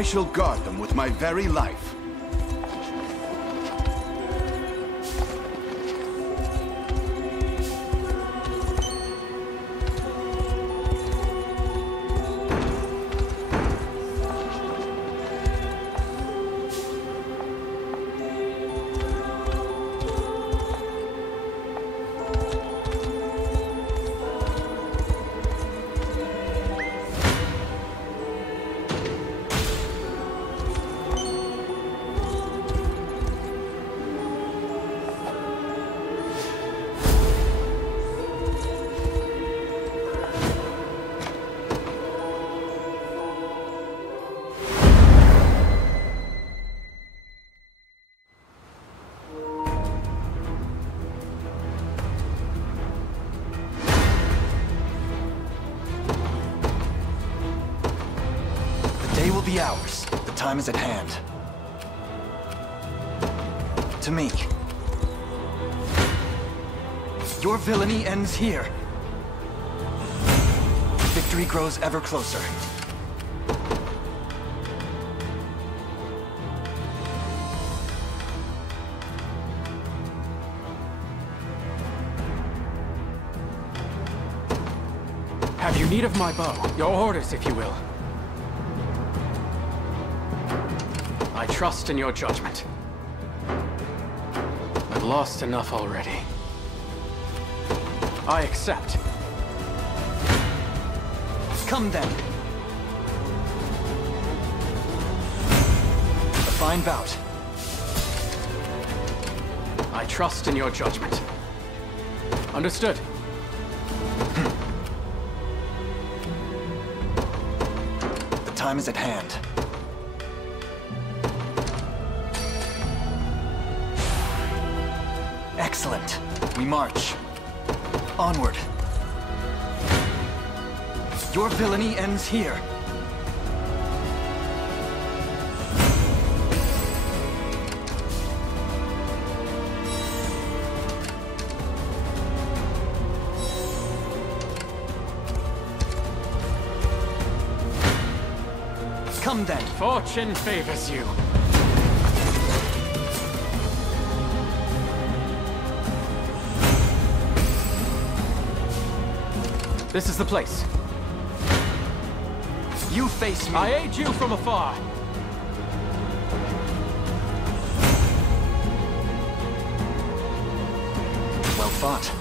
I shall guard them with my very life. Ours. The time is at hand. To me. Your villainy ends here. Victory grows ever closer. Have you need of my bow? Your orders, if you will. I trust in your judgment. I've lost enough already. I accept. Come then. A fine bout. I trust in your judgment. Understood. The time is at hand. Excellent. We march. Onward. Your villainy ends here. Come then. Fortune favors you. This is the place. You face me. I aid you from afar. Well fought.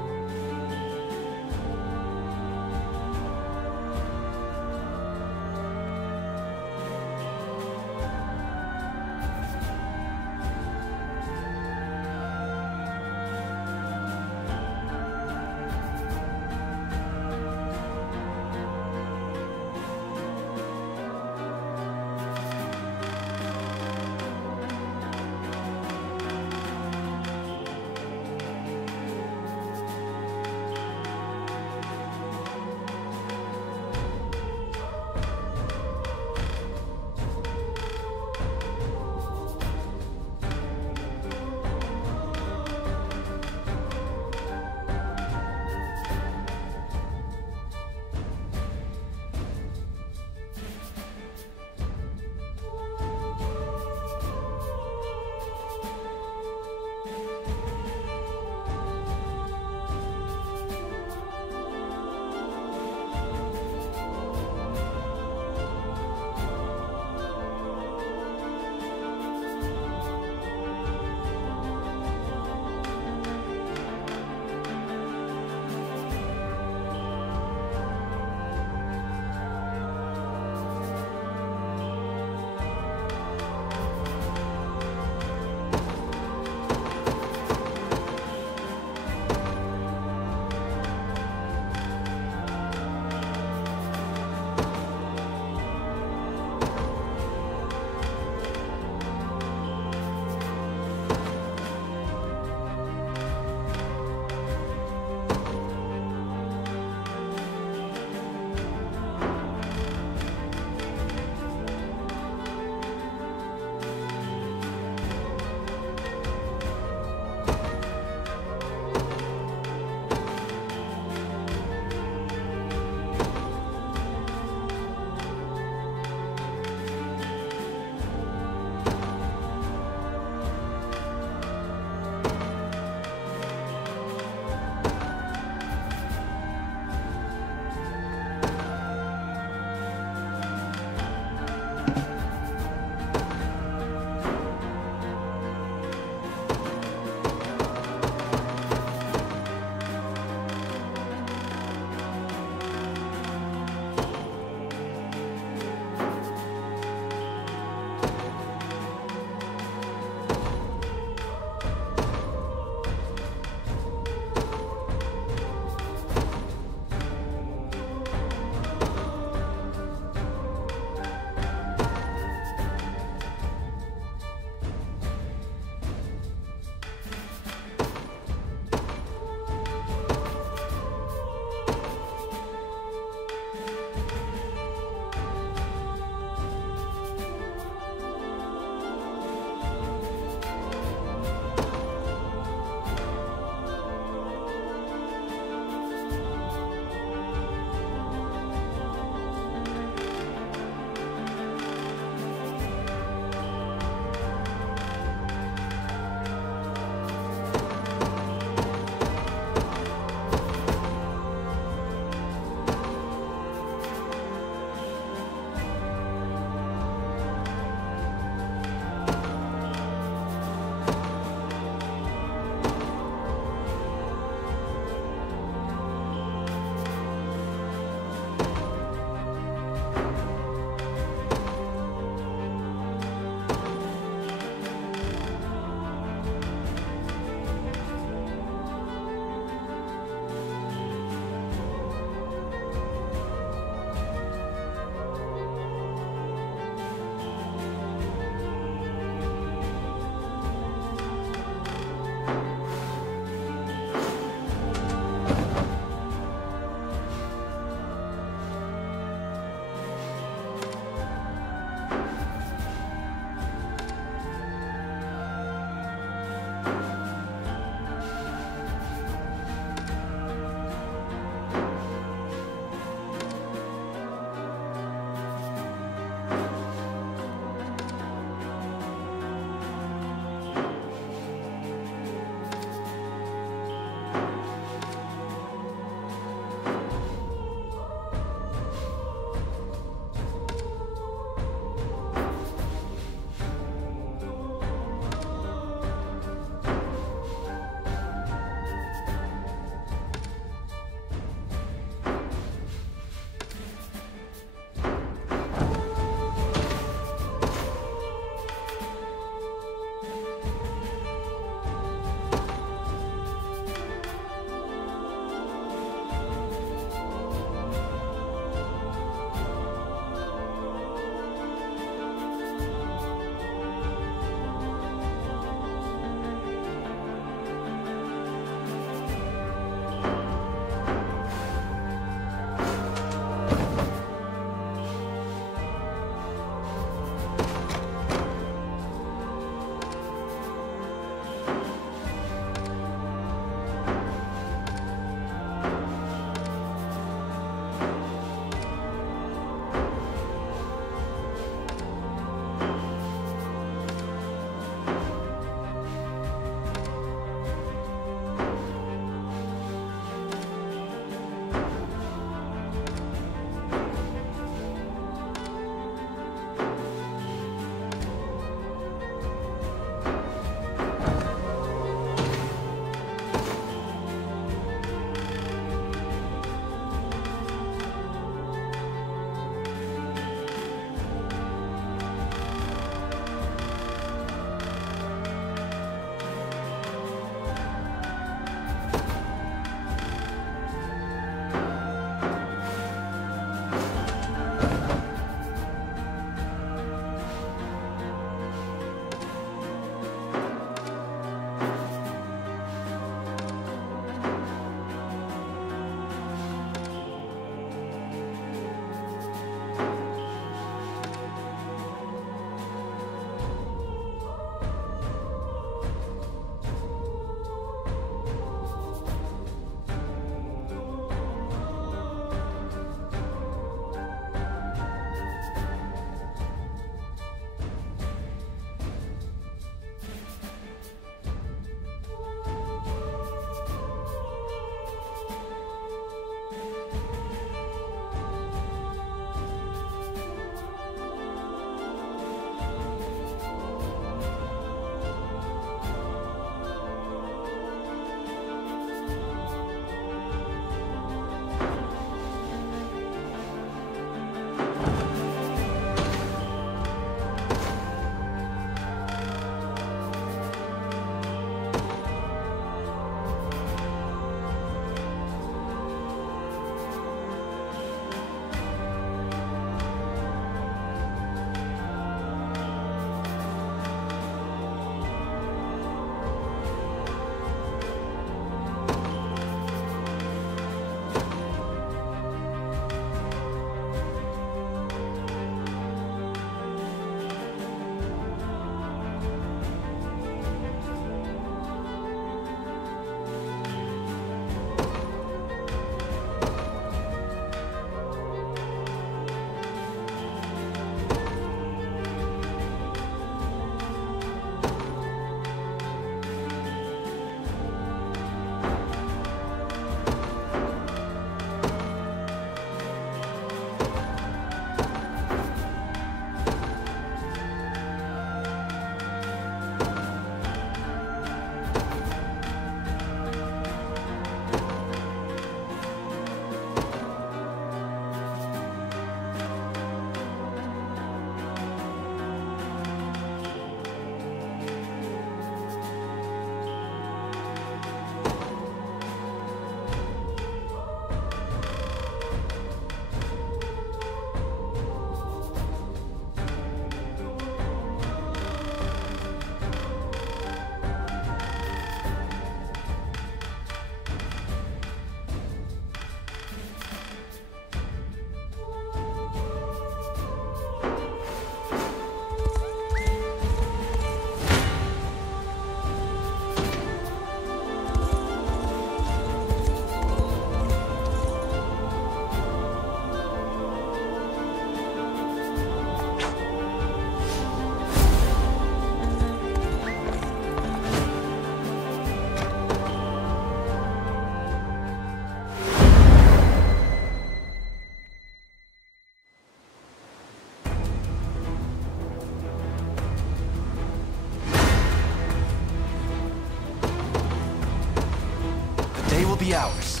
ours.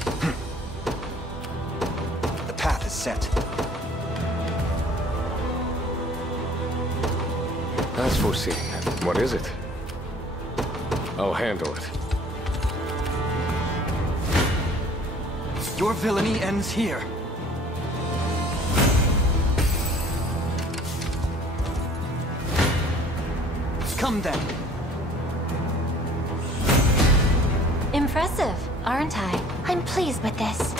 The path is set. As foreseen. What is it? I'll handle it. Your villainy ends here. Come then. Impressive, aren't I? I'm pleased with this.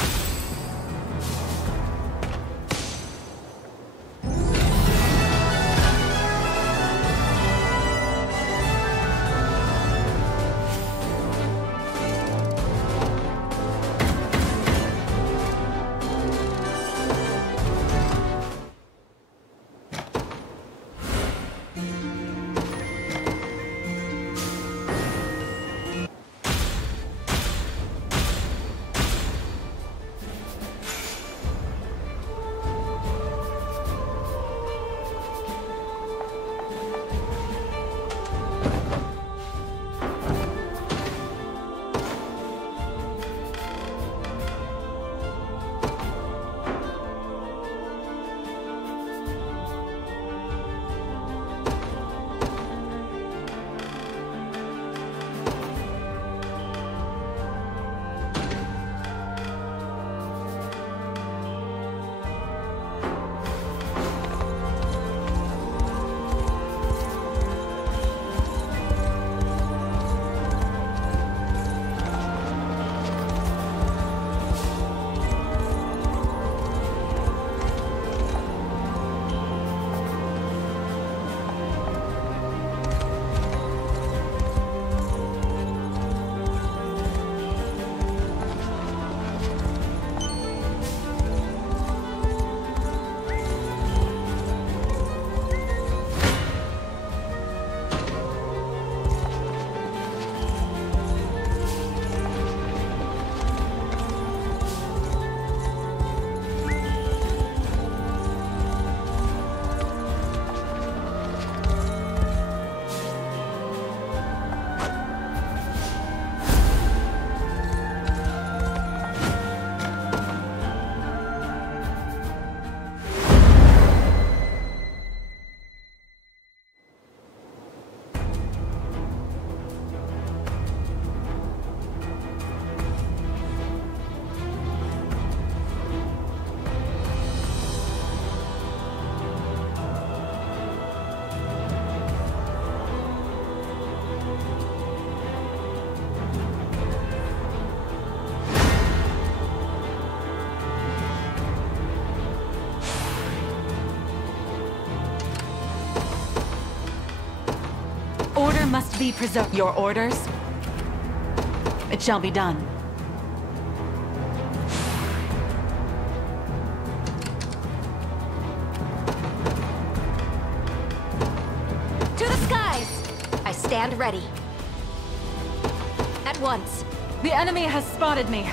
Order must be preserved. Your orders? It shall be done. To the skies! I stand ready. At once. The enemy has spotted me.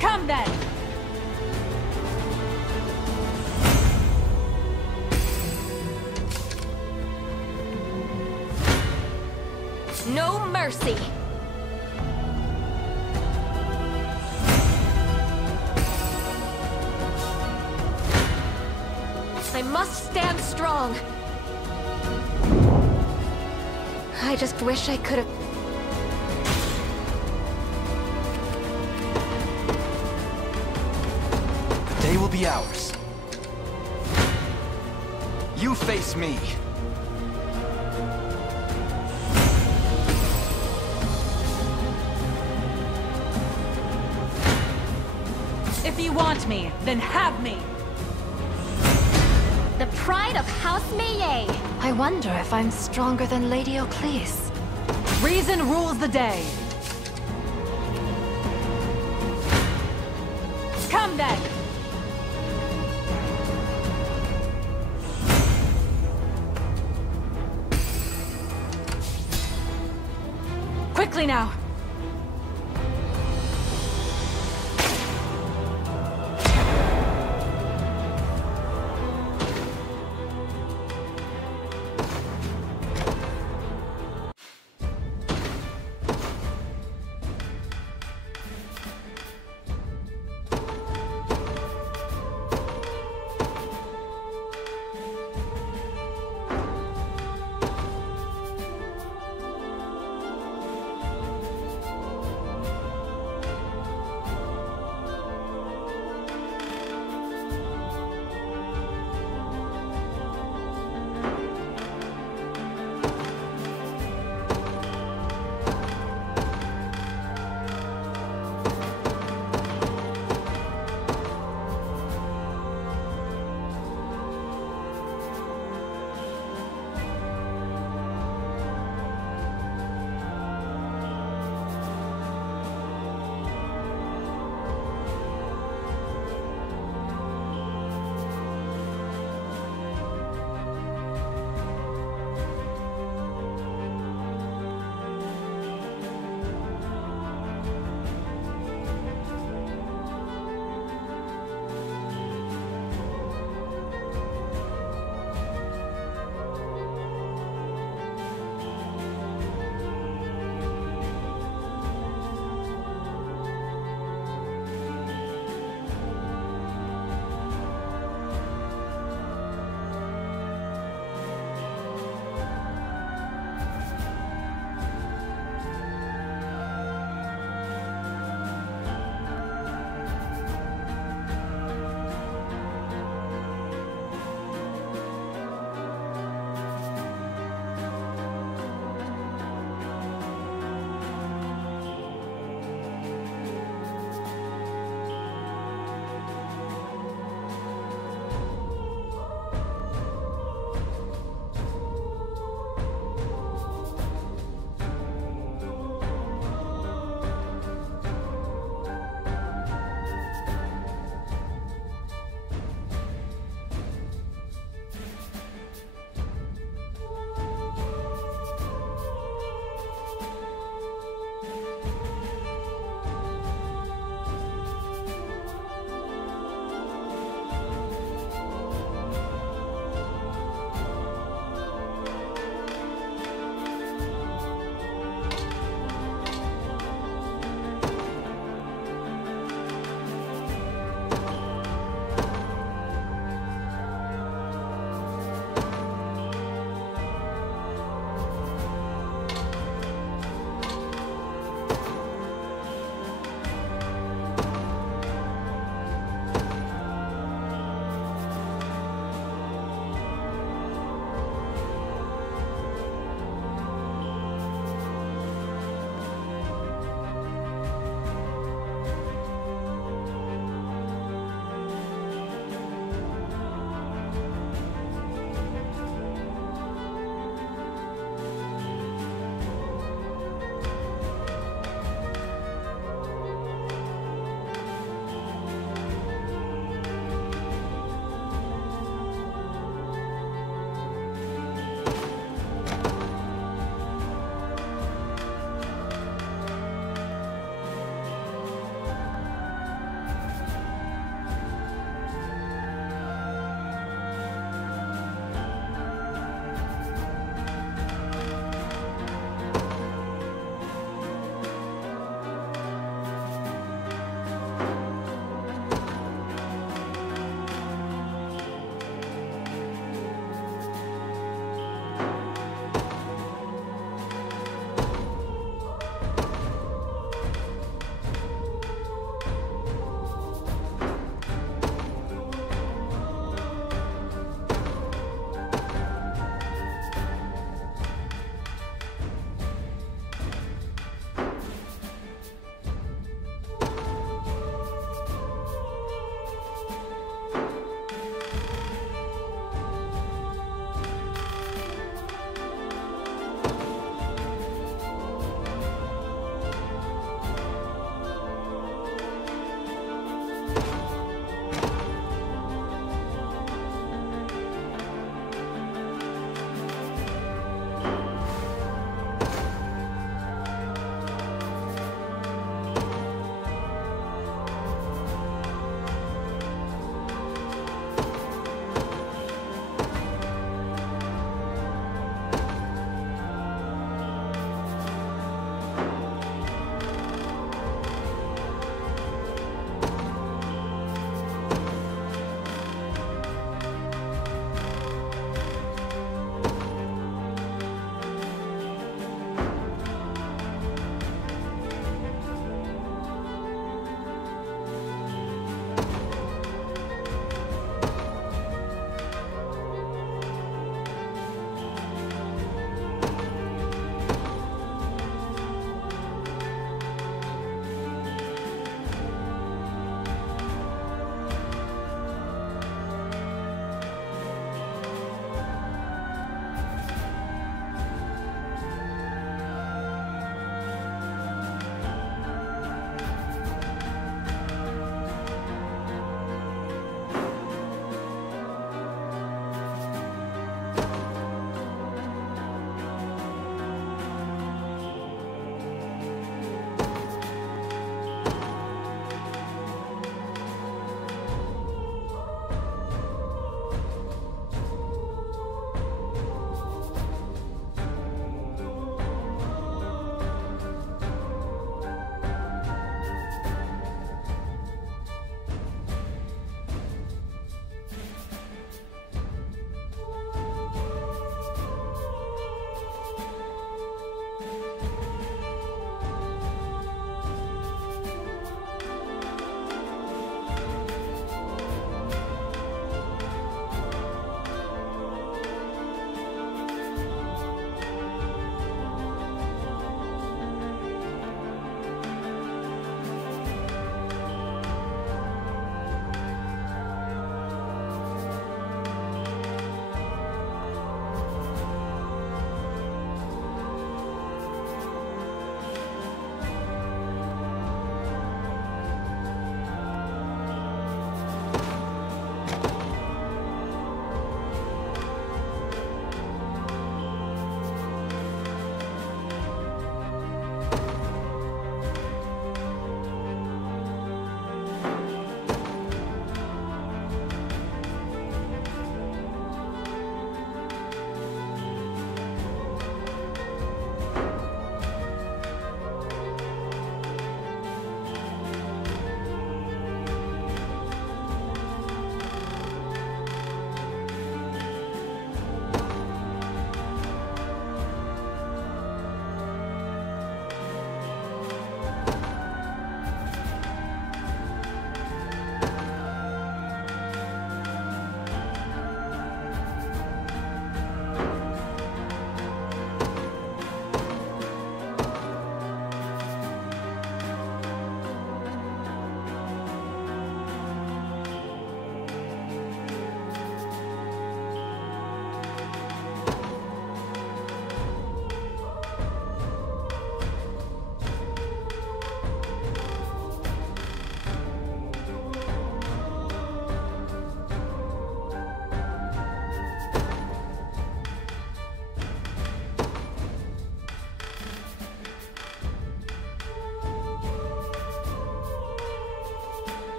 Come then! No mercy! I must stand strong. I just wish I could have... The day will be ours. You face me. If you want me, then have me! The pride of House Meillet. I wonder if I'm stronger than Lady Oclese. Reason rules the day. Come then! Quickly now!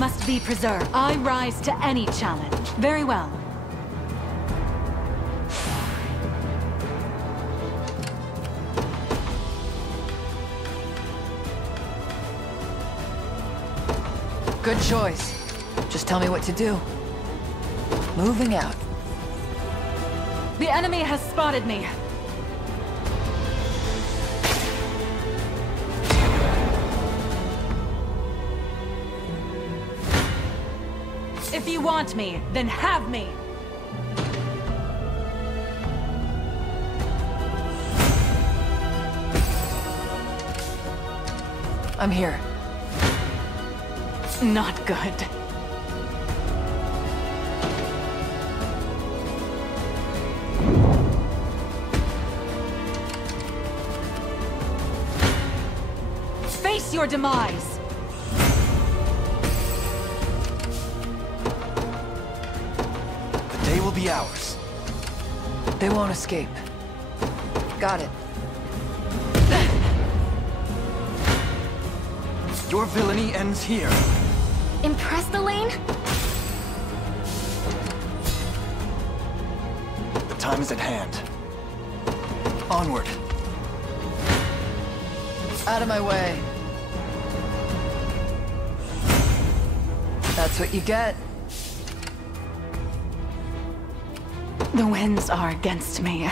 must be preserved. I rise to any challenge. Very well. Good choice. Just tell me what to do. Moving out. The enemy has spotted me. If you want me, then have me! I'm here. Not good. Face your demise! The day will be ours. They won't escape. Got it. Your villainy ends here. Impressed, Elaine? The time is at hand. Onward. Out of my way. That's what you get. The winds are against me.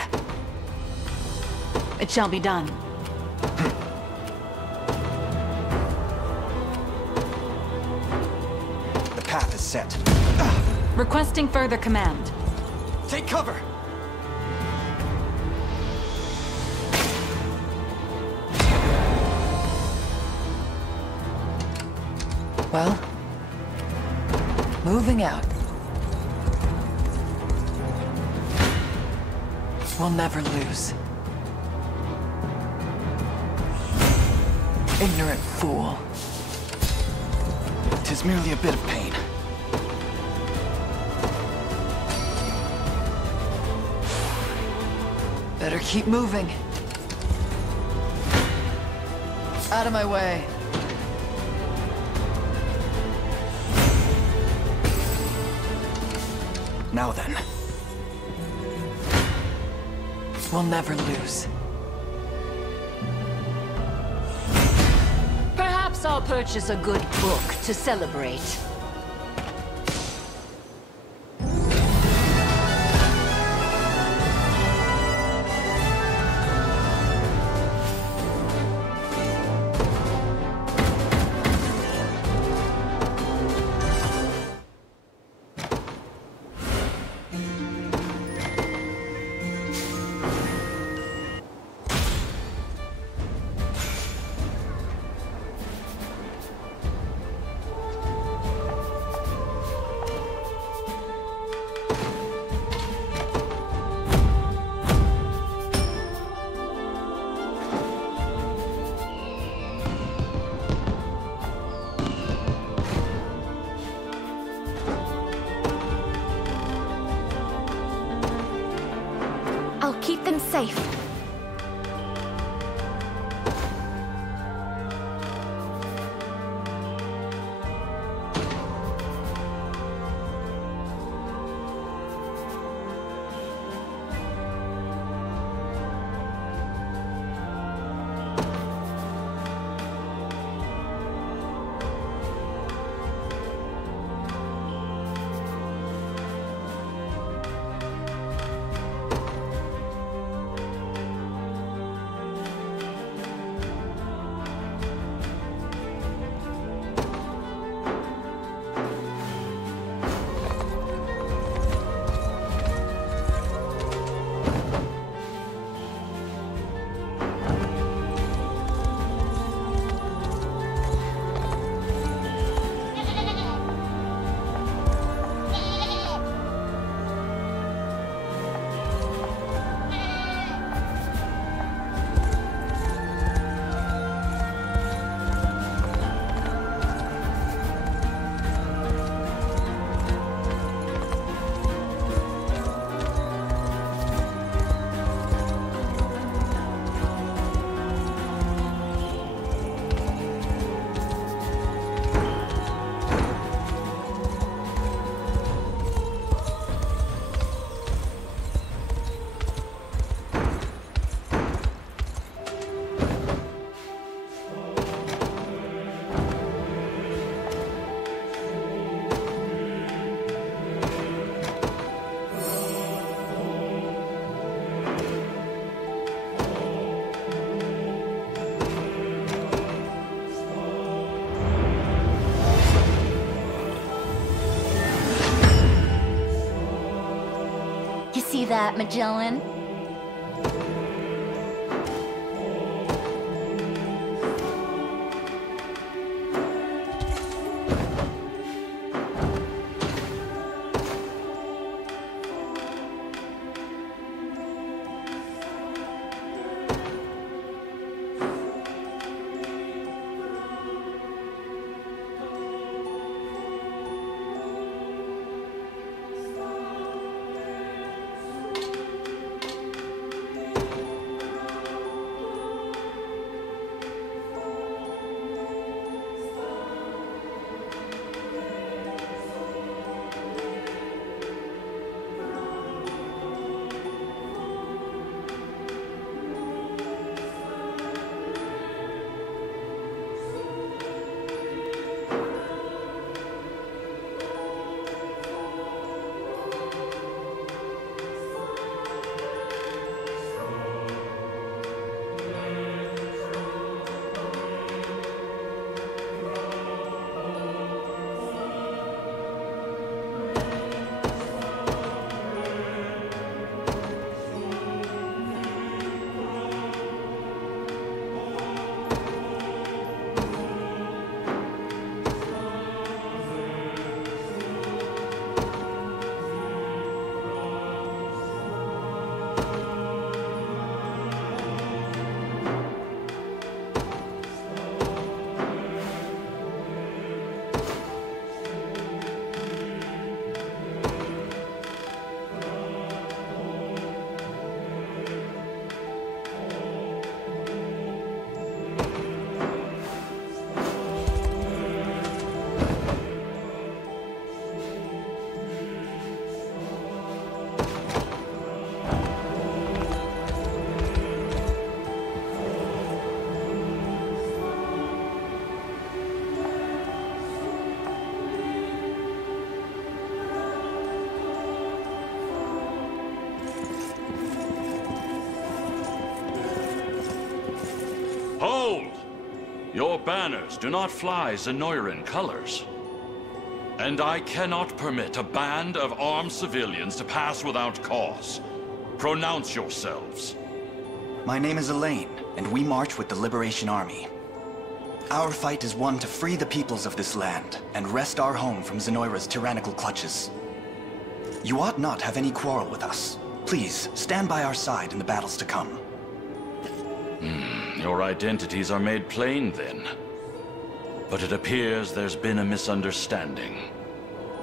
It shall be done. The path is set. Requesting further command. Take cover! Well, moving out. We'll never lose. Ignorant fool. 'Tis merely a bit of pain. Better keep moving. Out of my way. Now then. We'll never lose. Perhaps I'll purchase a good book to celebrate. that, Magellan. Hold! Your banners do not fly Zenoiran colors. And I cannot permit a band of armed civilians to pass without cause. Pronounce yourselves. My name is Elaine, and we march with the Liberation Army. Our fight is one to free the peoples of this land and wrest our home from Zenoira's tyrannical clutches. You ought not have any quarrel with us. Please, stand by our side in the battles to come. Your identities are made plain, then. But it appears there's been a misunderstanding.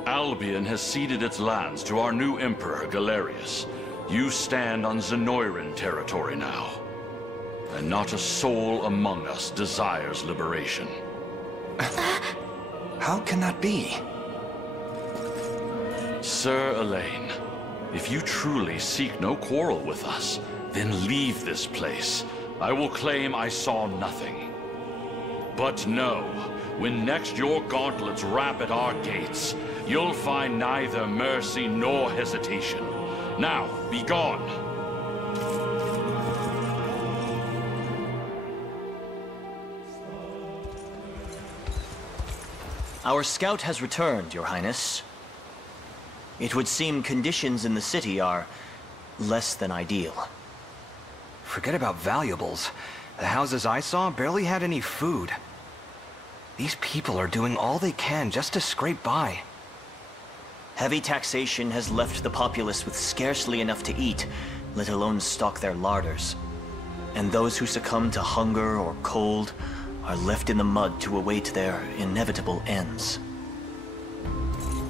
Albion has ceded its lands to our new emperor, Galerius. You stand on Zenoiran territory now. And not a soul among us desires liberation. How can that be? Sir Elaine, if you truly seek no quarrel with us, then leave this place. I will claim I saw nothing. But know, when next your gauntlets rap at our gates, you'll find neither mercy nor hesitation. Now, be gone. Our scout has returned, Your Highness. It would seem conditions in the city are less than ideal. Forget about valuables. The houses I saw barely had any food. These people are doing all they can just to scrape by. Heavy taxation has left the populace with scarcely enough to eat, let alone stock their larders. And those who succumb to hunger or cold are left in the mud to await their inevitable ends.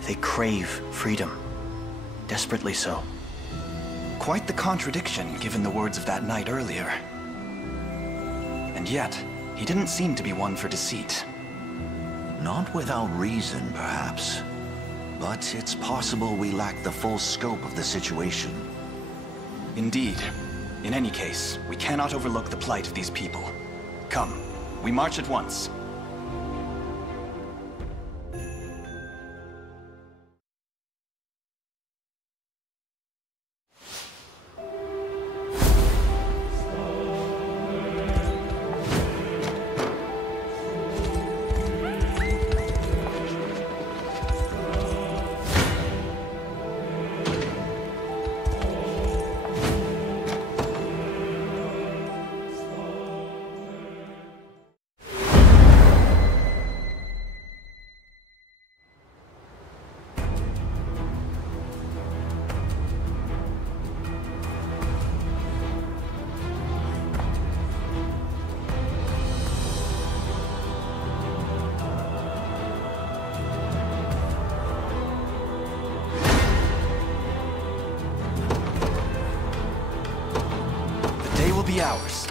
They crave freedom, desperately so. Quite the contradiction, given the words of that knight earlier. And yet, he didn't seem to be one for deceit. Not without reason, perhaps. But it's possible we lack the full scope of the situation. Indeed. In any case, we cannot overlook the plight of these people. Come, we march at once. ours.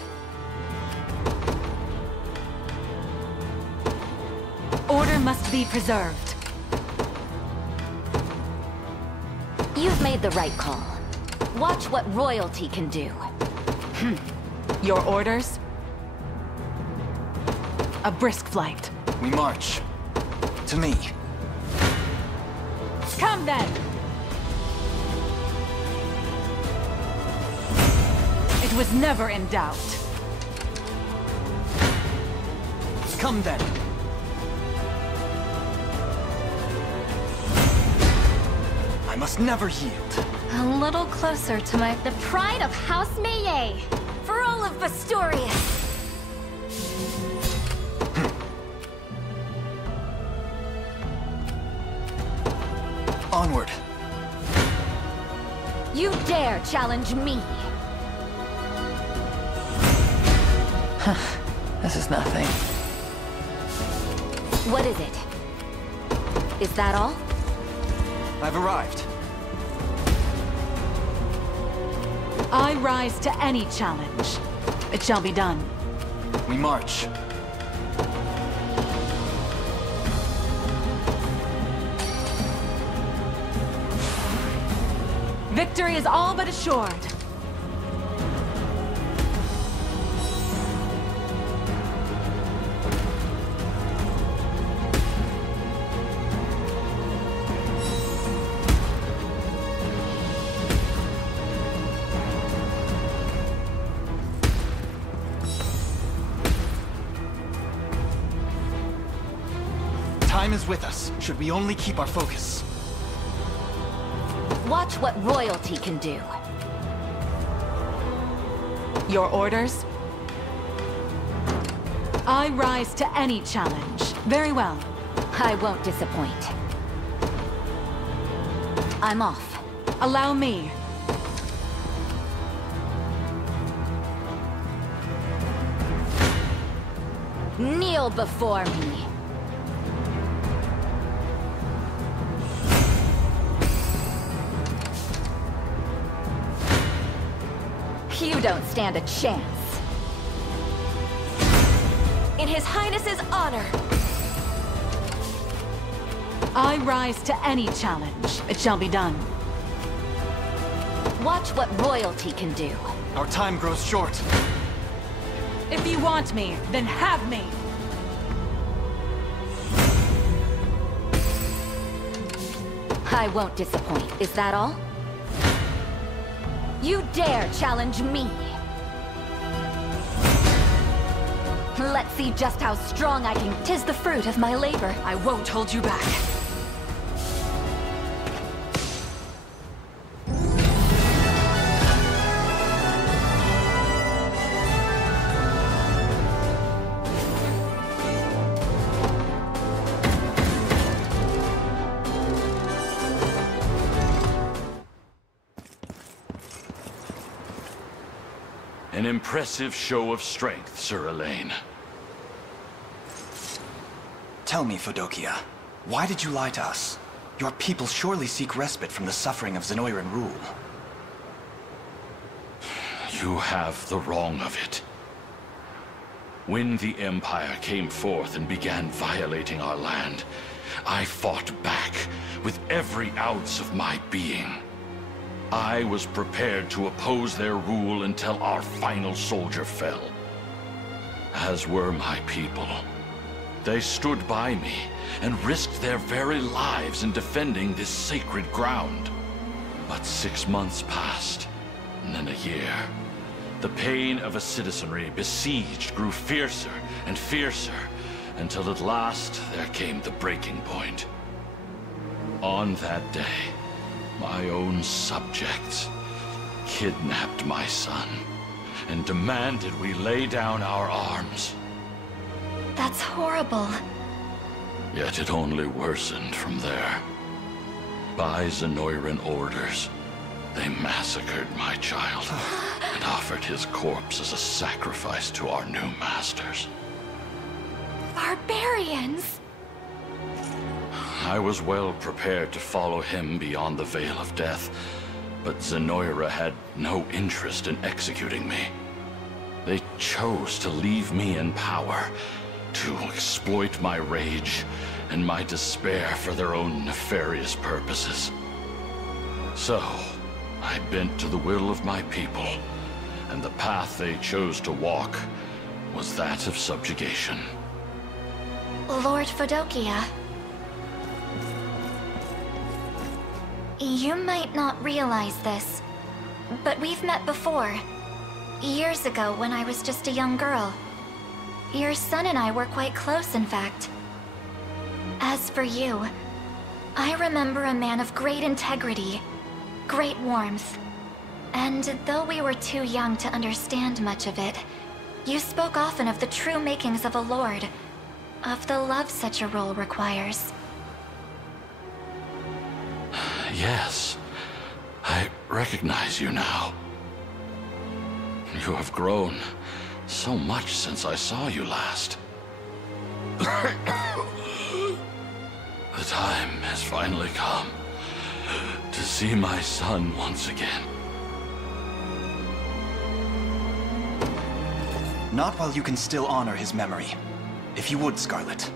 Order must be preserved. You've made the right call. Watch what royalty can do. Your orders? A brisk flight. We march. To me. Come then! It was never in doubt. Come then. I must never yield. A little closer to the pride of House Meiyei. For all of Bastorius. Onward. You dare challenge me? This is nothing. What is it? Is that all? I've arrived. I rise to any challenge. It shall be done. We march. Victory is all but assured. Time is with us, should we only keep our focus. Watch what royalty can do. Your orders? I rise to any challenge. Very well. I won't disappoint. I'm off. Allow me. Kneel before me. You don't stand a chance. In His Highness's honor. I rise to any challenge. It shall be done. Watch what royalty can do. Our time grows short. If you want me, then have me. I won't disappoint. Is that all? You dare challenge me? Let's see just how strong I can. 'Tis the fruit of my labor. I won't hold you back. An impressive show of strength, Sir Elaine. Tell me, Fodokia, why did you lie to us? Your people surely seek respite from the suffering of Zenoiran rule. You have the wrong of it. When the Empire came forth and began violating our land, I fought back with every ounce of my being. I was prepared to oppose their rule until our final soldier fell. As were my people. They stood by me and risked their very lives in defending this sacred ground. But 6 months passed, and then a year. The pain of a citizenry besieged grew fiercer and fiercer, until at last there came the breaking point. On that day, my own subjects kidnapped my son and demanded we lay down our arms. That's horrible. Yet it only worsened from there. By Zenoiran orders, they massacred my child and offered his corpse as a sacrifice to our new masters. Barbarians! I was well prepared to follow him beyond the veil of death, but Zenoira had no interest in executing me. They chose to leave me in power, to exploit my rage and my despair for their own nefarious purposes. So, I bent to the will of my people, and the path they chose to walk was that of subjugation. Lord Fodokia. You might not realize this, but we've met before. Years ago when I was just a young girl. Your son and I were quite close, in fact. As for you, I remember a man of great integrity, great warmth. And though we were too young to understand much of it, you spoke often of the true makings of a lord, of the love such a role requires. Yes, I recognize you now. You have grown so much since I saw you last. The time has finally come to see my son once again. Not while you can still honor his memory. If you would, Scarlet.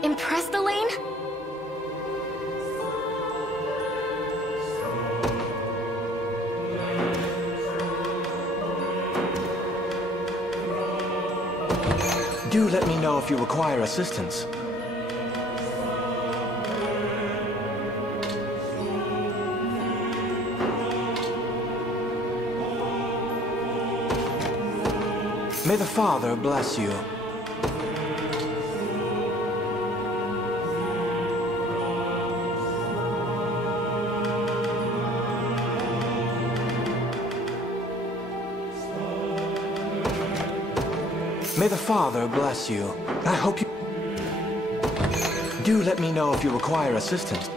Impressed, Elaine? Do let me know if you require assistance. May the Father bless you. May the Father bless you. I hope you... Do let me know if you require assistance.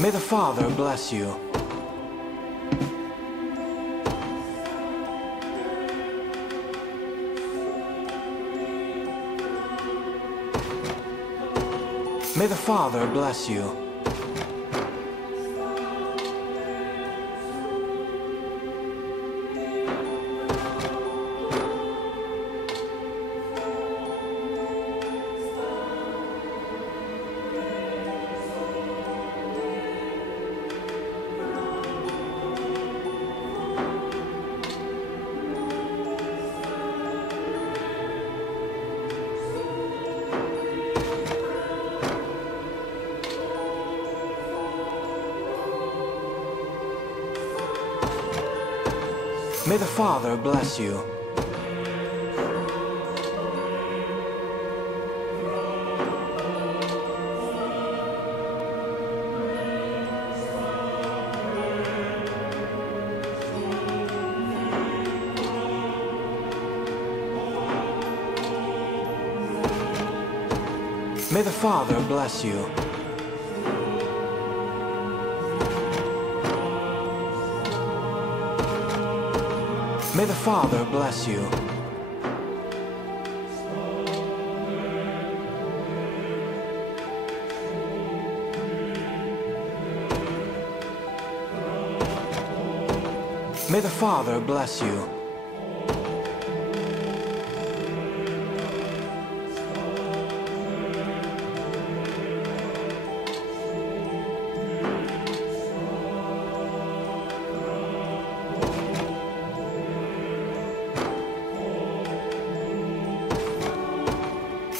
May the Father bless you. May the Father bless you. May the Father bless you. May the Father bless you. May the Father bless you. May the Father bless you.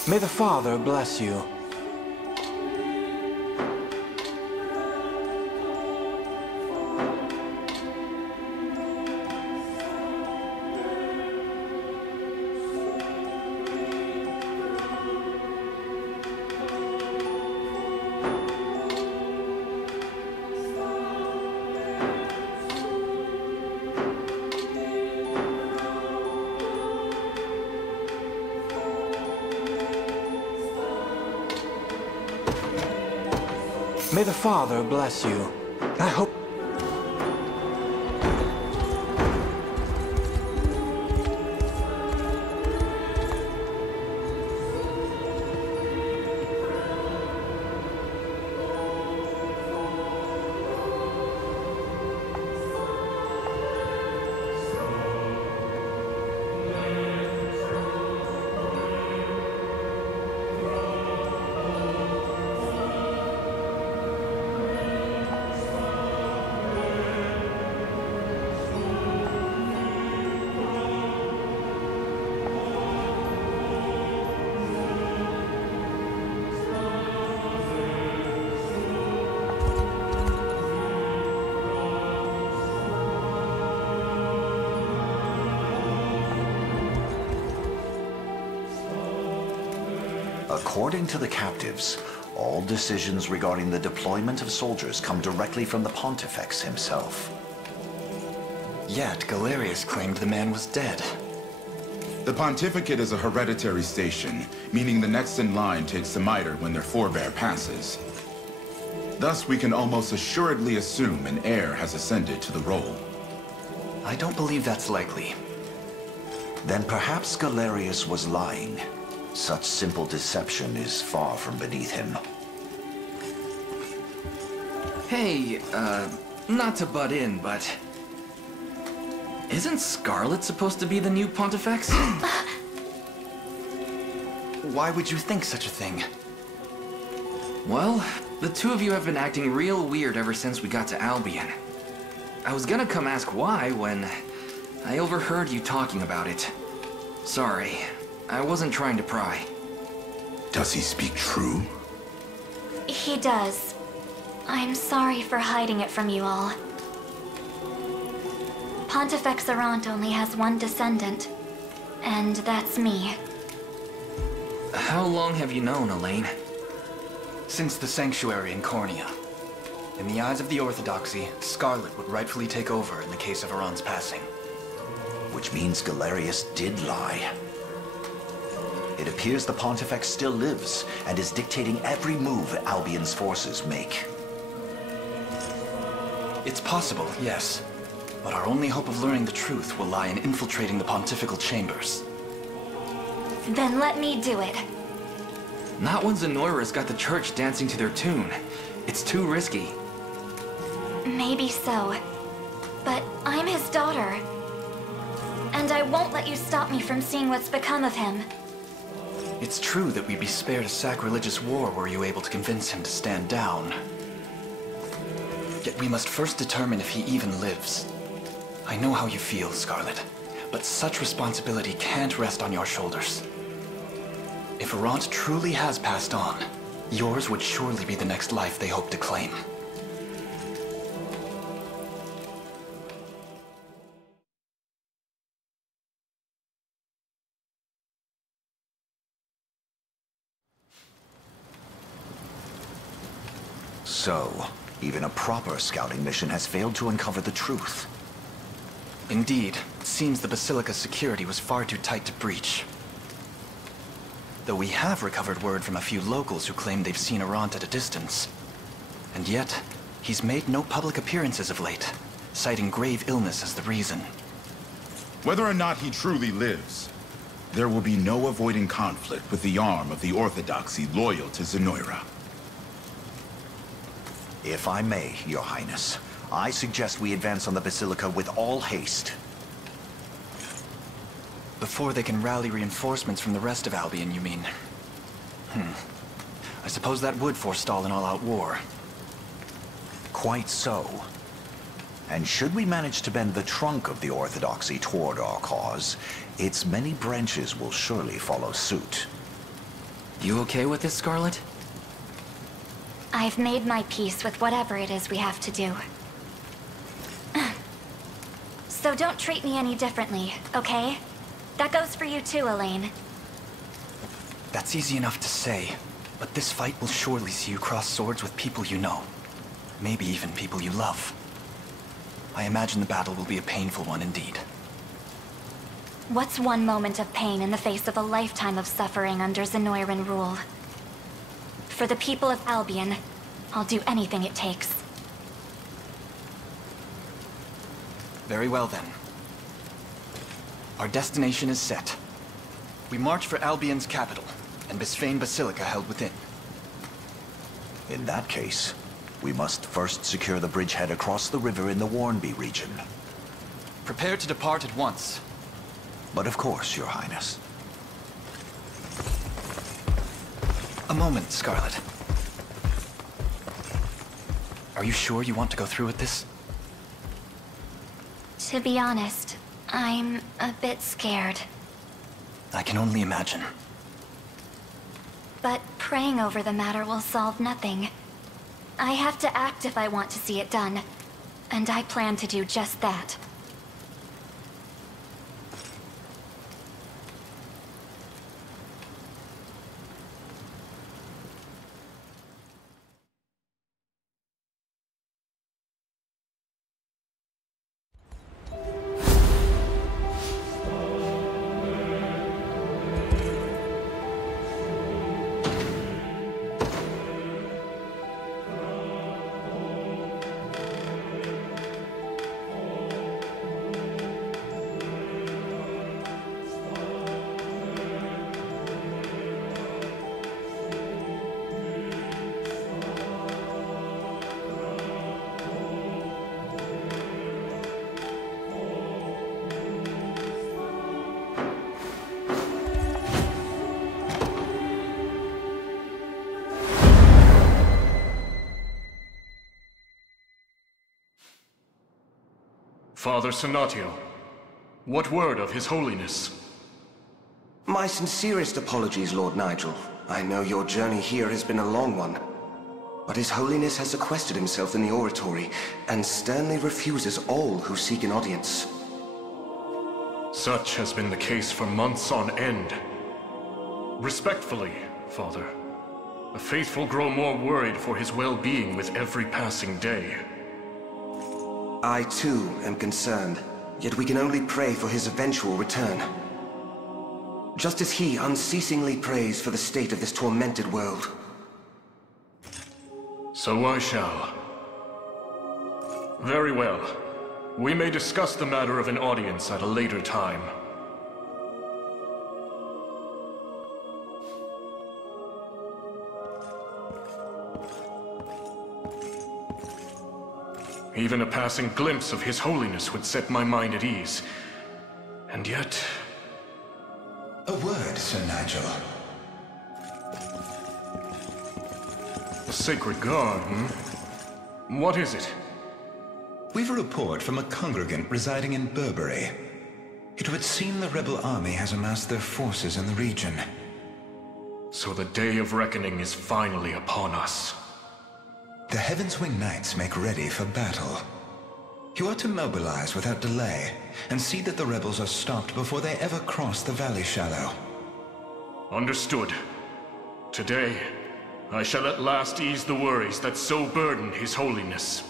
May the Father bless you. May the Father bless you. I hope... According to the captives, all decisions regarding the deployment of soldiers come directly from the Pontifex himself. Yet Galerius claimed the man was dead. The Pontificate is a hereditary station, meaning the next in line takes the mitre when their forebear passes. Thus, we can almost assuredly assume an heir has ascended to the role. I don't believe that's likely. Then perhaps Galerius was lying. Such simple deception is far from beneath him. Hey, not to butt in, but... Isn't Scarlet supposed to be the new Pontifex? Why would you think such a thing? Well, the two of you have been acting real weird ever since we got to Albion. I was gonna come ask why when I overheard you talking about it. Sorry, I wasn't trying to pry. Does he speak true? He does. I'm sorry for hiding it from you all. Pontifex Errant only has one descendant, and that's me. How long have you known, Elaine? Since the Sanctuary in Cornea. In the eyes of the Orthodoxy, Scarlet would rightfully take over in the case of Errant's passing. Which means Galerius did lie. It appears the Pontifex still lives, and is dictating every move Albion's forces make. It's possible, yes. But our only hope of learning the truth will lie in infiltrating the pontifical chambers. Then let me do it. Not when Zenoira's got the church dancing to their tune. It's too risky. Maybe so. But I'm his daughter. And I won't let you stop me from seeing what's become of him. It's true that we'd be spared a sacrilegious war were you able to convince him to stand down. Yet we must first determine if he even lives. I know how you feel, Scarlet, but such responsibility can't rest on your shoulders. If Errant truly has passed on, yours would surely be the next life they hope to claim. So, even a proper scouting mission has failed to uncover the truth. Indeed, it seems the Basilica's security was far too tight to breach. Though we have recovered word from a few locals who claim they've seen Arant at a distance. And yet, he's made no public appearances of late, citing grave illness as the reason. Whether or not he truly lives, there will be no avoiding conflict with the arm of the Orthodoxy loyal to Zenoira. If I may, Your Highness, I suggest we advance on the Basilica with all haste. Before they can rally reinforcements from the rest of Albion, you mean? I suppose that would forestall an all-out war. Quite so. And should we manage to bend the trunk of the Orthodoxy toward our cause, its many branches will surely follow suit. You okay with this, Scarlet? I've made my peace with whatever it is we have to do. So don't treat me any differently, okay? That goes for you too, Elaine. That's easy enough to say, but this fight will surely see you cross swords with people you know. Maybe even people you love. I imagine the battle will be a painful one indeed. What's one moment of pain in the face of a lifetime of suffering under Zenoiran rule? For the people of Albion, I'll do anything it takes. Very well then. Our destination is set. We march for Albion's capital, and Bisphane Basilica held within. In that case, we must first secure the bridgehead across the river in the Warnby region. Prepare to depart at once. But of course, Your Highness. A moment, Scarlet. Are you sure you want to go through with this? To be honest, I'm a bit scared. I can only imagine. But praying over the matter will solve nothing. I have to act if I want to see it done, and I plan to do just that. Father Sonatio, what word of His Holiness? My sincerest apologies, Lord Nigel. I know your journey here has been a long one. But His Holiness has sequestered himself in the oratory, and sternly refuses all who seek an audience. Such has been the case for months on end. Respectfully, Father, the faithful grow more worried for his well-being with every passing day. I too am concerned, yet we can only pray for his eventual return. Just as he unceasingly prays for the state of this tormented world. So I shall. Very well. We may discuss the matter of an audience at a later time. Even a passing glimpse of His Holiness would set my mind at ease. And yet... A word, Sir Nigel. The Sacred Guard, What is it? We've a report from a congregant residing in Burberry. It would seem the rebel army has amassed their forces in the region. So the day of reckoning is finally upon us. The Heaven's Wing Knights make ready for battle. You are to mobilize without delay, and see that the rebels are stopped before they ever cross the Valley Shallow. Understood. Today, I shall at last ease the worries that so burden His Holiness.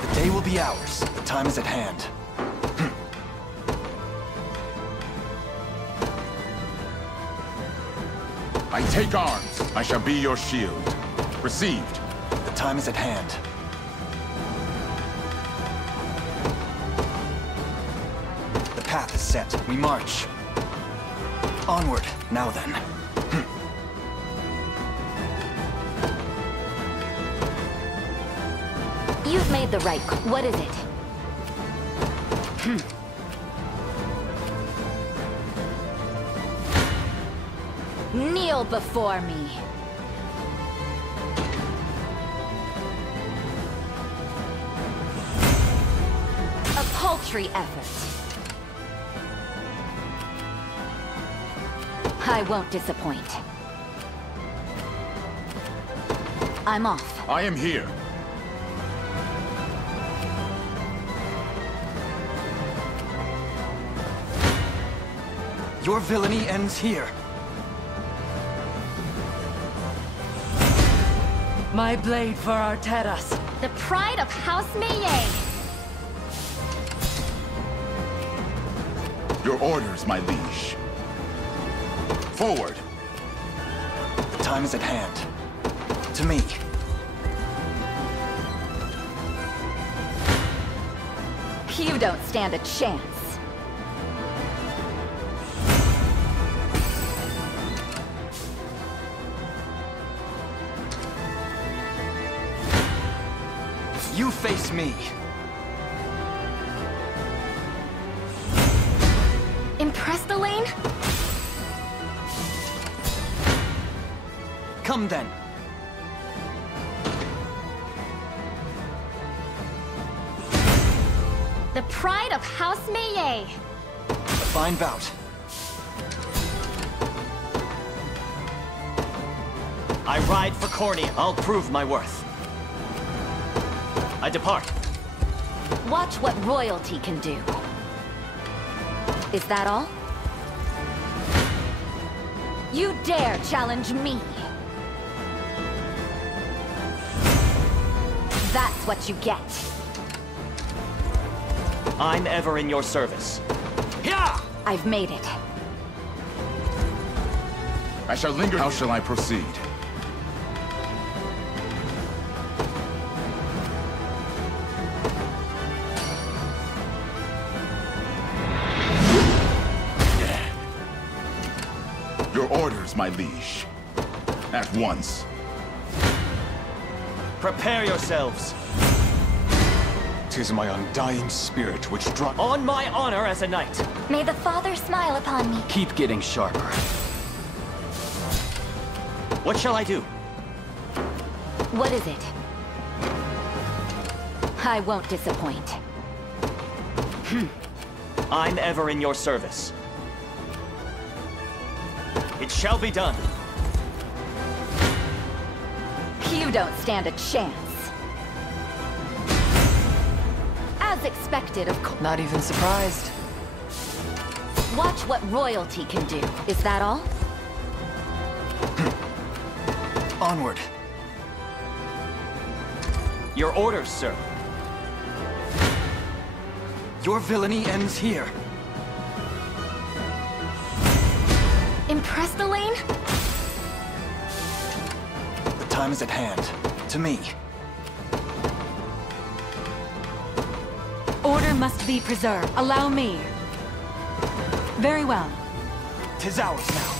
The day will be ours. The time is at hand. I take arms. I shall be your shield. Received. The time is at hand. The path is set. We march. Onward. Now then. You've made the right call. What is it? Kneel before me. A paltry effort. I won't disappoint. I'm off. I am here. Your villainy ends here. My blade for Arteras. The pride of House Meillet. Your orders, my liege. Forward. The time is at hand. To me. You don't stand a chance. You face me. Impressed, Elaine? Come then. The pride of House Meillet. A fine bout. I ride for Cornea. I'll prove my worth. I depart. Watch what royalty can do. Is that all? You dare challenge me? That's what you get. I'm ever in your service. Yeah! I've made it. I shall linger. How shall I proceed? Your orders, my liege. At once. Prepare yourselves. 'Tis my undying spirit which drives. On my honor as a knight. May the Father smile upon me. Keep getting sharper. What shall I do? What is it? I won't disappoint. I'm ever in your service. It shall be done. You don't stand a chance. As expected, of course. Not even surprised. Watch what royalty can do. Is that all? Onward. Your orders, sir. Your villainy ends here. Impressed, Elaine? The time is at hand. To me. Order must be preserved. Allow me. Very well. 'Tis ours now.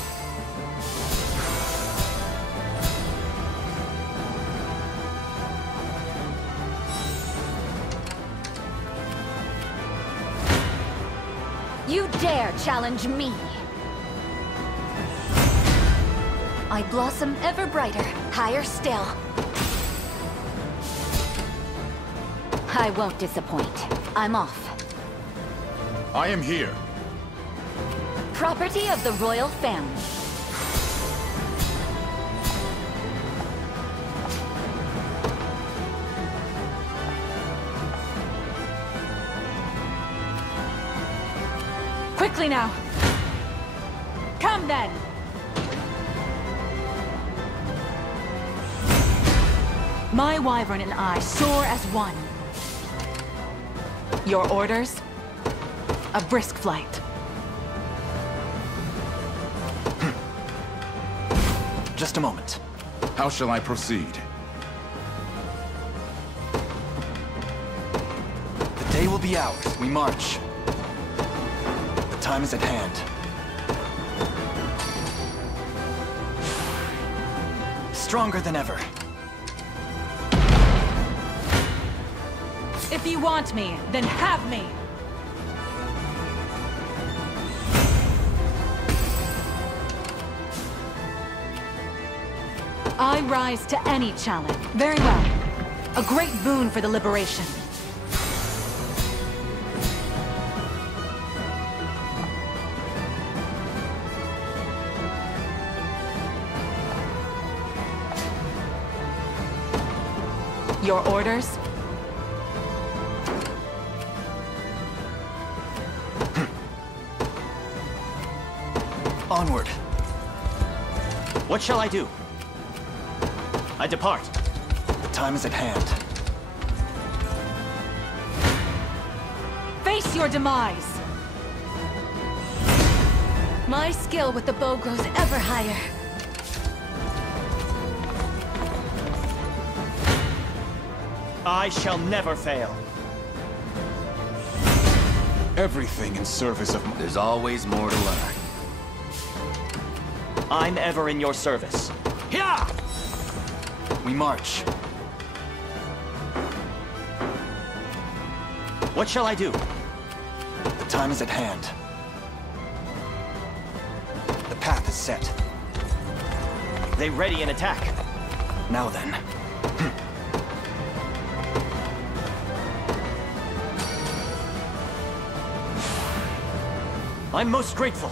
You dare challenge me? I blossom ever brighter, higher still. I won't disappoint. I'm off. I am here. Property of the royal family. Quickly now! Come then! My wyvern and I soar as one. Your orders? A brisk flight. Just a moment. How shall I proceed? The day will be ours. We march. The time is at hand. Stronger than ever. If you want me, then have me! I rise to any challenge. Very well. A great boon for the liberation. Your orders? Onward. What shall I do? I depart. The time is at hand. Face your demise! My skill with the bow grows ever higher. I shall never fail. Everything in service of... There's always more to learn. I'm ever in your service. Yeah! We march. What shall I do? The time is at hand. The path is set. They ready an attack. Now then. I'm most grateful.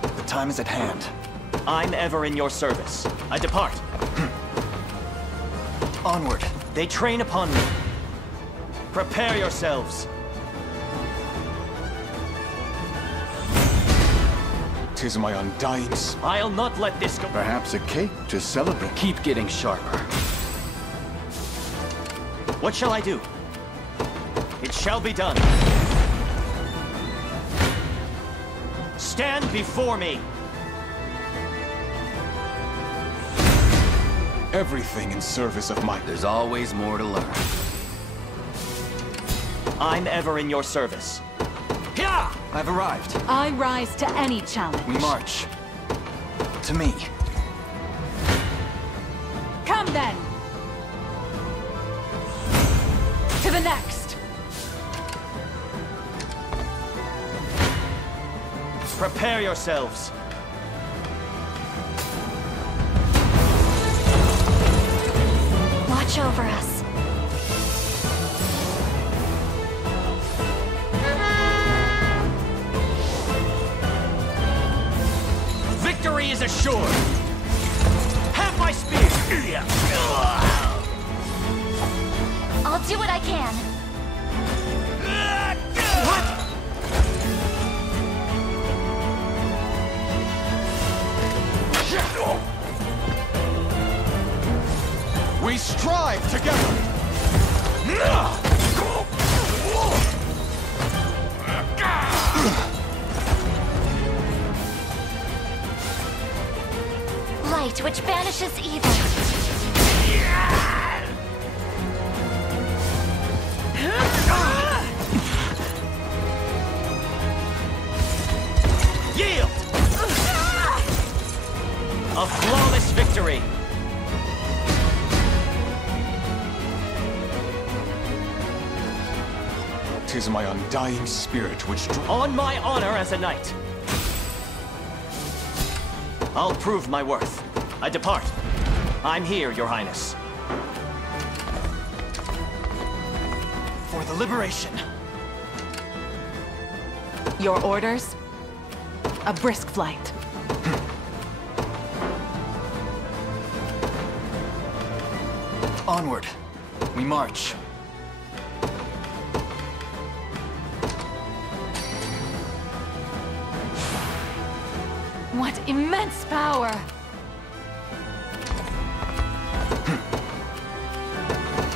The time is at hand. I'm ever in your service. I depart. Onward. They train upon me. Prepare yourselves. 'Tis my undying... I'll not let this go. Perhaps a cake to celebrate. Keep getting sharper. What shall I do? It shall be done. Stand before me. Everything in service of my... There's always more to learn. I'm ever in your service. Yeah! I've arrived. I rise to any challenge. We march. To me. Come then! To the next! Prepare yourselves. Watch over us. Victory is assured. Have my spear. I'll do what I can. What? We strive together! Light which banishes evil. A flawless victory! "'Tis my undying spirit which On my honor as a knight! I'll prove my worth. I depart. I'm here, Your Highness. For the liberation. Your orders? A brisk flight. Onward. We march. What immense power!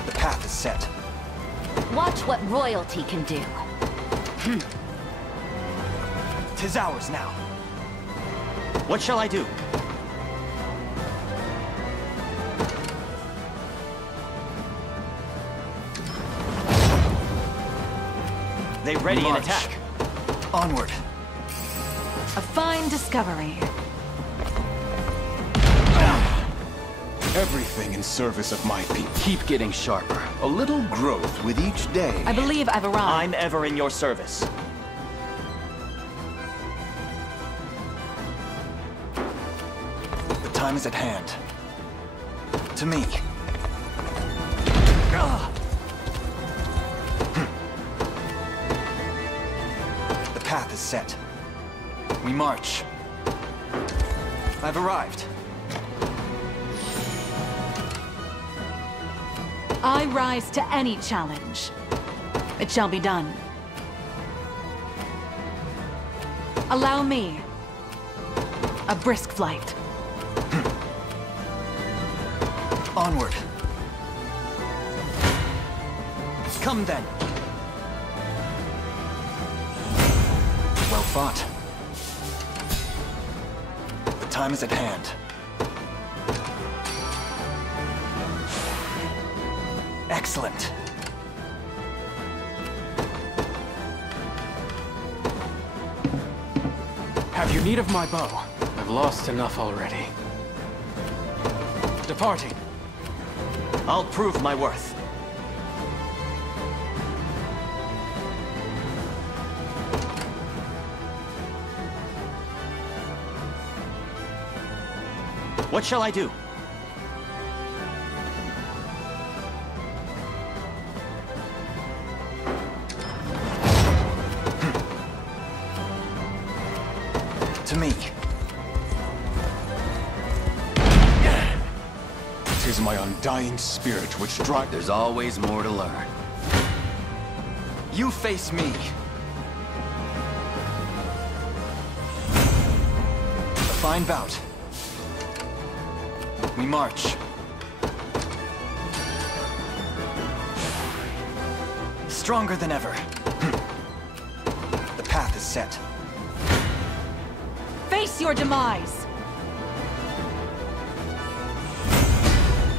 The path is set. Watch what royalty can do. 'Tis ours now. What shall I do? They ready an attack. Onward. A fine discovery. everything in service of my people. Keep getting sharper. A little growth with each day. I believe I've arrived. I'm ever in your service. The time is at hand. To me. The path is set. We march. I've arrived. I rise to any challenge. It shall be done. Allow me a brisk flight. Onward. Come then. Well fought. The time is at hand. Excellent. Have you need of my bow? I've lost enough already. Departing. I'll prove my worth. What shall I do? To me. 'Tis my undying spirit which drives. There's always more to learn. You face me. A fine bout. We march. Stronger than ever. The path is set. Face your demise!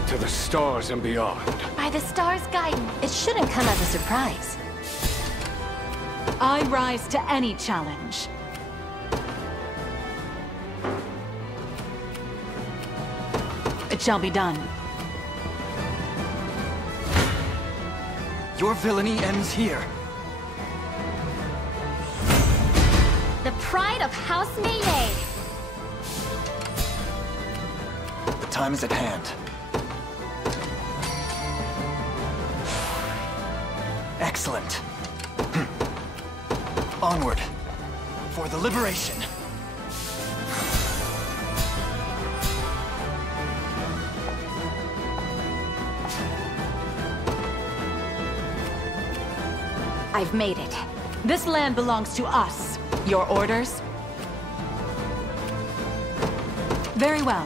To the stars and beyond. By the stars' guidance. It shouldn't come as a surprise. I rise to any challenge. It shall be done. Your villainy ends here. The pride of House Melee. The time is at hand. Excellent. Onward. For the liberation. I've made it. This land belongs to us. Your orders? Very well.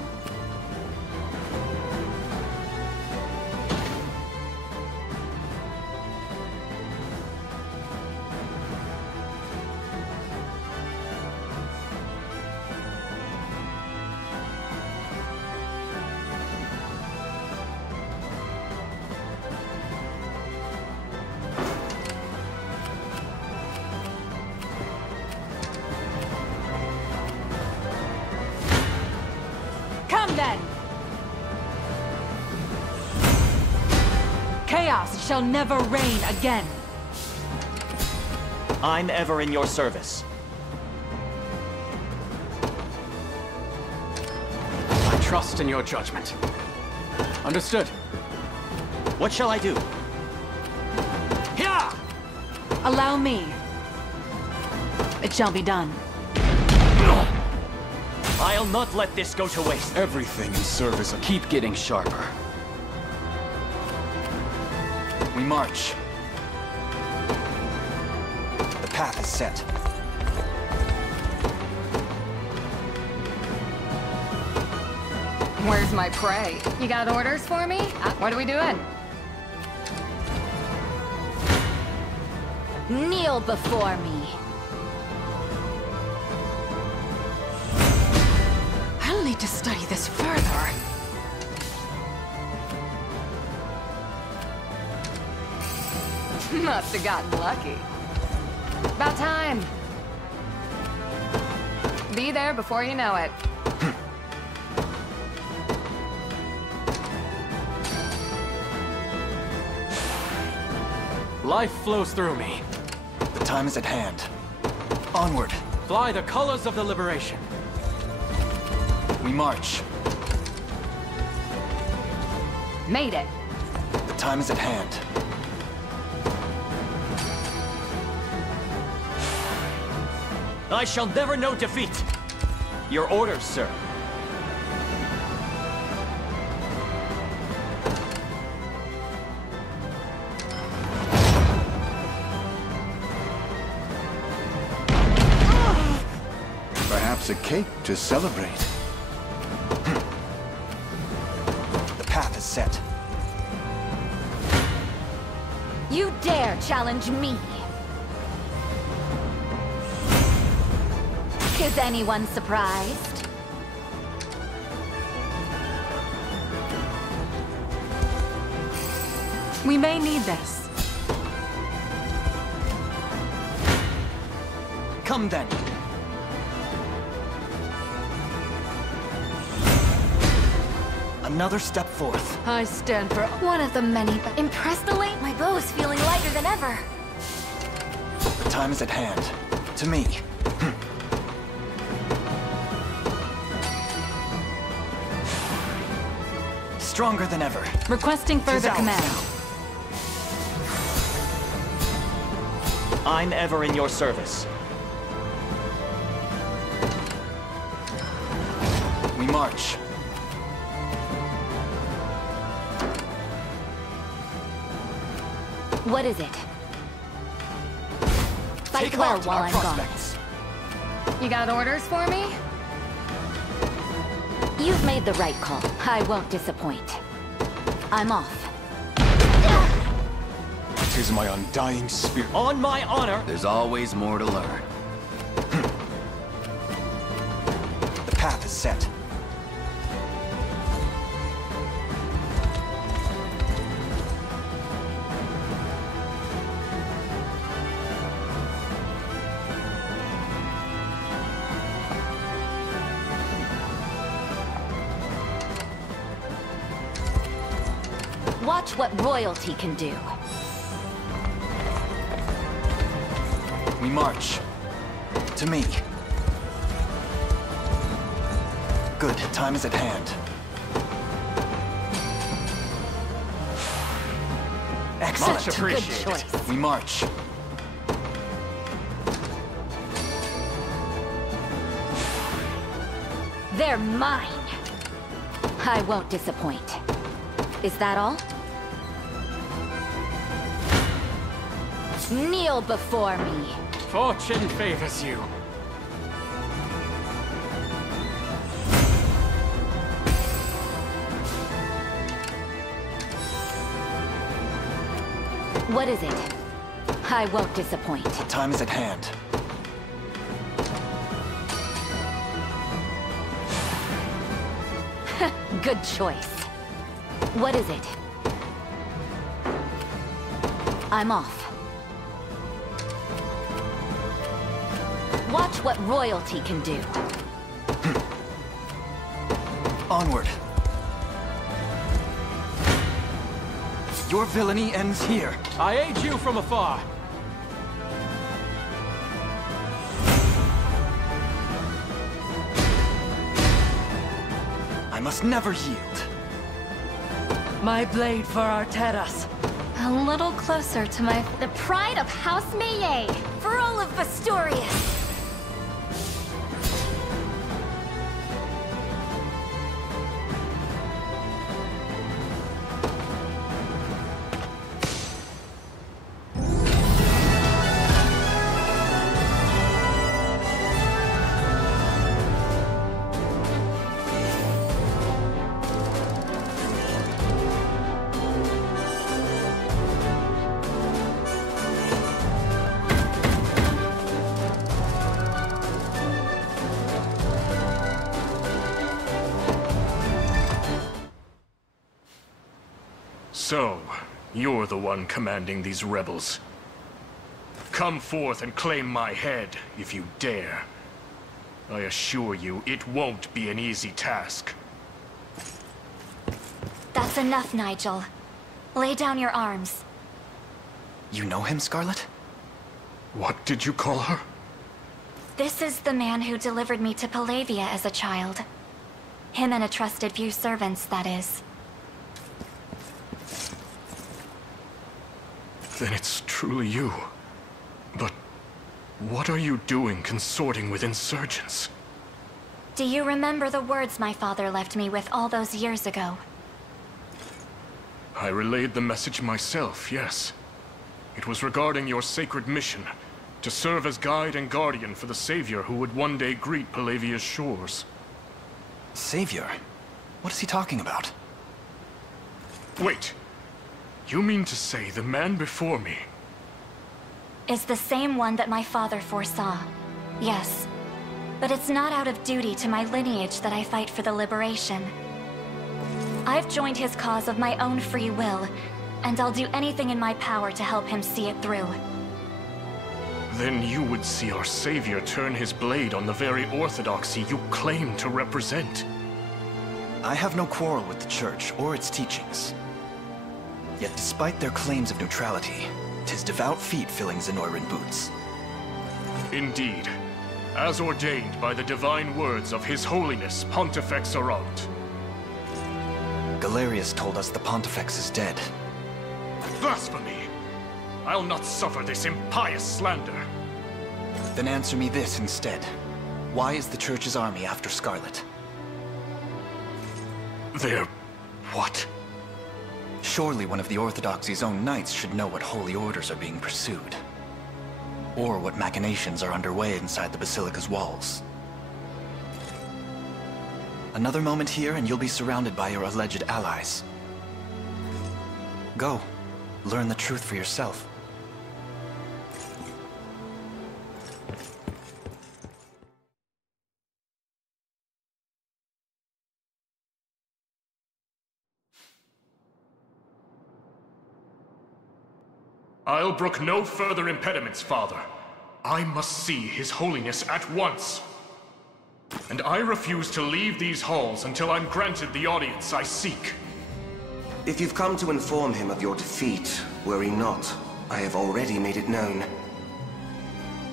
Chaos shall never reign again. I'm ever in your service. I trust in your judgment. Understood. What shall I do? Here! Allow me. It shall be done. I'll not let this go to waste. Everything in service of... Keep getting sharper. We march. The path is set. Where's my prey? You got orders for me? What are we doing? Kneel before me. I'll need to study this further. Must have gotten lucky. About time. Be there before you know it. Life flows through me. The time is at hand. Onward. Fly the colors of the liberation. We march. Made it. The time is at hand. I shall never know defeat. Your orders, sir. Perhaps a cake to celebrate. The path is set. You dare challenge me? Is anyone surprised? We may need this. Come then. Another step forth. I stand for One of the many, but impressed the late. My bow is feeling lighter than ever. The time is at hand. To me. Stronger than ever. Requesting further command. I'm ever in your service. We march. What is it? Fight Take well out while our I'm prospects. You got orders for me? gone. You've made the right call. I won't disappoint. I'm off. 'Tis my undying spirit. On my honor! There's always more to learn. The path is set. Watch what royalty can do. We march. To me. Good. Time is at hand. Excellent. Such a good choice. We march. They're mine. I won't disappoint. Is that all? Kneel before me. Fortune favors you. What is it? I won't disappoint. Time is at hand. Good choice. What is it? I'm off. Watch what royalty can do. Onward. Your villainy ends here. I aid you from afar. I must never yield. My blade for Arteras. A little closer to the pride of House Maye, for all of Vasturius. So, you're the one commanding these rebels. Come forth and claim my head, if you dare. I assure you, it won't be an easy task. That's enough, Nigel. Lay down your arms. You know him, Scarlet? What did you call her? This is the man who delivered me to Palavia as a child. Him and a trusted few servants, that is. Then it's truly you. But what are you doing consorting with insurgents? Do you remember the words my father left me with all those years ago? I relayed the message myself, yes. It was regarding your sacred mission, to serve as guide and guardian for the Savior who would one day greet Palavia's shores. Savior? What is he talking about? Wait! You mean to say the man before me is the same one that my father foresaw? Yes. But it's not out of duty to my lineage that I fight for the liberation. I've joined his cause of my own free will, and I'll do anything in my power to help him see it through. Then you would see our Savior turn his blade on the very orthodoxy you claim to represent. I have no quarrel with the Church or its teachings. Yet despite their claims of neutrality, 'tis devout feet filling Zenoiran boots. Indeed. As ordained by the divine words of His Holiness Pontifex Arant. Galerius told us the Pontifex is dead. Blasphemy! I'll not suffer this impious slander. Then answer me this instead. Why is the Church's army after Scarlet? They're... what? Surely one of the Orthodoxy's own knights should know what holy orders are being pursued. Or what machinations are underway inside the Basilica's walls. Another moment here and you'll be surrounded by your alleged allies. Go. Learn the truth for yourself. I'll brook no further impediments, Father. I must see His Holiness at once. And I refuse to leave these halls until I'm granted the audience I seek. If you've come to inform him of your defeat, worry not. I have already made it known.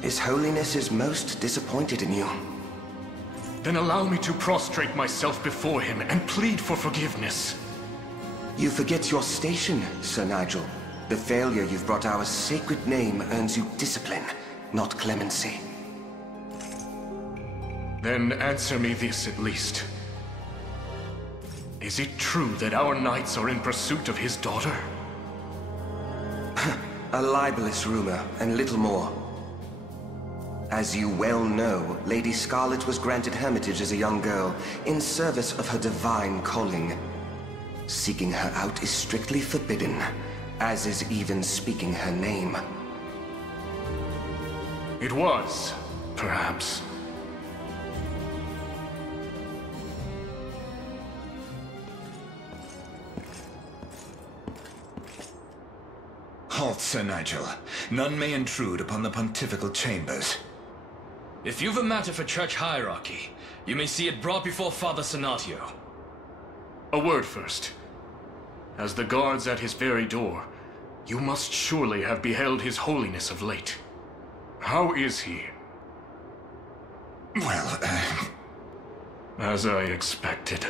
His Holiness is most disappointed in you. Then allow me to prostrate myself before him and plead for forgiveness. You forget your station, Sir Nigel. The failure you've brought our sacred name earns you discipline, not clemency. Then answer me this at least. Is it true that our knights are in pursuit of his daughter? A libelous rumor, and little more. As you well know, Lady Scarlet was granted hermitage as a young girl, in service of her divine calling. Seeking her out is strictly forbidden, as is even speaking her name. It was, perhaps. Halt, Sir Nigel. None may intrude upon the pontifical chambers. If you've a matter for church hierarchy, you may see it brought before Father Senatio. A word first. As the guards at his very door, you must surely have beheld His Holiness of late. How is he? Well, As I expected.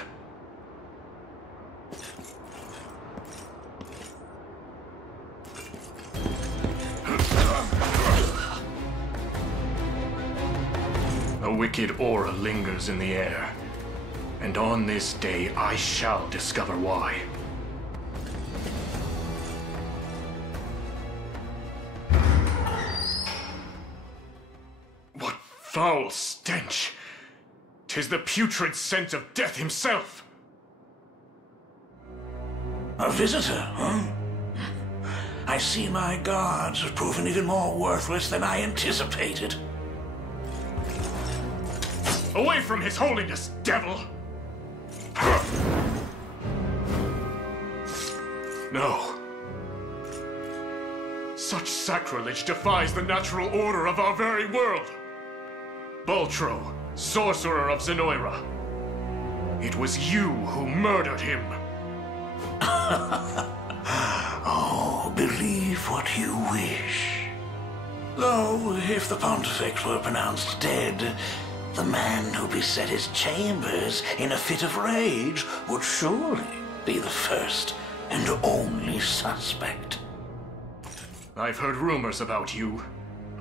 A wicked aura lingers in the air, and on this day I shall discover why. What foul stench! 'Tis the putrid scent of death himself! A visitor, huh? I see my guards have proven even more worthless than I anticipated. Away from His Holiness, devil! No. Such sacrilege defies the natural order of our very world. Baltro, sorcerer of Zenoira. It was you who murdered him. Oh, believe what you wish. Though, if the Pontifex were pronounced dead, the man who beset his chambers in a fit of rage would surely be the first and only suspect. I've heard rumors about you.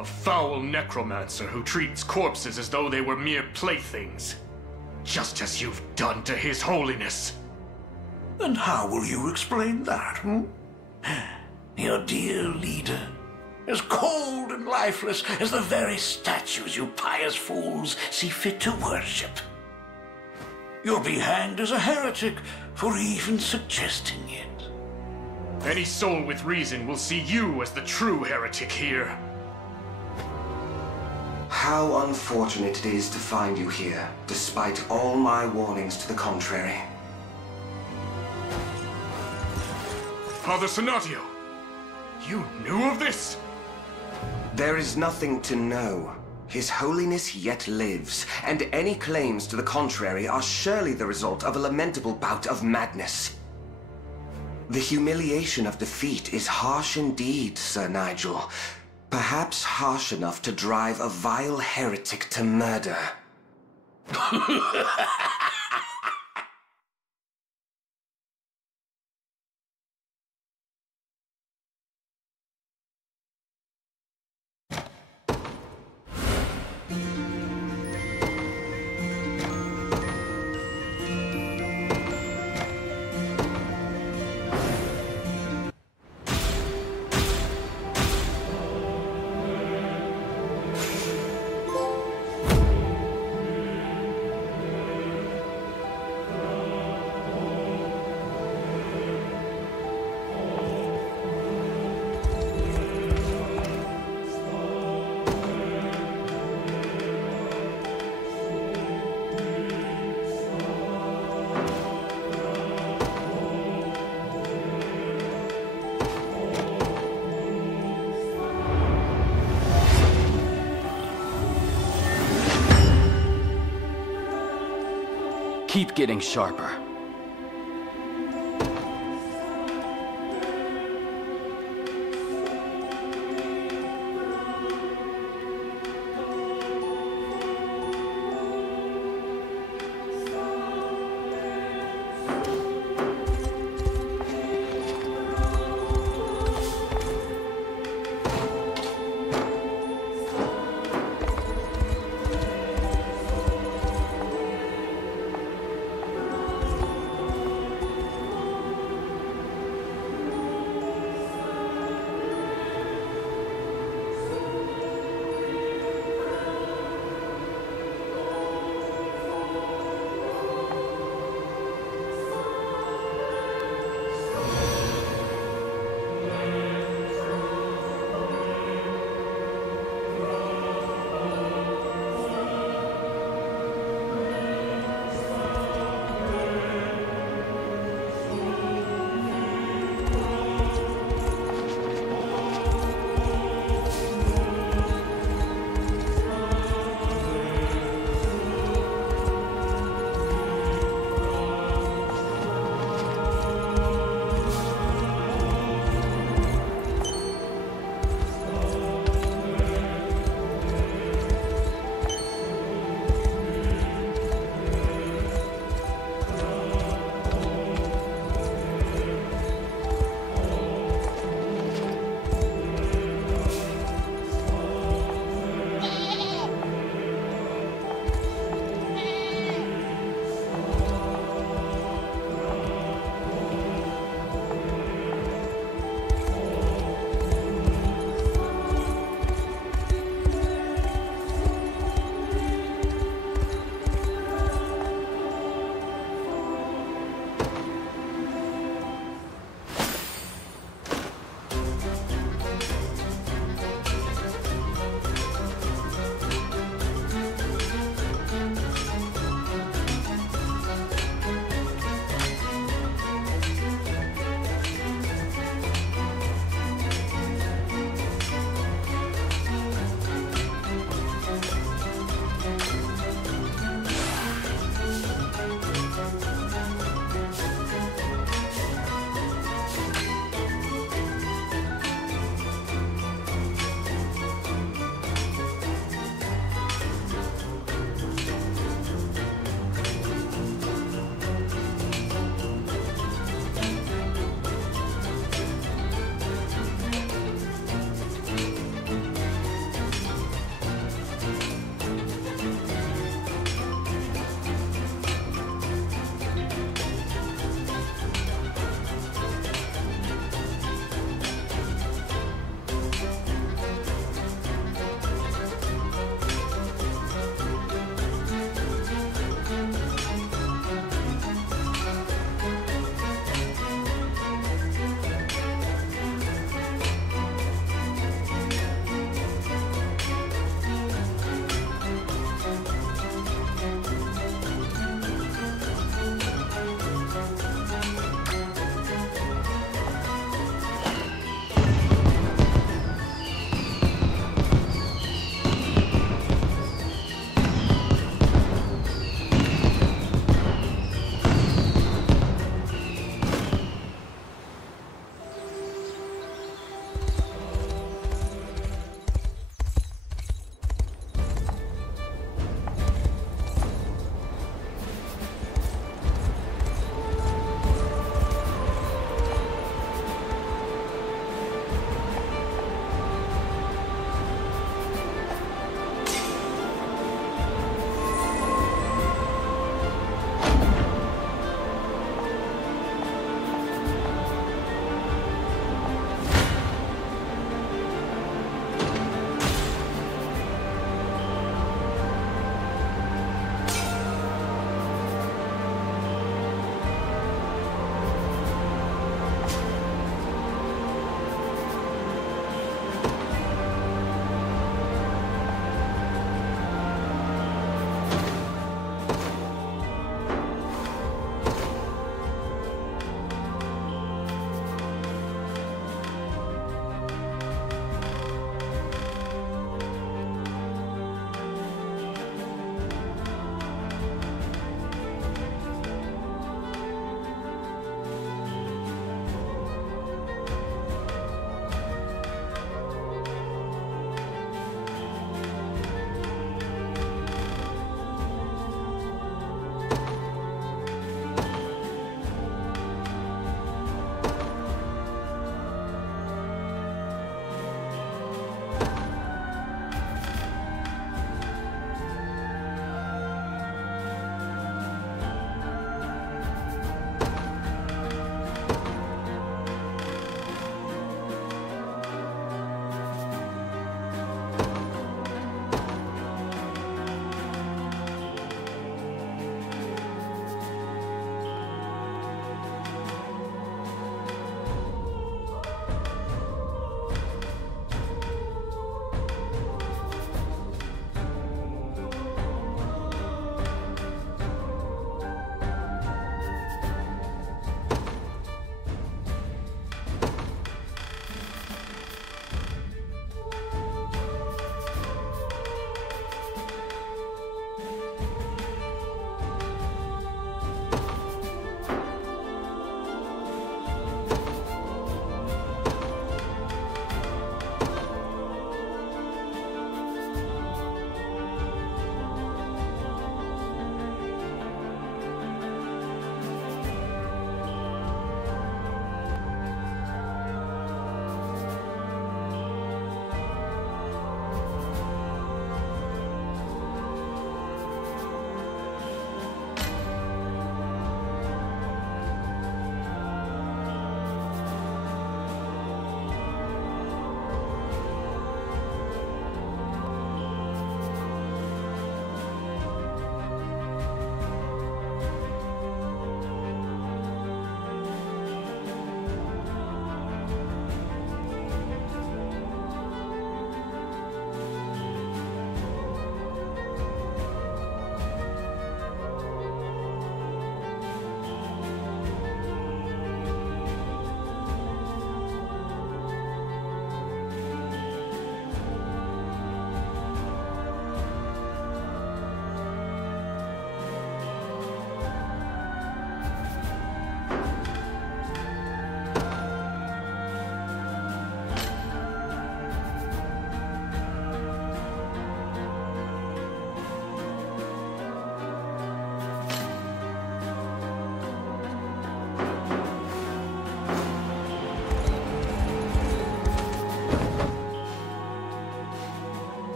A foul necromancer who treats corpses as though they were mere playthings. Just as you've done to His Holiness. And how will you explain that, Your dear leader, as cold and lifeless as the very statues you pious fools see fit to worship. You'll be hanged as a heretic for even suggesting it. Any soul with reason will see you as the true heretic here. How unfortunate it is to find you here, despite all my warnings to the contrary. Father Sonatio, you knew of this? There is nothing to know. His Holiness yet lives, and any claims to the contrary are surely the result of a lamentable bout of madness. The humiliation of defeat is harsh indeed, Sir Nigel. Perhaps harsh enough to drive a vile heretic to murder. Keep getting sharper.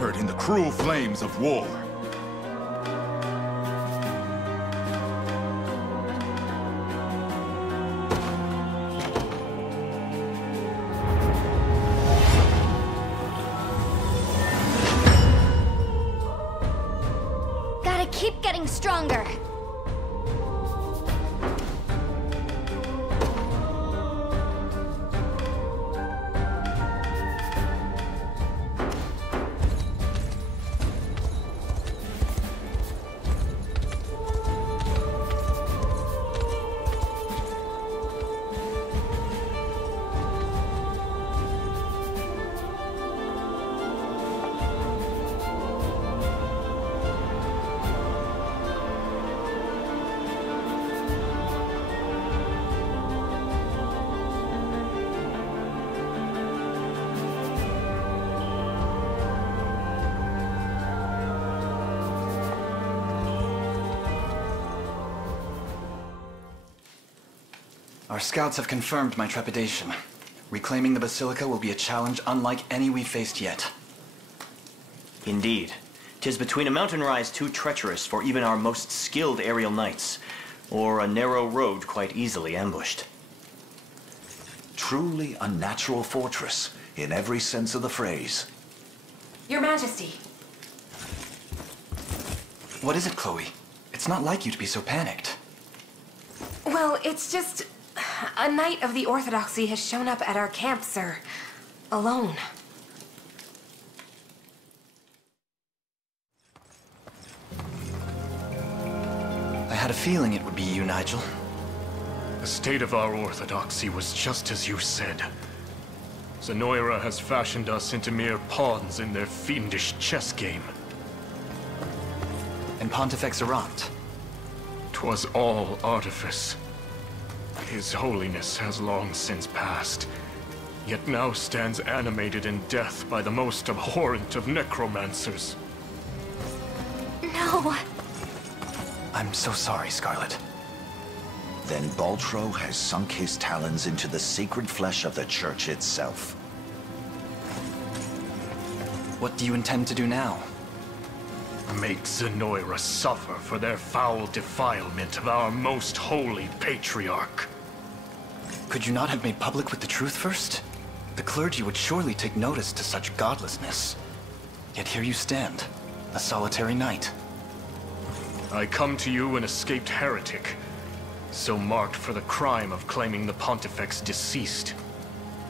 shepherd in the cruel flames of war. Gotta keep getting stronger. Our scouts have confirmed my trepidation. Reclaiming the Basilica will be a challenge unlike any we've faced yet. Indeed. 'Tis between a mountain rise too treacherous for even our most skilled aerial knights, or a narrow road quite easily ambushed. Truly a natural fortress, in every sense of the phrase. Your Majesty. What is it, Chloe? It's not like you to be so panicked. Well, it's just... a knight of the Orthodoxy has shown up at our camp, sir. Alone. I had a feeling it would be you, Nigel. The state of our orthodoxy was just as you said. Zenoira has fashioned us into mere pawns in their fiendish chess game. And Pontifex Errant? 'Twas all artifice. His holiness has long since passed, yet now stands animated in death by the most abhorrent of necromancers. No! I'm so sorry, Scarlet. Then Baltro has sunk his talons into the sacred flesh of the Church itself. What do you intend to do now? Make Zenoira suffer for their foul defilement of our most holy patriarch. Could you not have made public with the truth first? The clergy would surely take notice to such godlessness. Yet here you stand, a solitary knight. I come to you an escaped heretic, so marked for the crime of claiming the Pontifex deceased.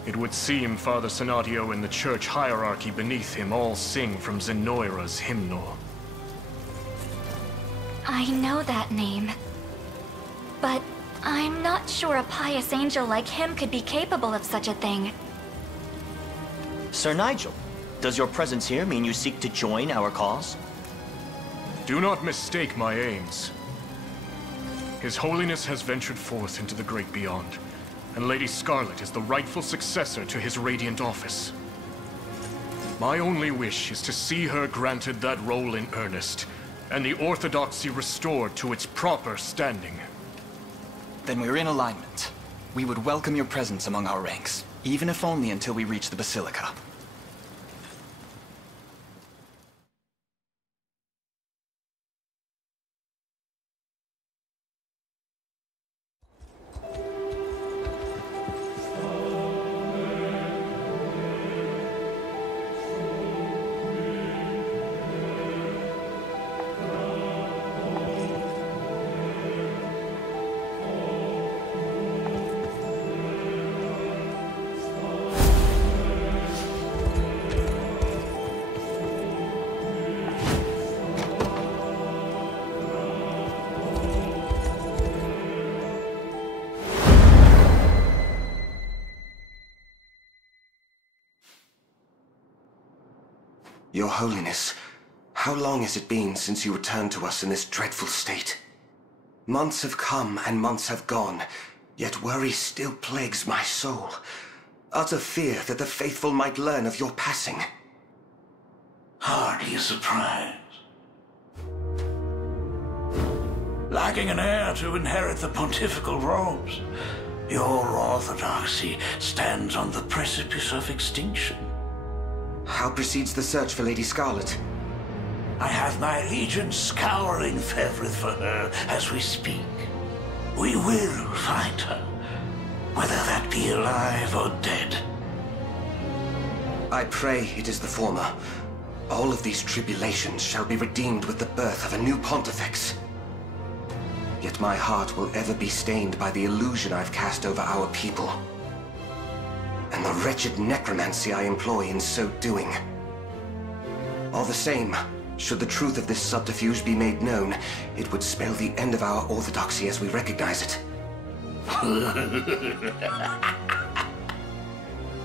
It would seem Father Sonadio and the church hierarchy beneath him all sing from Zenoira's hymnal. I know that name. But I'm not sure a pious angel like him could be capable of such a thing. Sir Nigel, does your presence here mean you seek to join our cause? Do not mistake my aims. His Holiness has ventured forth into the great beyond, and Lady Scarlet is the rightful successor to his radiant office. My only wish is to see her granted that role in earnest, and the Orthodoxy restored to its proper standing. Then we're in alignment. We would welcome your presence among our ranks, even if only until we reach the Basilica. Your Holiness, how long has it been since you returned to us in this dreadful state? Months have come and months have gone, yet worry still plagues my soul. Utter fear that the faithful might learn of your passing. Hardly a surprise. Lacking an heir to inherit the pontifical robes, your orthodoxy stands on the precipice of extinction. how proceeds the search for Lady Scarlet? I have my legion scouring Fevrith for her as we speak. We will find her, whether that be alive or dead. I pray it is the former. All of these tribulations shall be redeemed with the birth of a new pontifex. Yet my heart will ever be stained by the illusion I've cast over our people, and the wretched necromancy I employ in so doing. All the same, should the truth of this subterfuge be made known, it would spell the end of our orthodoxy as we recognize it.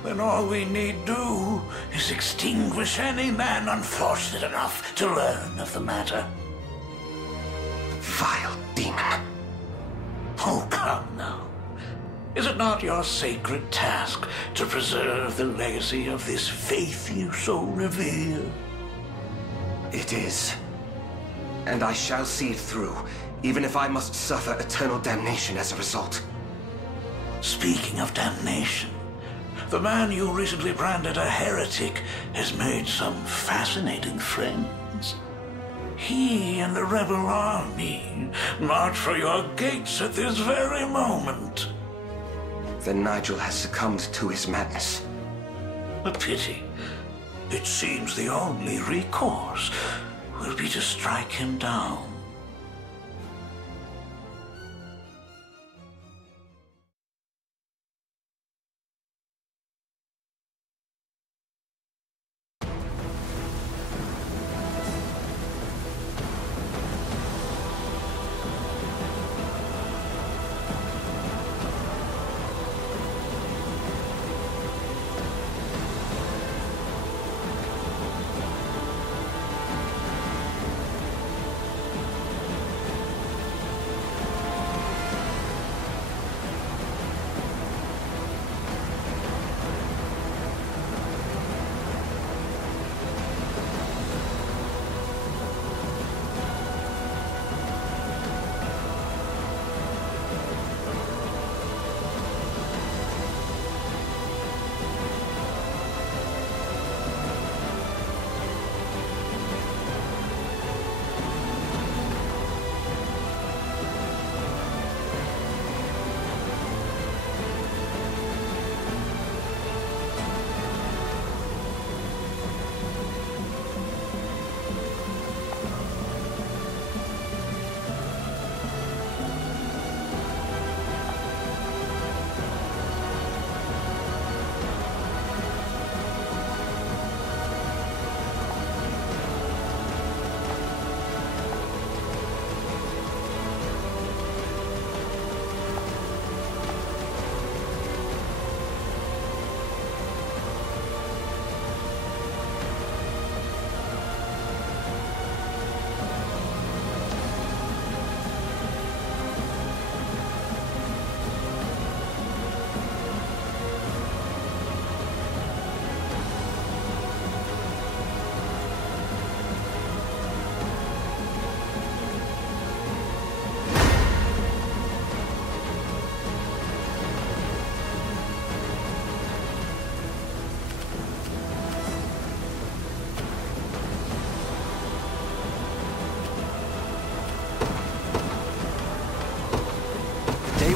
Then all we need do is extinguish any man unfortunate enough to learn of the matter. Vile demon. Oh, come now. Is it not your sacred task to preserve the legacy of this faith you so revere? It is. And I shall see it through, even if I must suffer eternal damnation as a result. Speaking of damnation, the man you recently branded a heretic has made some fascinating friends. He and the rebel army march for your gates at this very moment. Then Nigel has succumbed to his madness. A pity. It seems the only recourse will be to strike him down.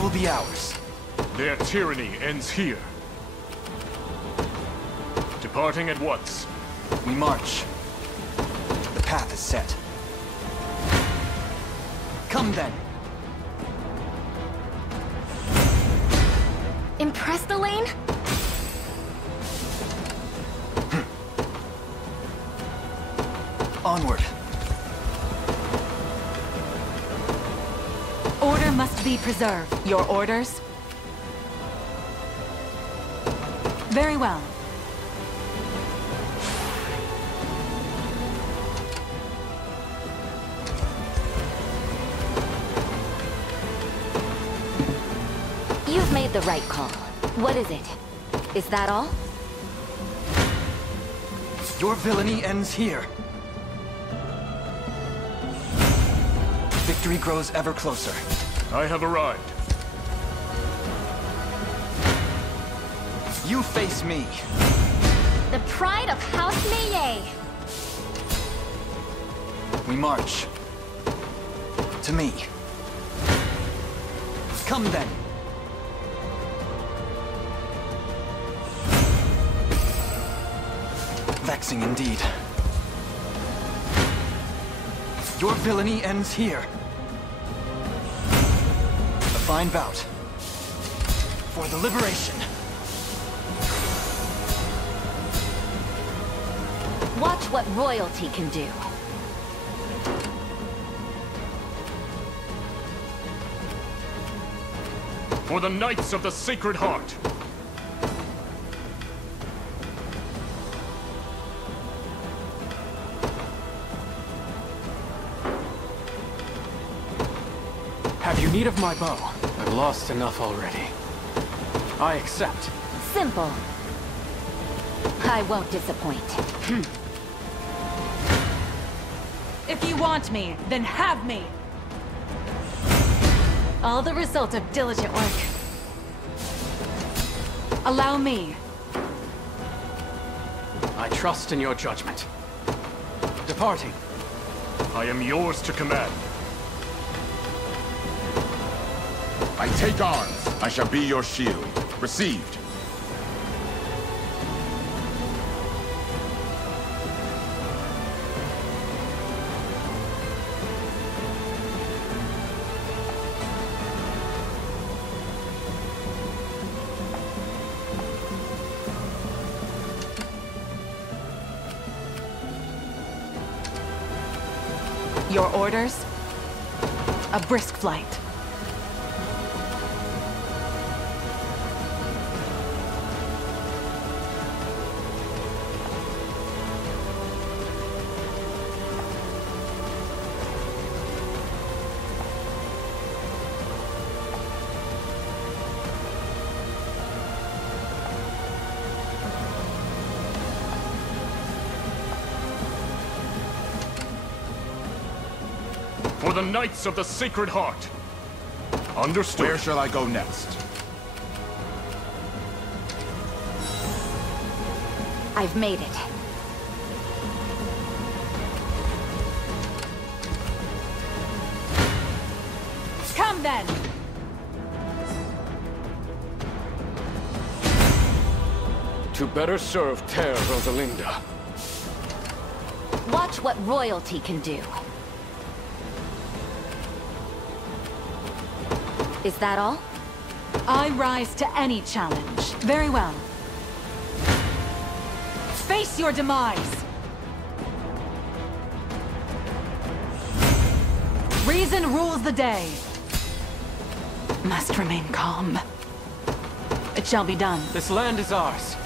Will be ours. Their tyranny ends here. Departing at once. We march. The path is set. Come then. Impressed, Elaine? Onward. Order must be preserved. Your orders? Very well. You've made the right call. What is it? Is that all? Your villainy ends here. Victory grows ever closer. I have arrived. You face me. The pride of House Meillet. We march. To me. Come then. Vexing indeed. Your villainy ends here. A fine bout. For the liberation. Watch what royalty can do. For the Knights of the Sacred Heart. Have you need of my bow? I've lost enough already. I accept. Simple. I won't disappoint. If you want me, then have me! All the result of diligent work. Allow me. I trust in your judgment. Departing. I am yours to command. I take arms. I shall be your shield. Received. Your orders? A brisk flight. For the Knights of the Sacred Heart. Understood. Where shall I go next? I've made it. Come then! To better serve Ter Rosalinda. Watch what royalty can do. Is that all? I rise to any challenge. Very well. Face your demise! Reason rules the day. Must remain calm. It shall be done. This land is ours.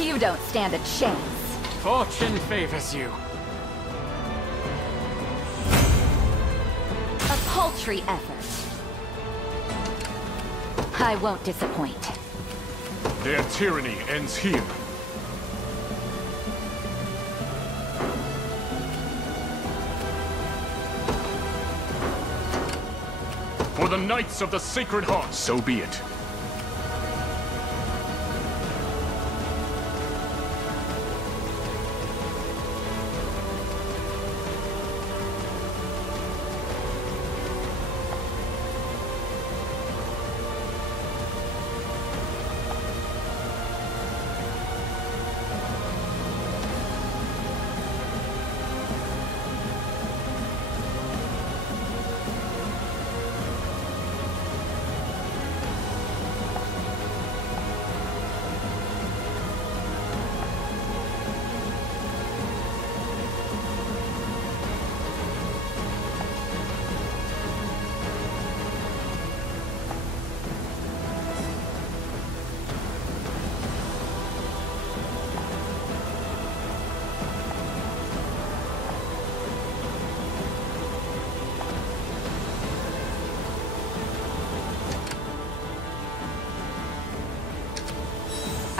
You don't stand a chance. Fortune favors you. A paltry effort. I won't disappoint. Their tyranny ends here. For the Knights of the Sacred Heart. So be it.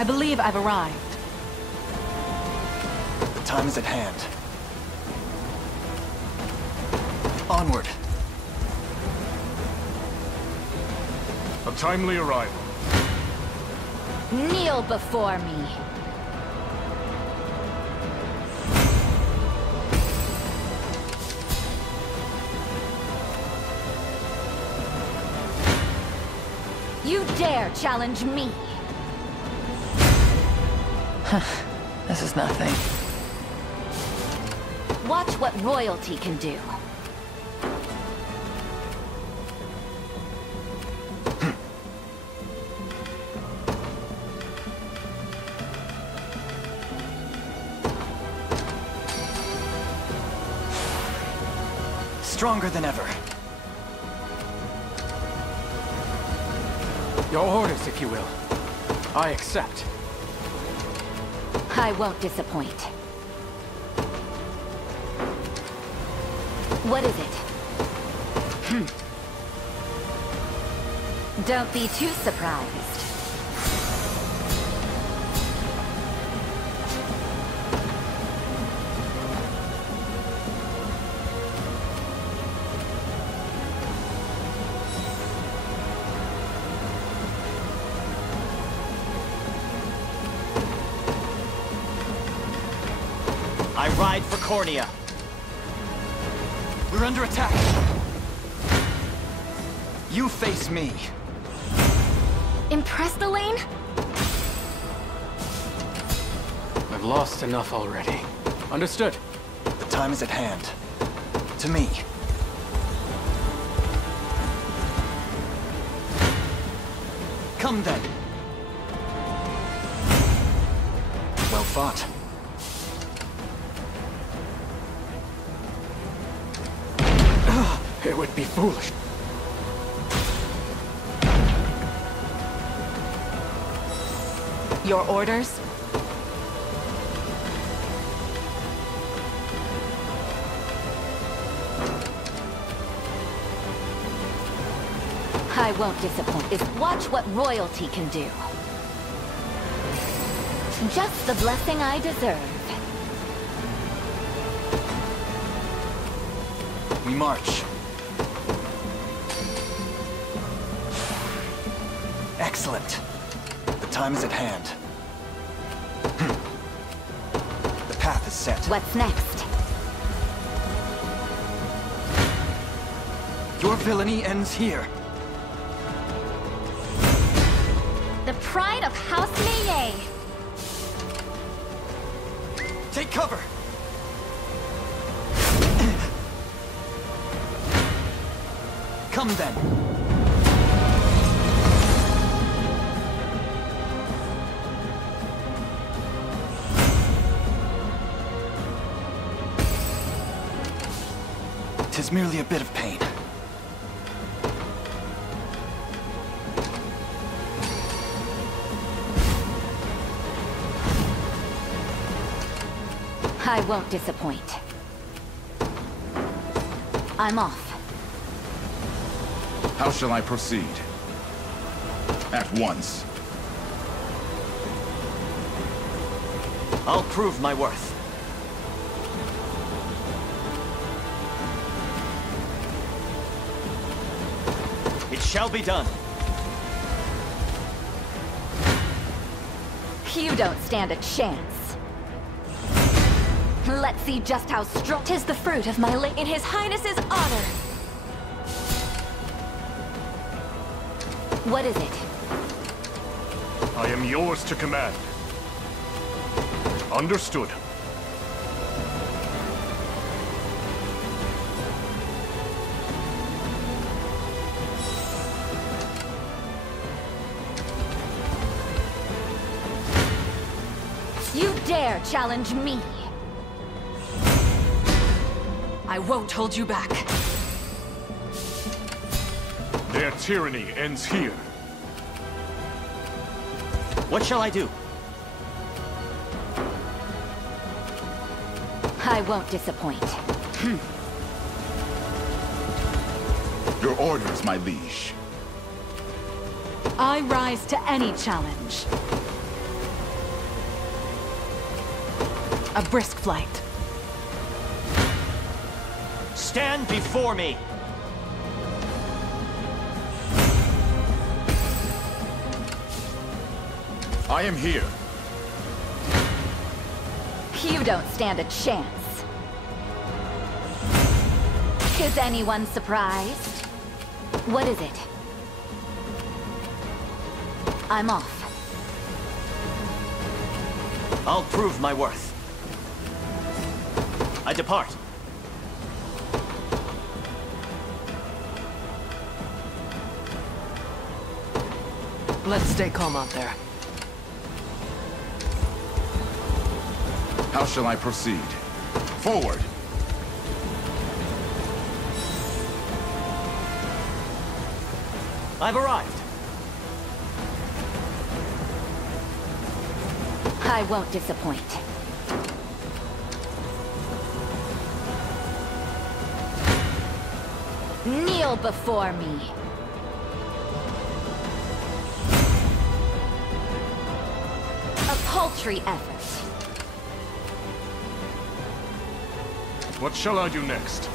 I believe I've arrived. The time is at hand. Onward. A timely arrival. Kneel before me. You dare challenge me? This is nothing. Watch what royalty can do. Stronger than ever. Your orders, if you will. I accept. I won't disappoint. What is it? Don't be too surprised. I ride for Cornea. We're under attack. You face me. Impressed, Elaine? I've lost enough already. Understood. The time is at hand. To me. Come then. Well fought. It would be foolish. Your orders? I won't disappoint. Watch what royalty can do. Just the blessing I deserve. We march. Excellent. The time is at hand. The path is set. What's next? Your villainy ends here. The pride of House Meillet. Take cover! Come then. Tis merely a bit of pain. I won't disappoint. I'm off. How shall I proceed? At once. I'll prove my worth. It shall be done. You don't stand a chance. Let's see just how strong. 'Tis the fruit of my in His Highness's honor. What is it? I am yours to command. Understood. You dare challenge me? I won't hold you back. Their tyranny ends here. What shall I do? I won't disappoint. Your orders, my liege. I rise to any challenge. A brisk flight. Stand before me! I am here. You don't stand a chance. Is anyone surprised? What is it? I'm off. I'll prove my worth. I depart. Let's stay calm out there. How shall I proceed? Forward! I've arrived. I won't disappoint. Kneel before me. A paltry effort. What shall I do next?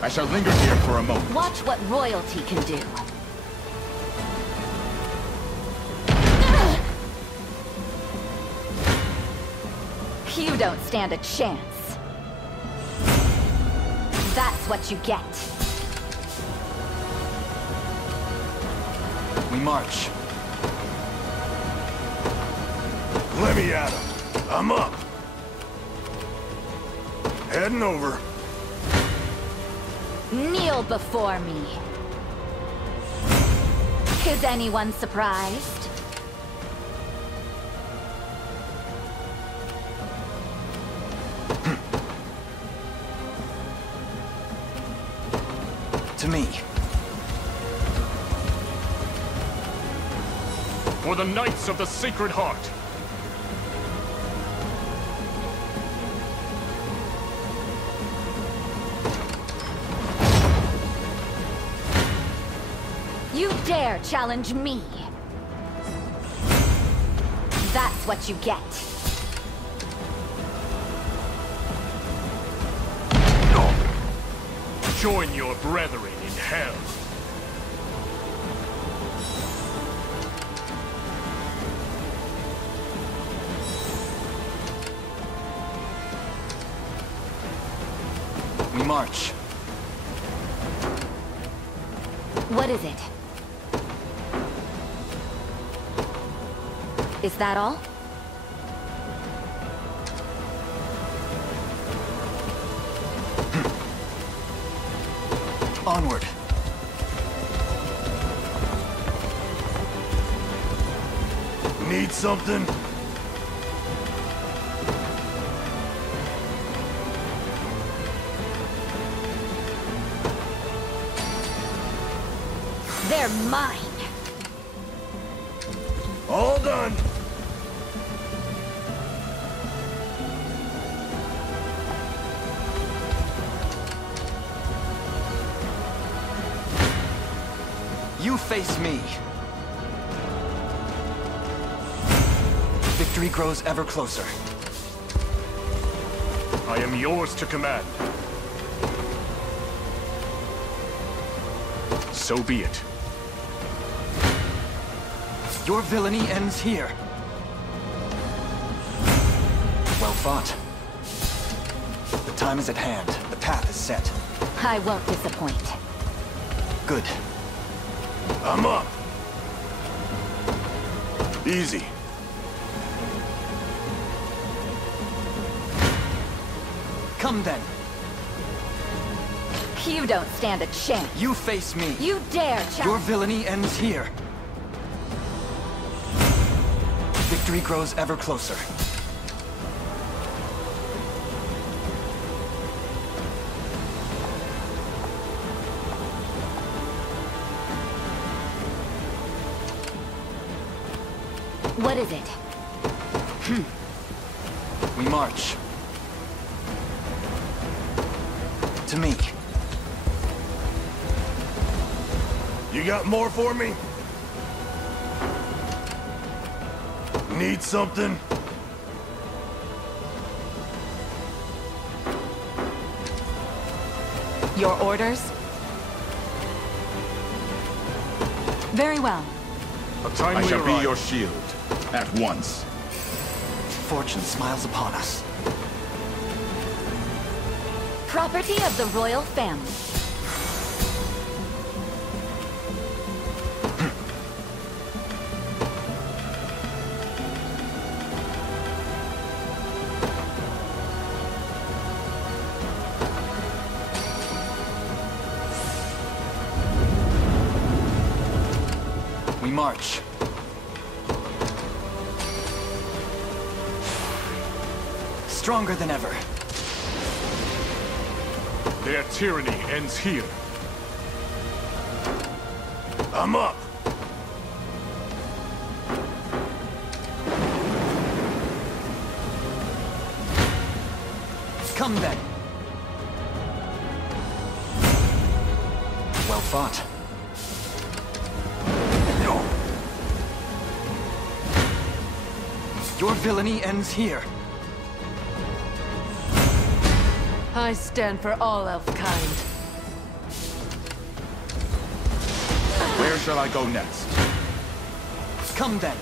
I shall linger here for a moment. Watch what royalty can do. You don't stand a chance. That's what you get. We march. Let me at him. I'm up. Heading over. Kneel before me. Is anyone surprised? To me. For the Knights of the Sacred Heart. You dare challenge me? That's what you get. Join your brethren in hell. We march. What is it? Is that all? Onward. Need something? They're mine. All done. You face me. Victory grows ever closer. I am yours to command. So be it. Your villainy ends here. Well fought. The time is at hand. The path is set. I won't disappoint. Good. I'm up. Easy. Come then. You don't stand a chance. You face me. You dare challenge. Your villainy ends here. Victory grows ever closer. What is it? We march. To me. You got more for me? Need something? Your orders? Very well. I shall be your shield. At once. Fortune smiles upon us. Property of the royal family. We march. Stronger than ever. Their tyranny ends here. I'm up. Come then. Well fought. Your villainy ends here. I stand for all elf-kind. Where shall I go next? Come then.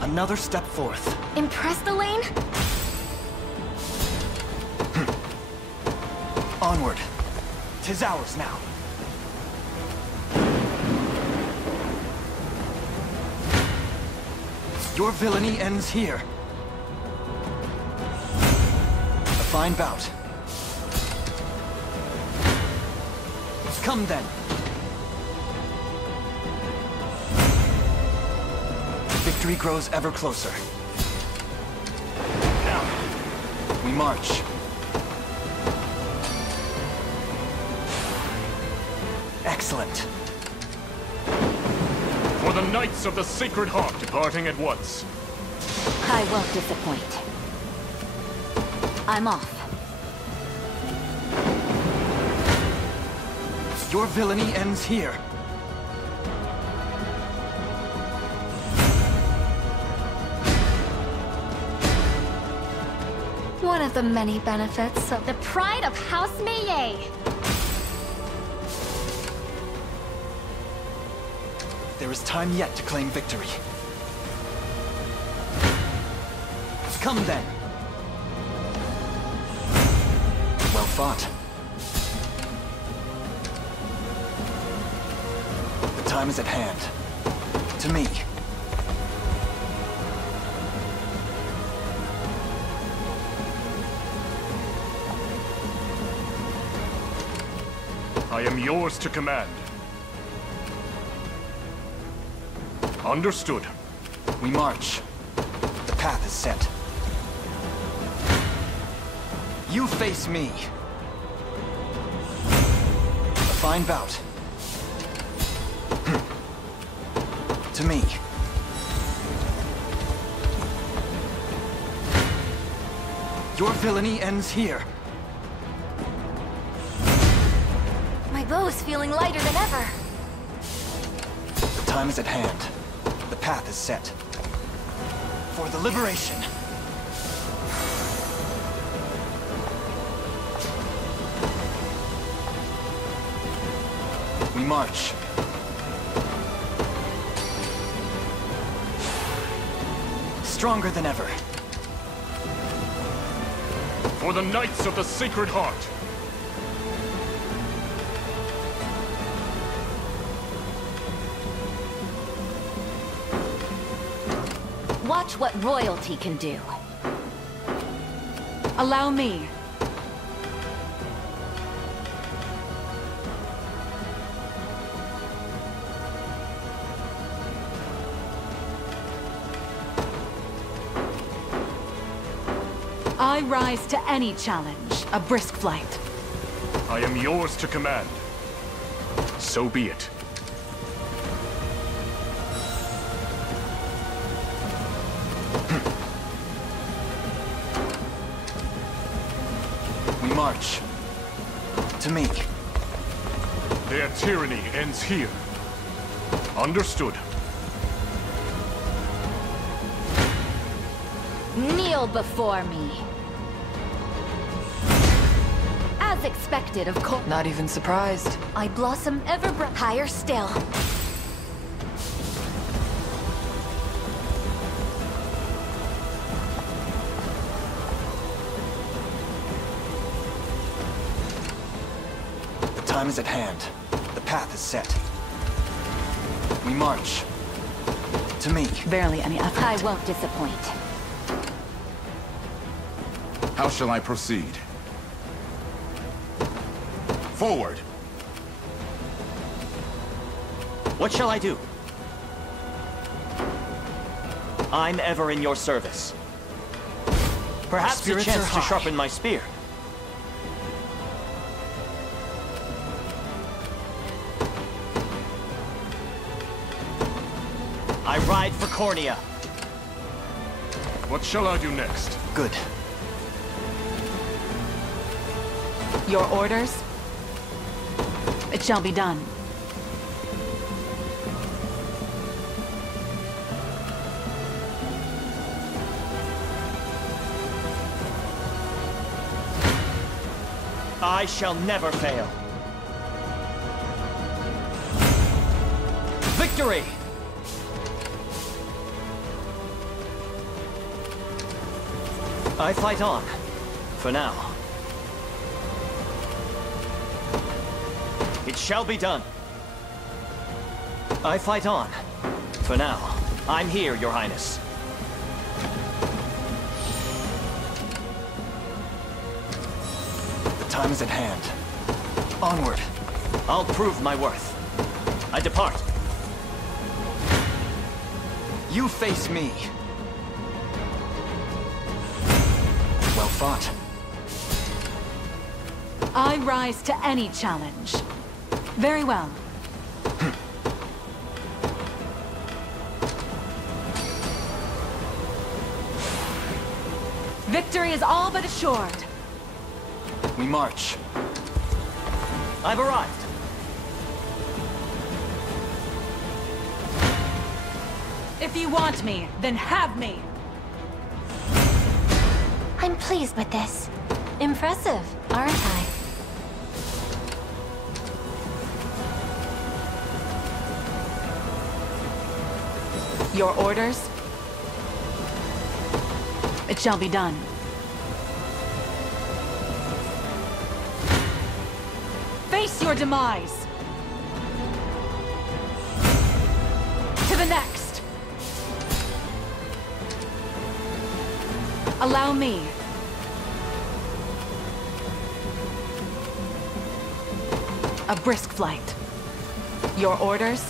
Another step forth. Impressed, Elaine? Onward. 'Tis ours now. Your villainy ends here. A fine bout. Come then. Victory grows ever closer. Now, we march. Excellent. For the Knights of the Sacred Heart departing at once. I won't disappoint. I'm off. Your villainy ends here. One of the many benefits of the pride of House Meillet. There is time yet to claim victory. Come then. Well fought. The time is at hand. To me. I am yours to command. Understood. We march. The path is set. You face me. A fine bout. To me. Your villainy ends here. My bow's feeling lighter than ever. The time is at hand. The path is set. For the liberation. We march. Stronger than ever. For the Knights of the Sacred Heart. Watch what royalty can do. Allow me. I rise to any challenge, a brisk flight. I am yours to command. So be it. We march. To me. Their tyranny ends here. Understood. Kneel before me. As expected, of course. Not even surprised. I blossom ever bright. Higher still. The time is at hand. The path is set. We march. To me. Barely any effort. I won't disappoint. How shall I proceed? Forward! What shall I do? I'm ever in your service. Perhaps a chance to sharpen my spear. I ride for Cornea. What shall I do next? Good. Your orders? It shall be done. I shall never fail. Victory! I fight on. For now. It shall be done. I fight on. For now. I'm here, Your Highness. The time is at hand. Onward. I'll prove my worth. I depart. You face me. Well fought. I rise to any challenge. Very well. Victory is all but assured. We march. I've arrived. If you want me, then have me. I'm pleased with this. Impressive, aren't I? Your orders? It shall be done. Face your demise! To the next! Allow me. A brisk flight. Your orders?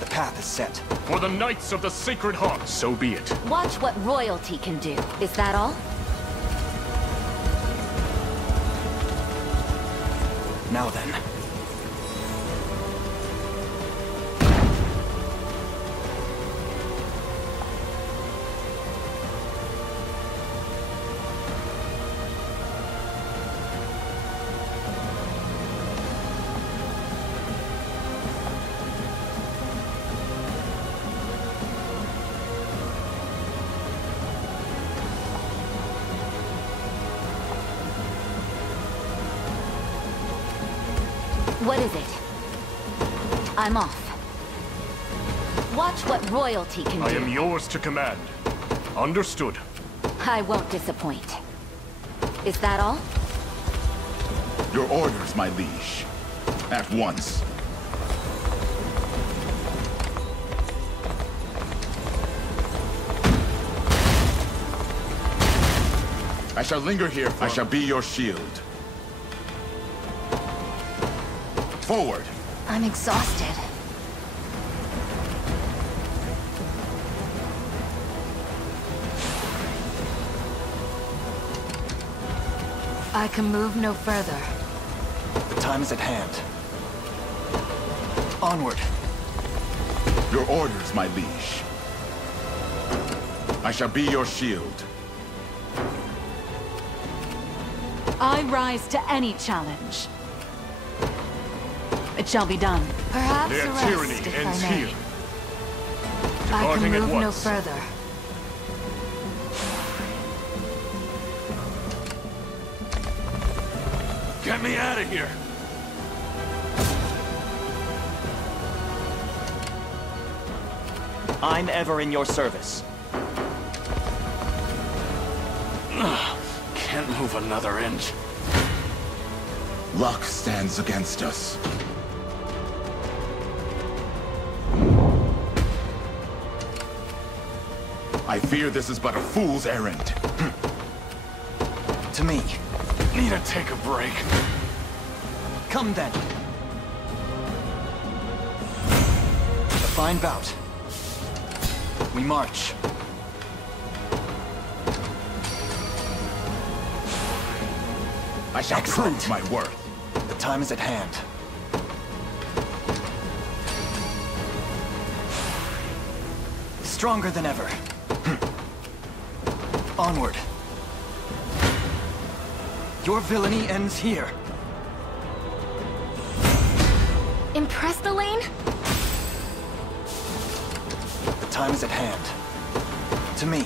The path is set. For the Knights of the Sacred Heart, so be it. Watch what royalty can do. Is that all? Now then. What is it? I'm off. Watch what royalty can do. I am yours to command. Understood. I won't disappoint. Is that all? Your orders, my liege. At once. I shall linger here. I shall be your shield. Forward. I'm exhausted. I can move no further. The time is at hand. Onward. Your orders, my liege. I shall be your shield. I rise to any challenge. It shall be done. Perhaps Their a rest, tyranny if ends I may. here. I can Departing at move no once. further. Get me out of here! I'm ever in your service. Can't move another inch. Luck stands against us. I fear this is but a fool's errand. To me. Need to take a break. Come then. A fine bout. We march. I shall prove my worth. The time is at hand. Stronger than ever. Onward. Your villainy ends here. Impressed, Elaine? The time is at hand. To me.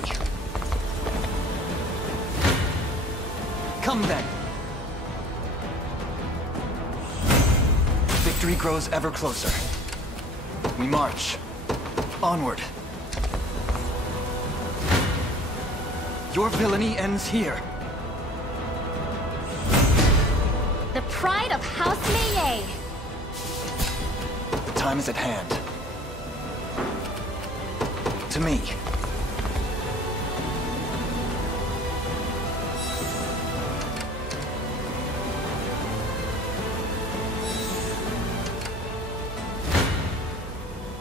Come then. Victory grows ever closer. We march. Onward. Your villainy ends here. The pride of House Meillet. The time is at hand. To me.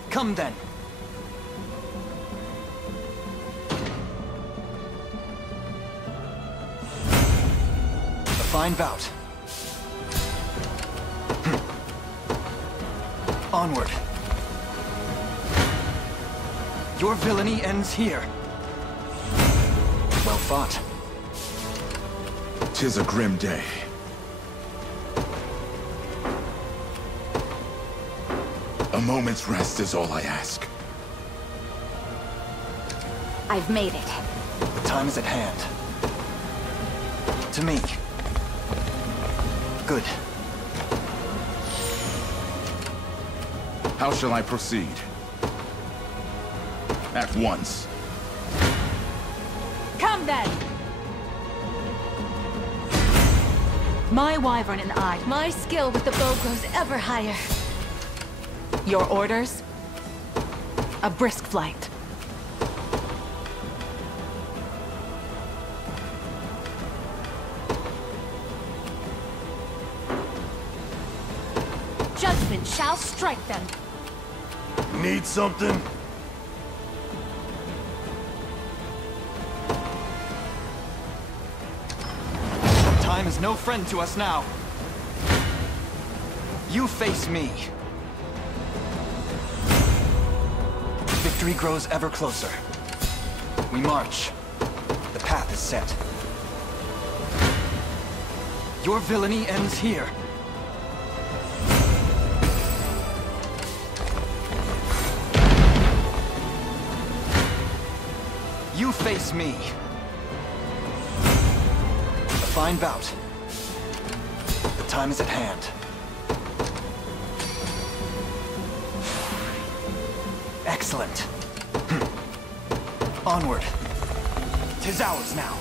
Come then. A fine bout. Onward. Your villainy ends here. Well fought. 'Tis a grim day. A moment's rest is all I ask. I've made it. The time is at hand. To me. Good. How shall I proceed? At once. Come then! My wyvern and I, My skill with the bow grows ever higher. your orders? A brisk flight. Judgment shall strike them. Need something? Time is no friend to us now. You face me. Victory grows ever closer. We march. The path is set. Your villainy ends here. You face me. A fine bout. The time is at hand. Excellent. Onward. 'Tis ours now.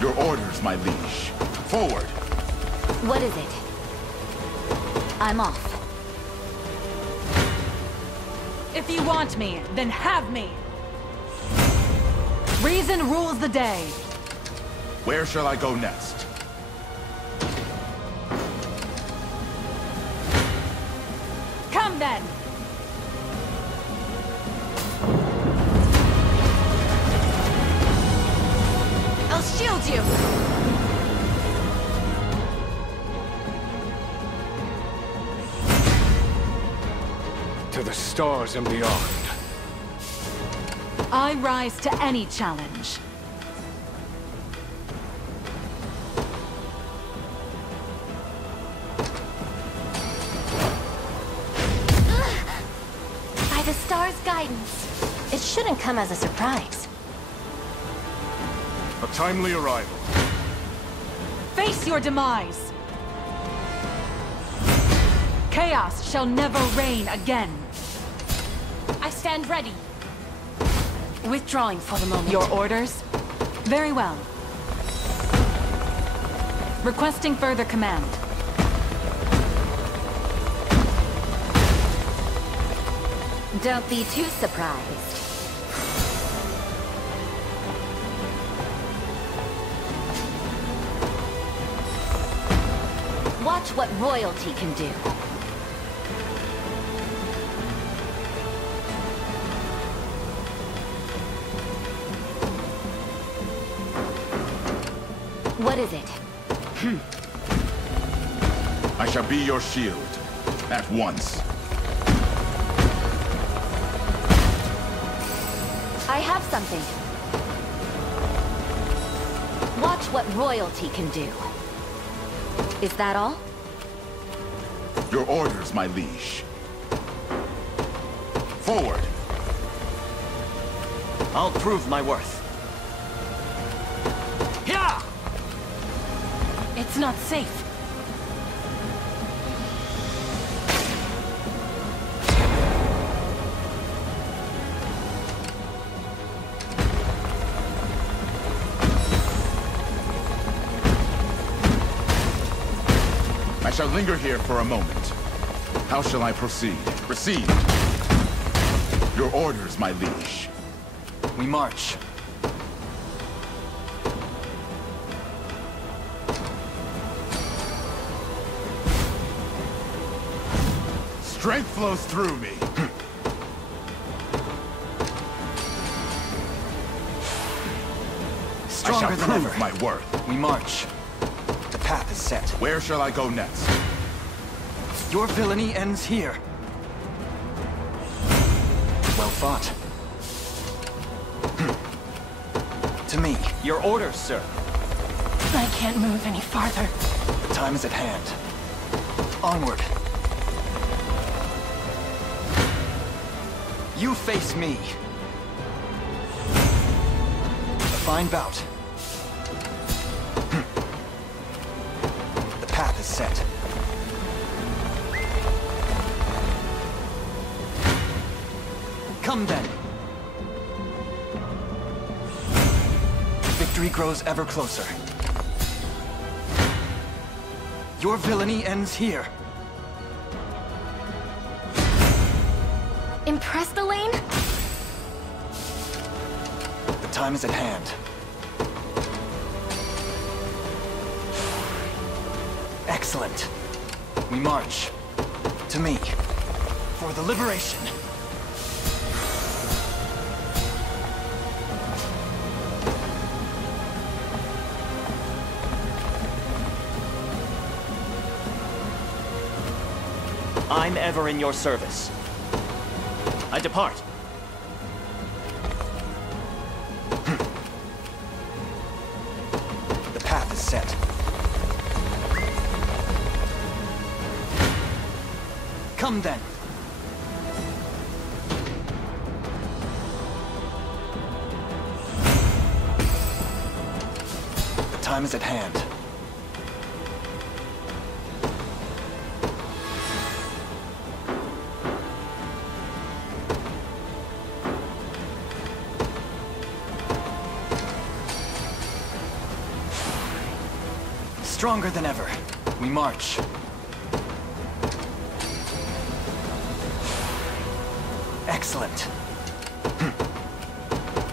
Your orders, my liege. Forward. What is it? I'm off. If you want me, then have me. Reason rules the day. Where shall I go next? Come then! I'll shield you! To the stars and beyond. I rise to any challenge. star's guidance. It shouldn't come as a surprise. A timely arrival. Face your demise! Chaos shall never reign again. I stand ready. Withdrawing for the moment. Your orders? Very well. Requesting further command. Don't be too surprised. Watch what royalty can do. What is it? I shall be your shield. At once. I have something. Watch what royalty can do. Is that all? Your orders, my liege. Forward! I'll prove my worth. Yeah! It's not safe. I shall linger here for a moment. How shall I proceed? Proceed! Your orders, my liege. We march. Strength flows through me. Stronger I shall than prove ever. my worth. We march. The path is set. Where shall I go next? Your villainy ends here. Well fought. To me. Your orders, sir. I can't move any farther. The time is at hand. Onward. You face me. A fine bout. The path is set. Come then. Victory grows ever closer. Your villainy ends here. Impressed, Elaine? The time is at hand. Excellent. We march. To me. For the liberation. I'm ever in your service. I depart. The path is set. Come then. The time is at hand. Stronger than ever. We march. Excellent.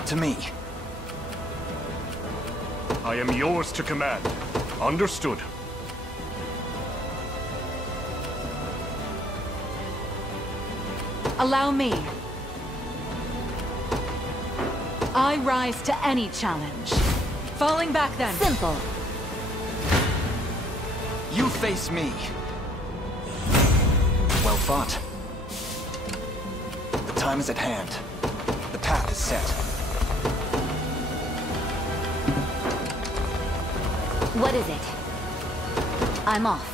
To me. I am yours to command. Understood. Allow me. I rise to any challenge. Falling back then. Simple. You face me. Well fought. The time is at hand. The path is set. What is it? I'm off.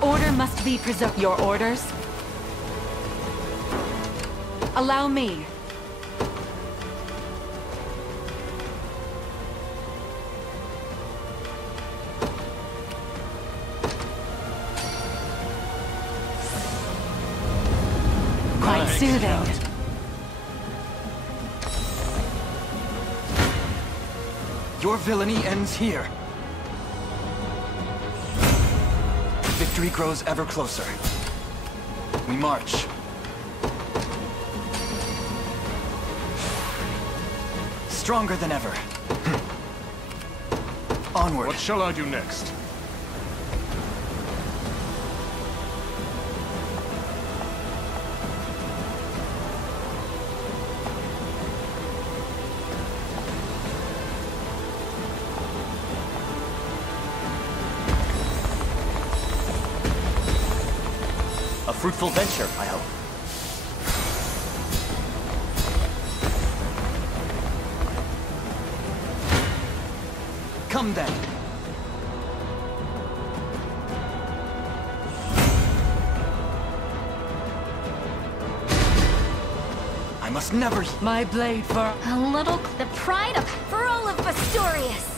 Order honor must be preserved. Your orders? Allow me. Quite soothing. Your villainy ends here. Victory grows ever closer. We march. Stronger than ever. Onward. What shall I do next? A fruitful venture, I hope. Come then. I must never... My blade for... A little... The pride of... For all of Bastorius!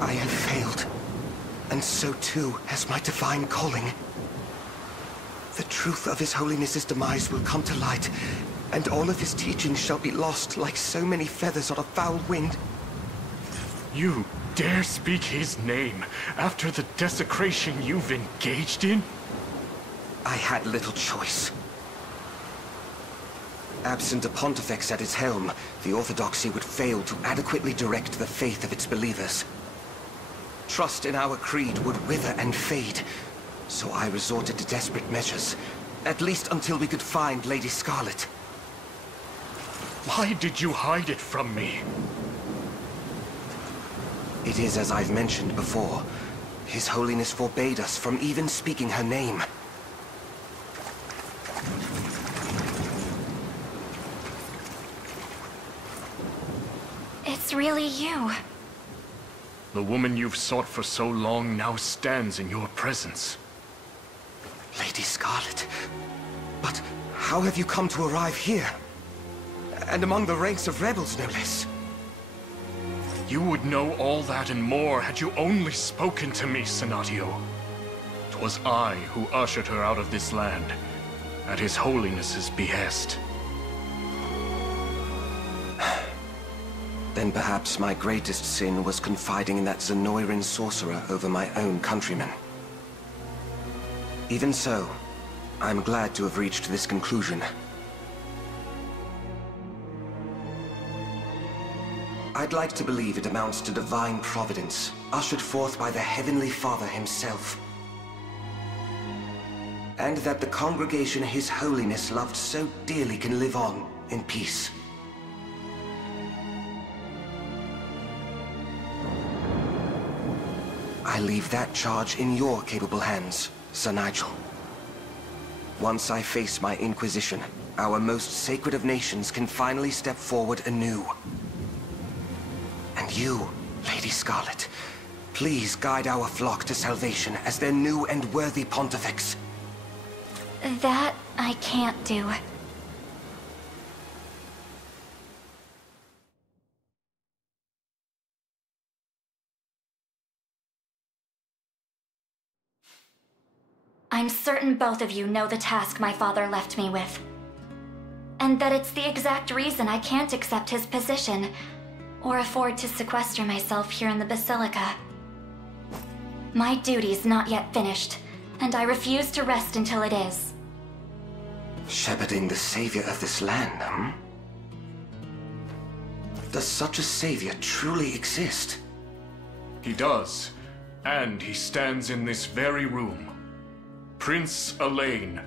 I have failed, and so too has my divine calling. The truth of His Holiness's demise will come to light, and all of his teachings shall be lost like so many feathers on a foul wind. You dare speak his name after the desecration you've engaged in? I had little choice. Absent a pontifex at its helm, the Orthodoxy would fail to adequately direct the faith of its believers. Trust in our creed would wither and fade, so I resorted to desperate measures, at least until we could find Lady Scarlet. Why did you hide it from me? It is as I've mentioned before. His Holiness forbade us from even speaking her name. It's really you. The woman you've sought for so long now stands in your presence. Lady Scarlet? But how have you come to arrive here? And among the ranks of rebels, no less. You would know all that and more had you only spoken to me, Senatio. 'Twas I who ushered her out of this land, at His Holiness's behest. Then perhaps my greatest sin was confiding in that Zenoiran sorcerer over my own countrymen. Even so, I'm glad to have reached this conclusion. I'd like to believe it amounts to divine providence, ushered forth by the Heavenly Father himself. And that the congregation His Holiness loved so dearly can live on in peace. I leave that charge in your capable hands, Sir Nigel. Once I face my Inquisition, our most sacred of nations can finally step forward anew. And you, Lady Scarlet, please guide our flock to salvation as their new and worthy pontifex. That I can't do. I'm certain both of you know the task my father left me with. And that it's the exact reason I can't accept his position, or afford to sequester myself here in the Basilica. My duty's not yet finished, and I refuse to rest until it is. Shepherding the savior of this land, hmm? Does such a savior truly exist? He does, and he stands in this very room. Prince Elaine,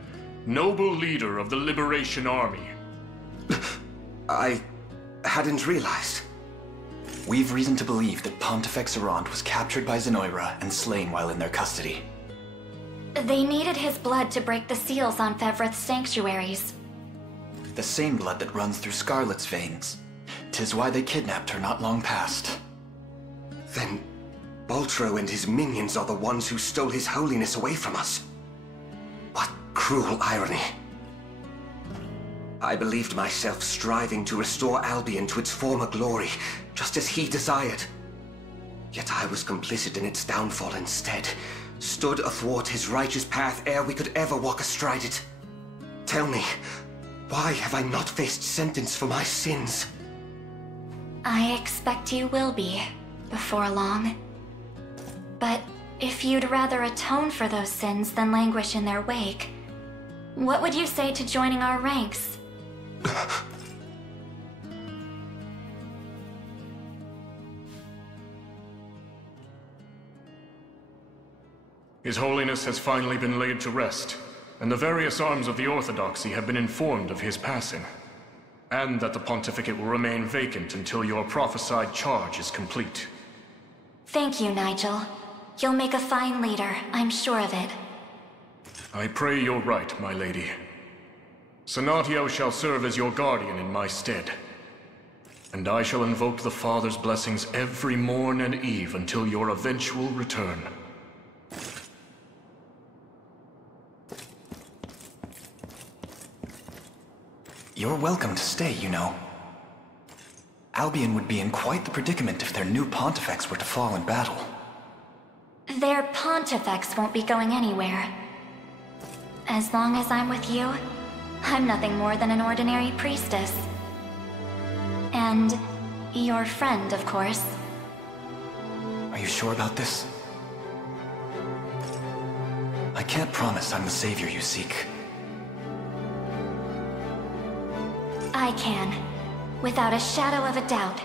Noble leader of the Liberation Army. I hadn't realized. We've reason to believe that Pontifex Errant was captured by Zenoira and slain while in their custody. They needed his blood to break the seals on Fevrith's sanctuaries. The same blood that runs through Scarlet's veins. 'Tis why they kidnapped her not long past. Then Baltro and his minions are the ones who stole his holiness away from us. What cruel irony. I believed myself striving to restore Albion to its former glory, just as he desired. Yet I was complicit in its downfall instead, stood athwart his righteous path ere we could ever walk astride it. Tell me, why have I not faced sentence for my sins? I expect you will be, before long. But if you'd rather atone for those sins than languish in their wake, what would you say to joining our ranks? His Holiness has finally been laid to rest, and the various arms of the Orthodoxy have been informed of his passing, and that the Pontificate will remain vacant until your prophesied charge is complete. Thank you, Nigel. You'll make a fine leader, I'm sure of it. I pray you're right, my lady. Sonatio shall serve as your guardian in my stead, and I shall invoke the Father's blessings every morn and eve until your eventual return. You're welcome to stay, you know. Albion would be in quite the predicament if their new Pontifex were to fall in battle. Their Pontifex won't be going anywhere. As long as I'm with you, I'm nothing more than an ordinary priestess. And your friend, of course. Are you sure about this? I can't promise I'm the savior you seek. I can, without a shadow of a doubt.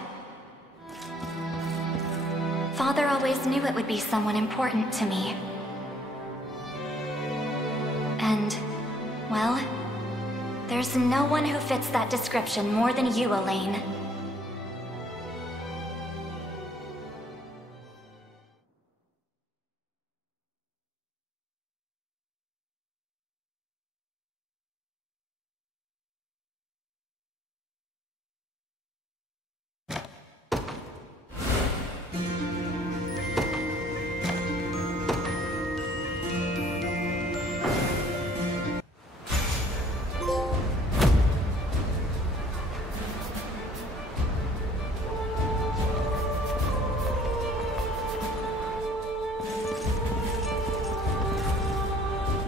Father always knew it would be someone important to me. And, well, there's no one who fits that description more than you, Elaine.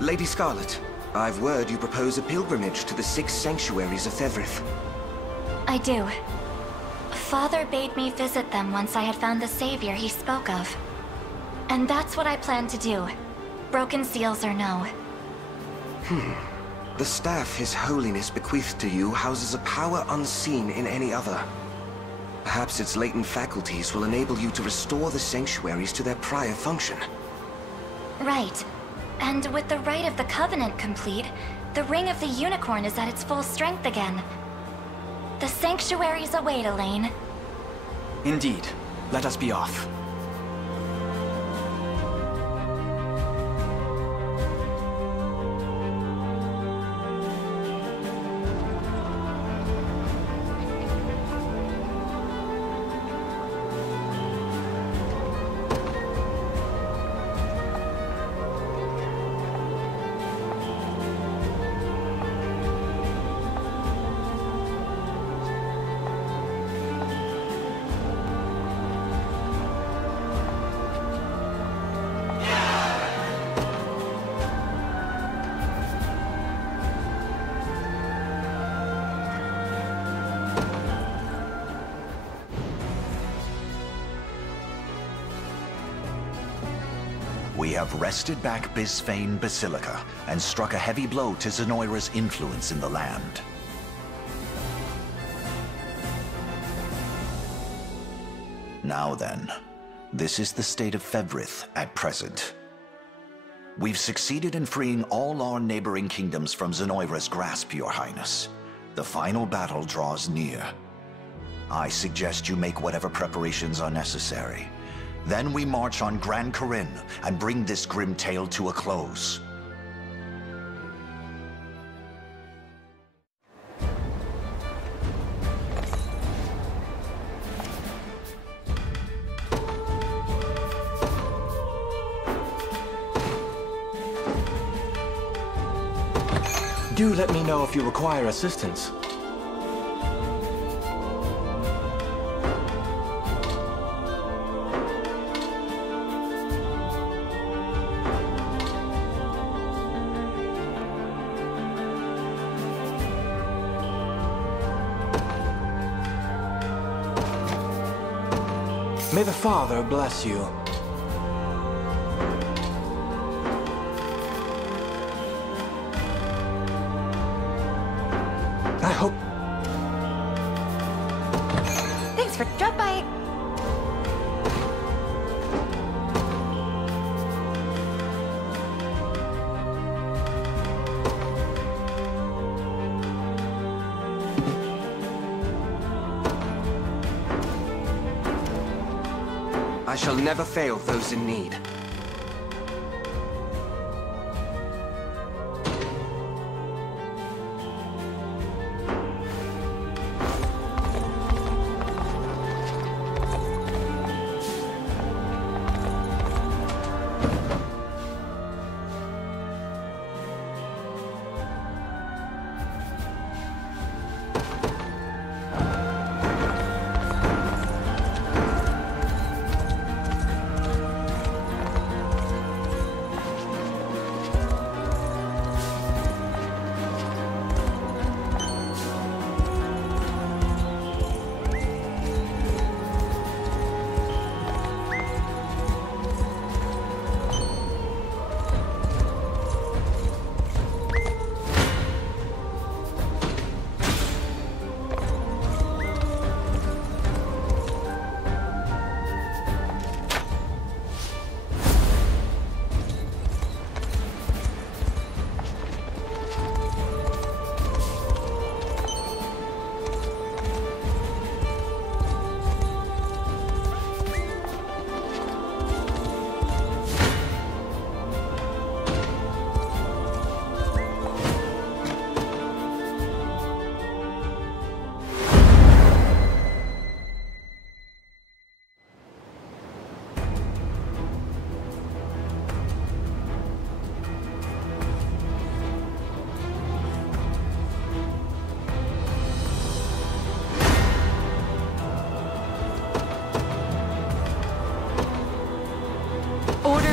Lady Scarlet, I've word you propose a pilgrimage to the 6 sanctuaries of Fevrith. I do. Father bade me visit them once I had found the savior he spoke of. And that's what I plan to do, broken seals or no. The staff His Holiness bequeathed to you houses a power unseen in any other. Perhaps its latent faculties will enable you to restore the sanctuaries to their prior function. Right. And with the Rite of the Covenant complete, the Ring of the Unicorn is at its full strength again. The sanctuaries await, Elaine. Indeed. Let us be off. We have wrested back Bisphane Basilica and struck a heavy blow to Zenoira's influence in the land. Now then, this is the state of Fevrith at present. We've succeeded in freeing all our neighboring kingdoms from Zenoira's grasp, Your Highness. The final battle draws near. I suggest you make whatever preparations are necessary. Then we march on Gran Corinne and bring this grim tale to a close. Do let me know if you require assistance. May the Father bless you. I hope... Thanks for drop by. I shall never fail those in need.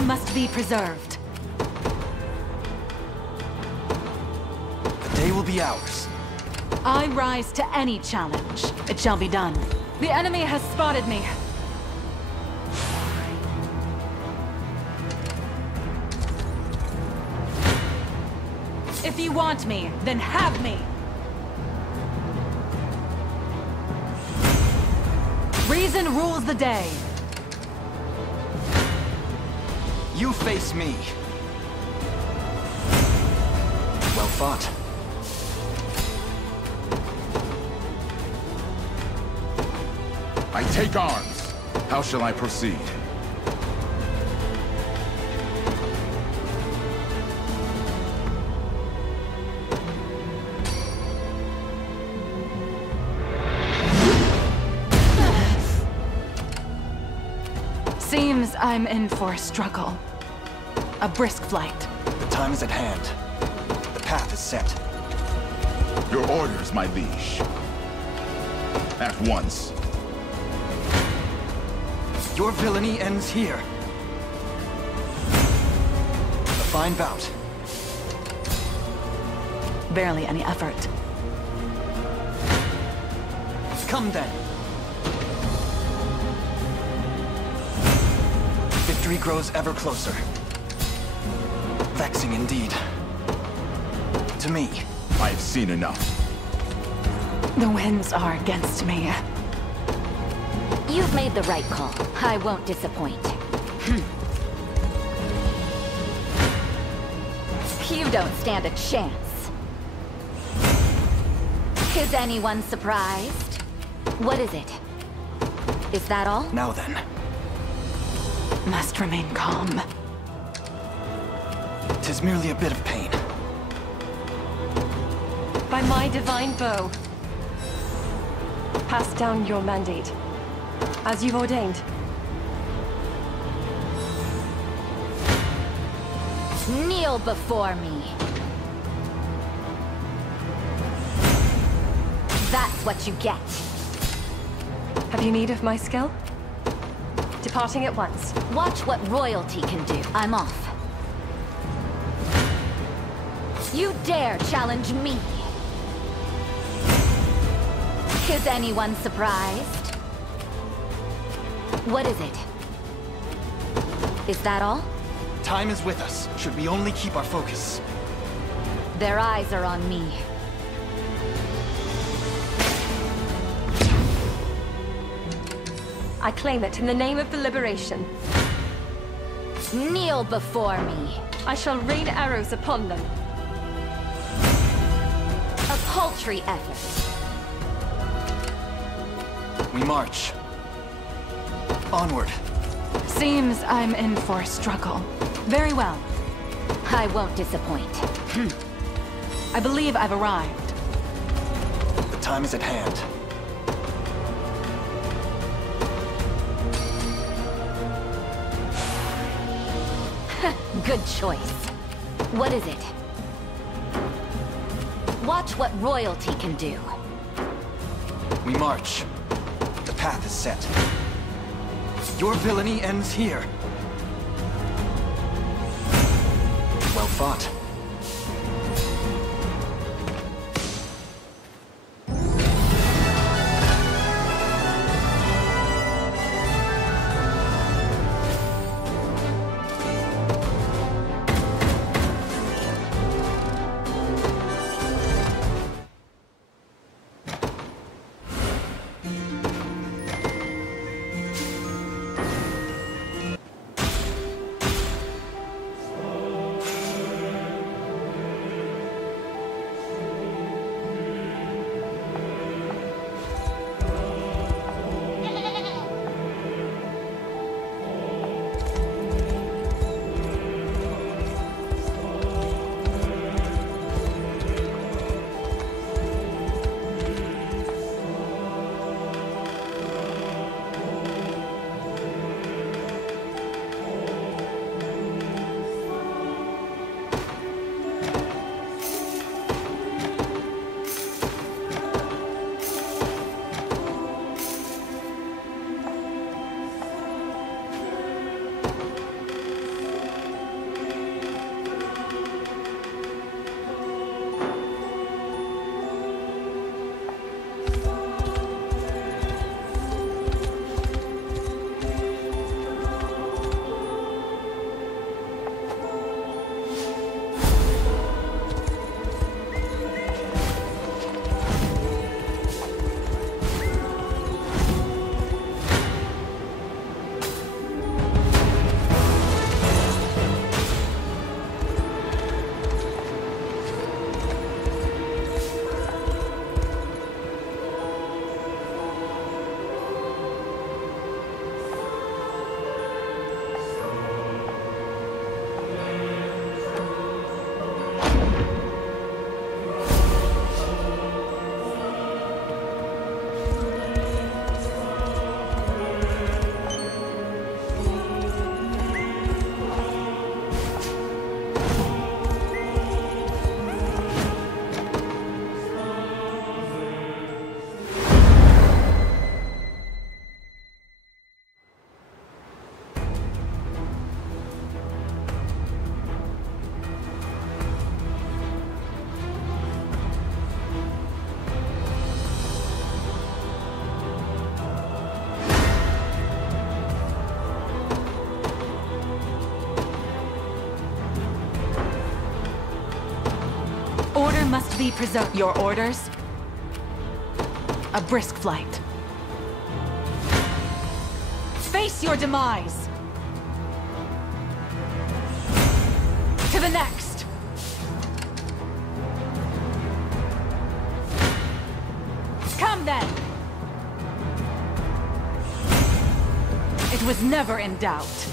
Must be preserved. The day will be ours. I rise to any challenge. It shall be done. The enemy has spotted me. If you want me, then have me. Reason rules the day. You face me. Well fought. I take arms. How shall I proceed? Seems I'm in for a struggle. A brisk flight. The time is at hand. The path is set. Your orders, my liege. At once. Your villainy ends here. A fine bout. Barely any effort. Come then. Victory grows ever closer. Vexing indeed. To me. I've seen enough. The winds are against me. You've made the right call. I won't disappoint. You don't stand a chance. Is anyone surprised? What is it? Is that all? Now then. Must remain calm. 'Tis merely a bit of pain. By my divine bow. Pass down your mandate, as you've ordained. Kneel before me. That's what you get. Have you need of my skill? Departing at once. Watch what royalty can do. I'm off. You dare challenge me? Is anyone surprised? What is it? Is that all? Time is with us, should we only keep our focus. Their eyes are on me. I claim it in the name of the liberation. Kneel before me. I shall rain arrows upon them. A paltry effort. We march. Onward. Seems I'm in for a struggle. Very well. I won't disappoint. I believe I've arrived. The time is at hand. Good choice. What is it? Watch what royalty can do. We march. The path is set. Your villainy ends here. Well fought. Must be preserved. Your orders? A brisk flight. Face your demise! To the next! on then! It was never in doubt.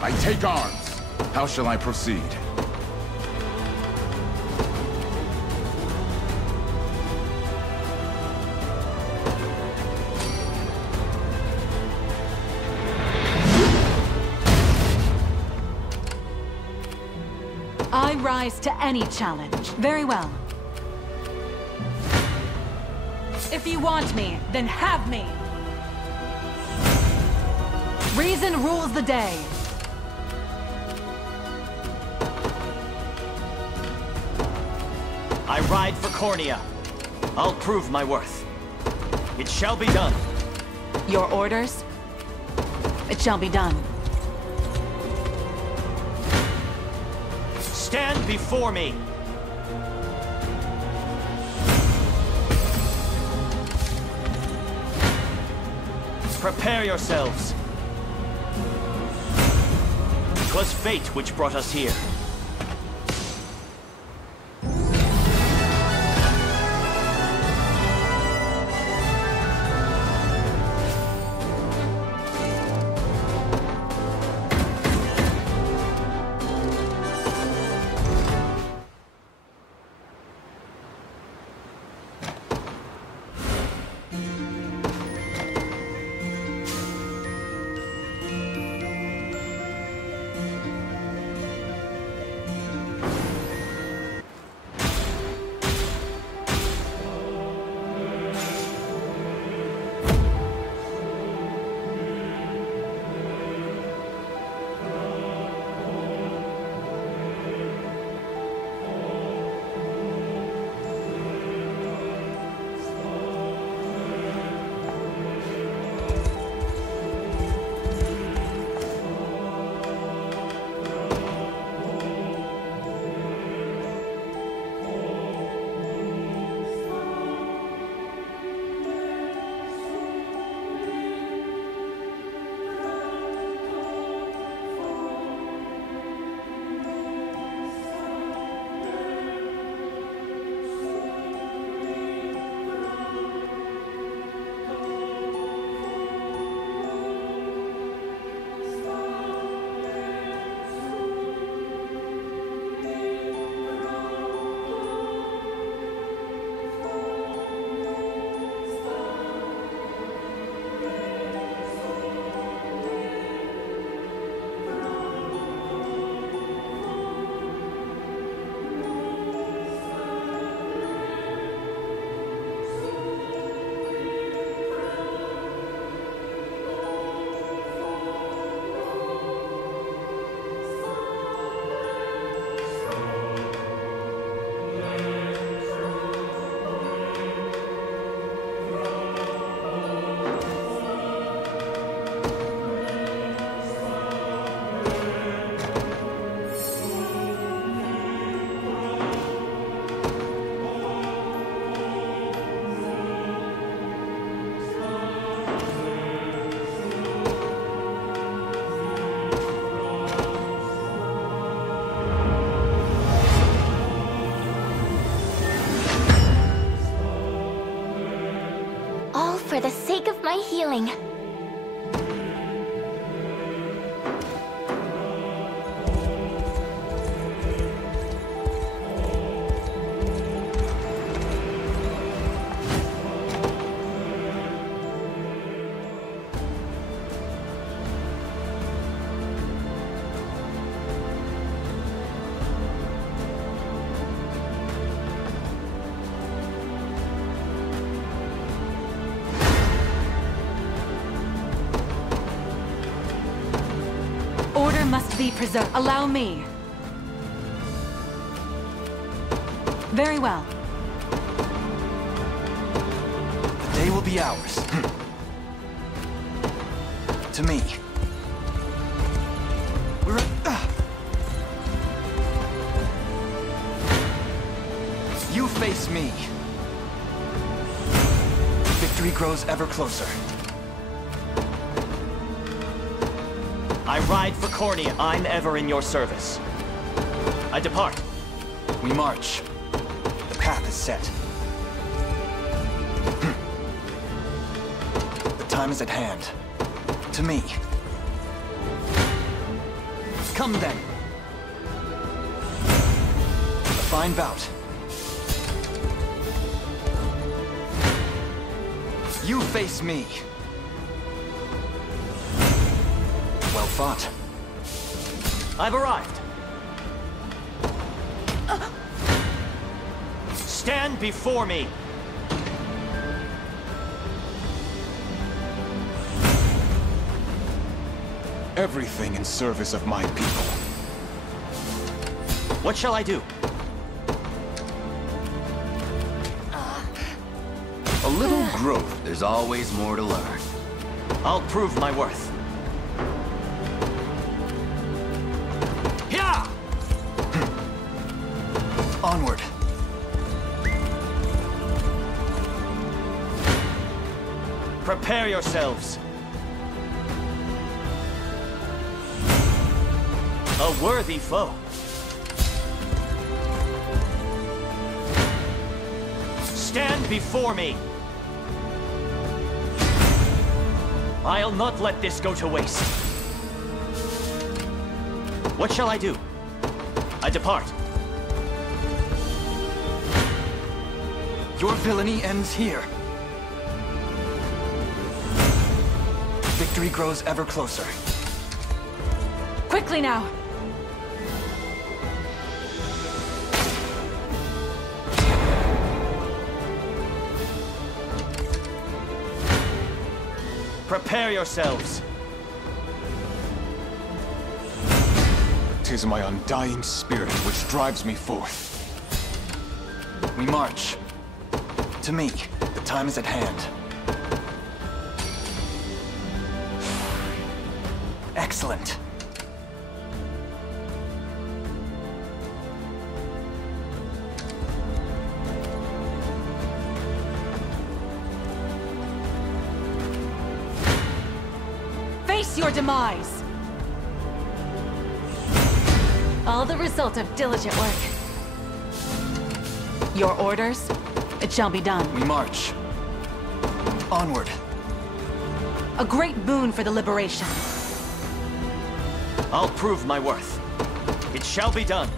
I take arms. How shall I proceed? I rise to any challenge. Very well. If you want me, then have me! Reason rules the day. I ride for Cornea. I'll prove my worth. It shall be done. Your orders? It shall be done. Stand before me! Prepare yourselves. 'Twas fate which brought us here. For the sake of my healing. Must be preserved. Allow me. Very well. The day will be ours. To me. We're... You face me. Victory grows ever closer. I ride for Cornea. I'm ever in your service. I depart. We march. The path is set. The time is at hand. To me. Come then. A fine bout. You face me. Well fought. I've arrived. Stand before me. Everything in service of my people. What shall I do? A little growth. There's always more to learn. I'll prove my worth. Yeah! Onward. Prepare yourselves. A worthy foe. Stand before me. I'll not let this go to waste. What shall I do? I depart. Your villainy ends here. Victory grows ever closer. Quickly now! Prepare yourselves. 'Tis my undying spirit which drives me forth. We march. To me, the time is at hand. Excellent. Face your demise! All the result of diligent work. Your orders? It shall be done. We march. Onward. A great boon for the liberation. I'll prove my worth. It shall be done.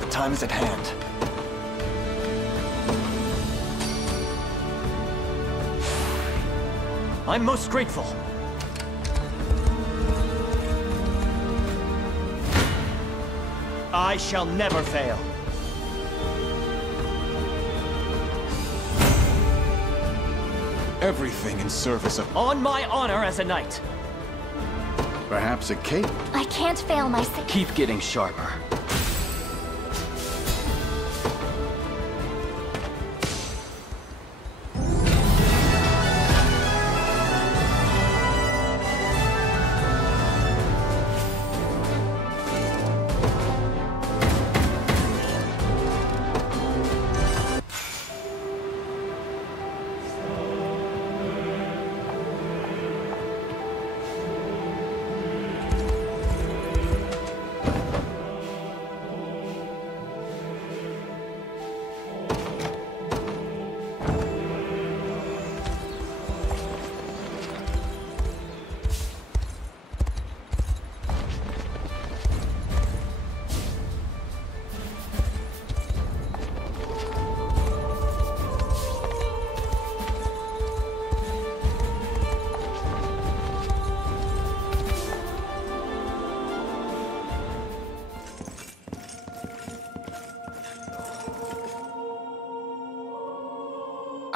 The time is at hand. I'm most grateful. I shall never fail. Everything in service of... On my honor as a knight. Perhaps a cape? I can't fail my... Keep getting sharper.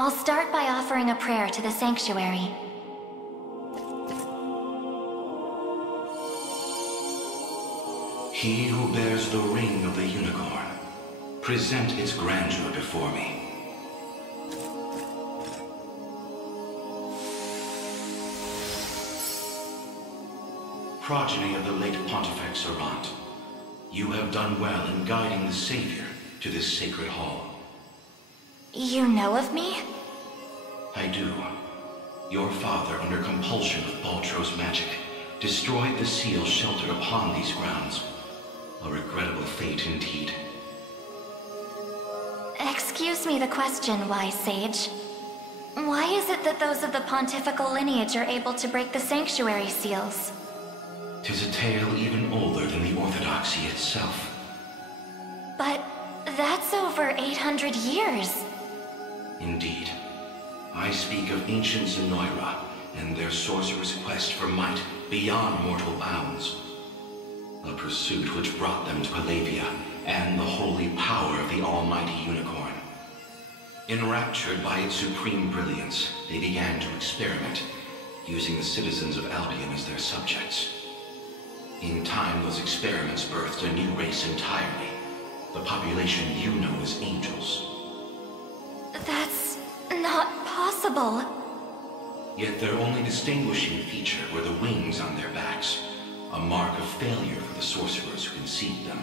I'll start by offering a prayer to the sanctuary. He who bears the ring of the unicorn, present its grandeur before me. Progeny of the late Pontifex Errant, you have done well in guiding the Savior to this sacred hall. You know of me? I do. Your father, under compulsion of Baltro's magic, destroyed the seal sheltered upon these grounds. A regrettable fate indeed. Excuse me the question, wise sage. Why is it that those of the pontifical lineage are able to break the sanctuary seals? 'Tis a tale even older than the Orthodoxy itself. But that's over 800 years. Indeed. I speak of ancient Zenoira and their sorcerer's quest for might beyond mortal bounds. A pursuit which brought them to Palavia and the holy power of the almighty unicorn. Enraptured by its supreme brilliance, they began to experiment, using the citizens of Albion as their subjects. In time, those experiments birthed a new race entirely. The population you know as angels. That's not possible. Yet their only distinguishing feature were the wings on their backs, a mark of failure for the sorcerers who conceived them.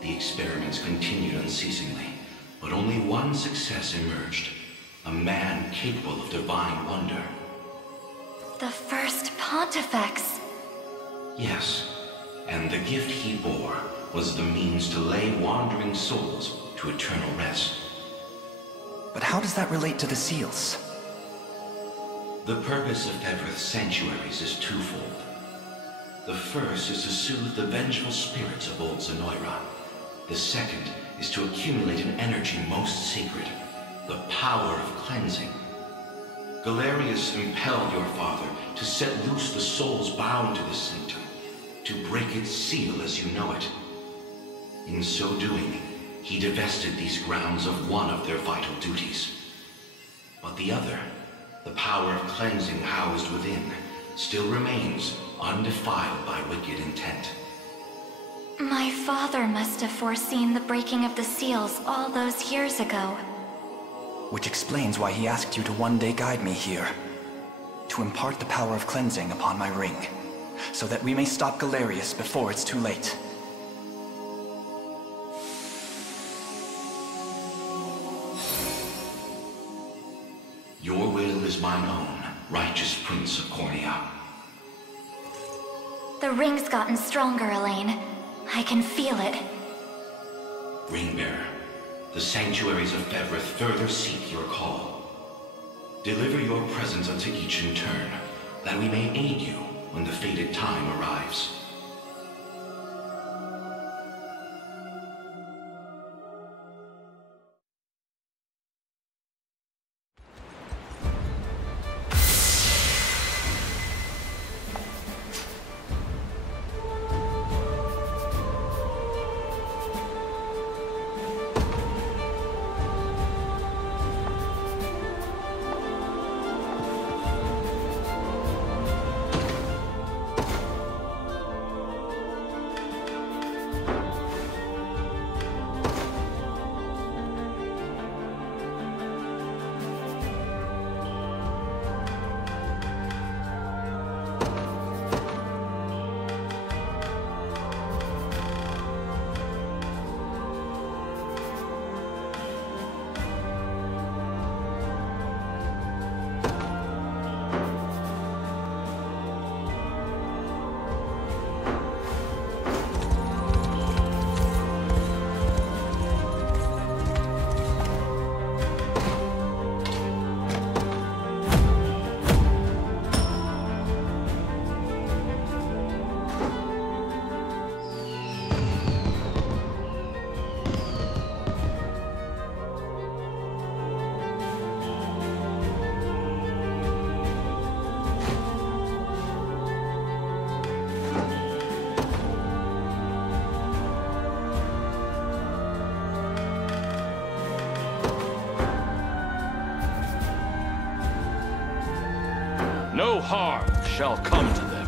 The experiments continued unceasingly, but only one success emerged. A man capable of divine wonder. The first Pontifex. Yes, and the gift he bore was the means to lay wandering souls to eternal rest. But how does that relate to the seals? The purpose of Fevroth's sanctuaries is twofold. The first is to soothe the vengeful spirits of old Zenoira. The second is to accumulate an energy most sacred, the power of cleansing. Galerius impelled your father to set loose the souls bound to the sanctum, to break its seal as you know it. In so doing, he divested these grounds of one of their vital duties. But the other, the power of cleansing housed within, still remains undefiled by wicked intent. My father must have foreseen the breaking of the seals all those years ago. Which explains why he asked you to one day guide me here. To impart the power of cleansing upon my ring, so that we may stop Galerius before it's too late. Your will is mine own, righteous Prince of Cornea. The ring's gotten stronger, Elaine. I can feel it. Ringbearer, the sanctuaries of Fevroth further seek your call. Deliver your presence unto each in turn, that we may aid you when the fated time arrives. No harm shall come to them.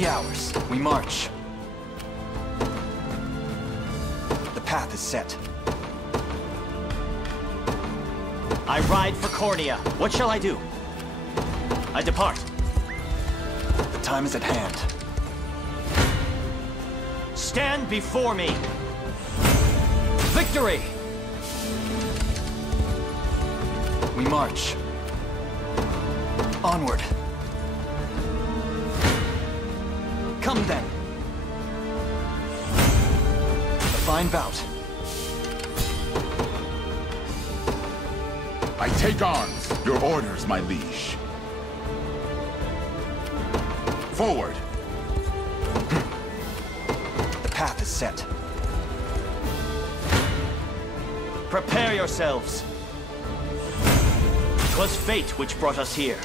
be ours. We march. The path is set. I ride for Cornea. What shall I do? I depart. The time is at hand. Stand before me! Victory! We march. Onward. Come then. A fine bout. I take arms. Your orders, my liege. Forward. The path is set. Prepare yourselves. 'Twas fate which brought us here.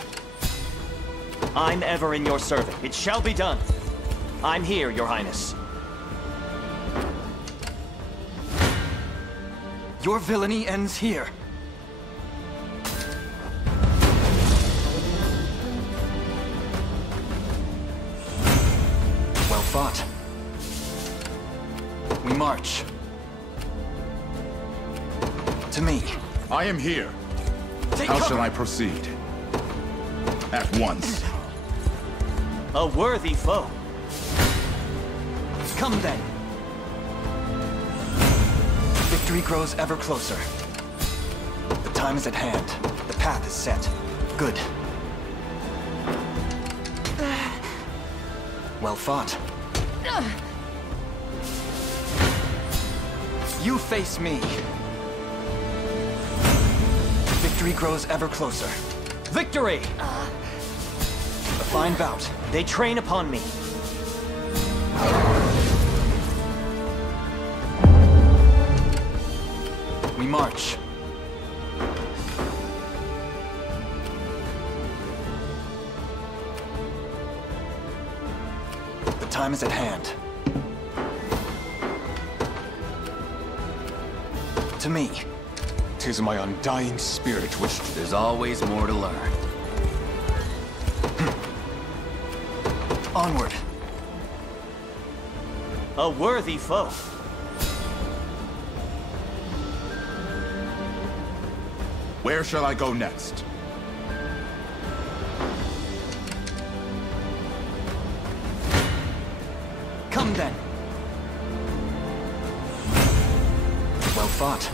I'm ever in your service. It shall be done. I'm here, Your Highness. Your villainy ends here. Well fought. We march. To me. I am here. How shall I proceed? At once. A worthy foe. Come then. Victory grows ever closer. The time is at hand. The path is set. Good. Well fought. You face me. Victory grows ever closer. Victory! A fine bout. They train upon me. We march. The time is at hand. To me. 'Tis my undying spirit which... There's always more to learn. Onward. A worthy foe. Where shall I go next? Come then. Well fought.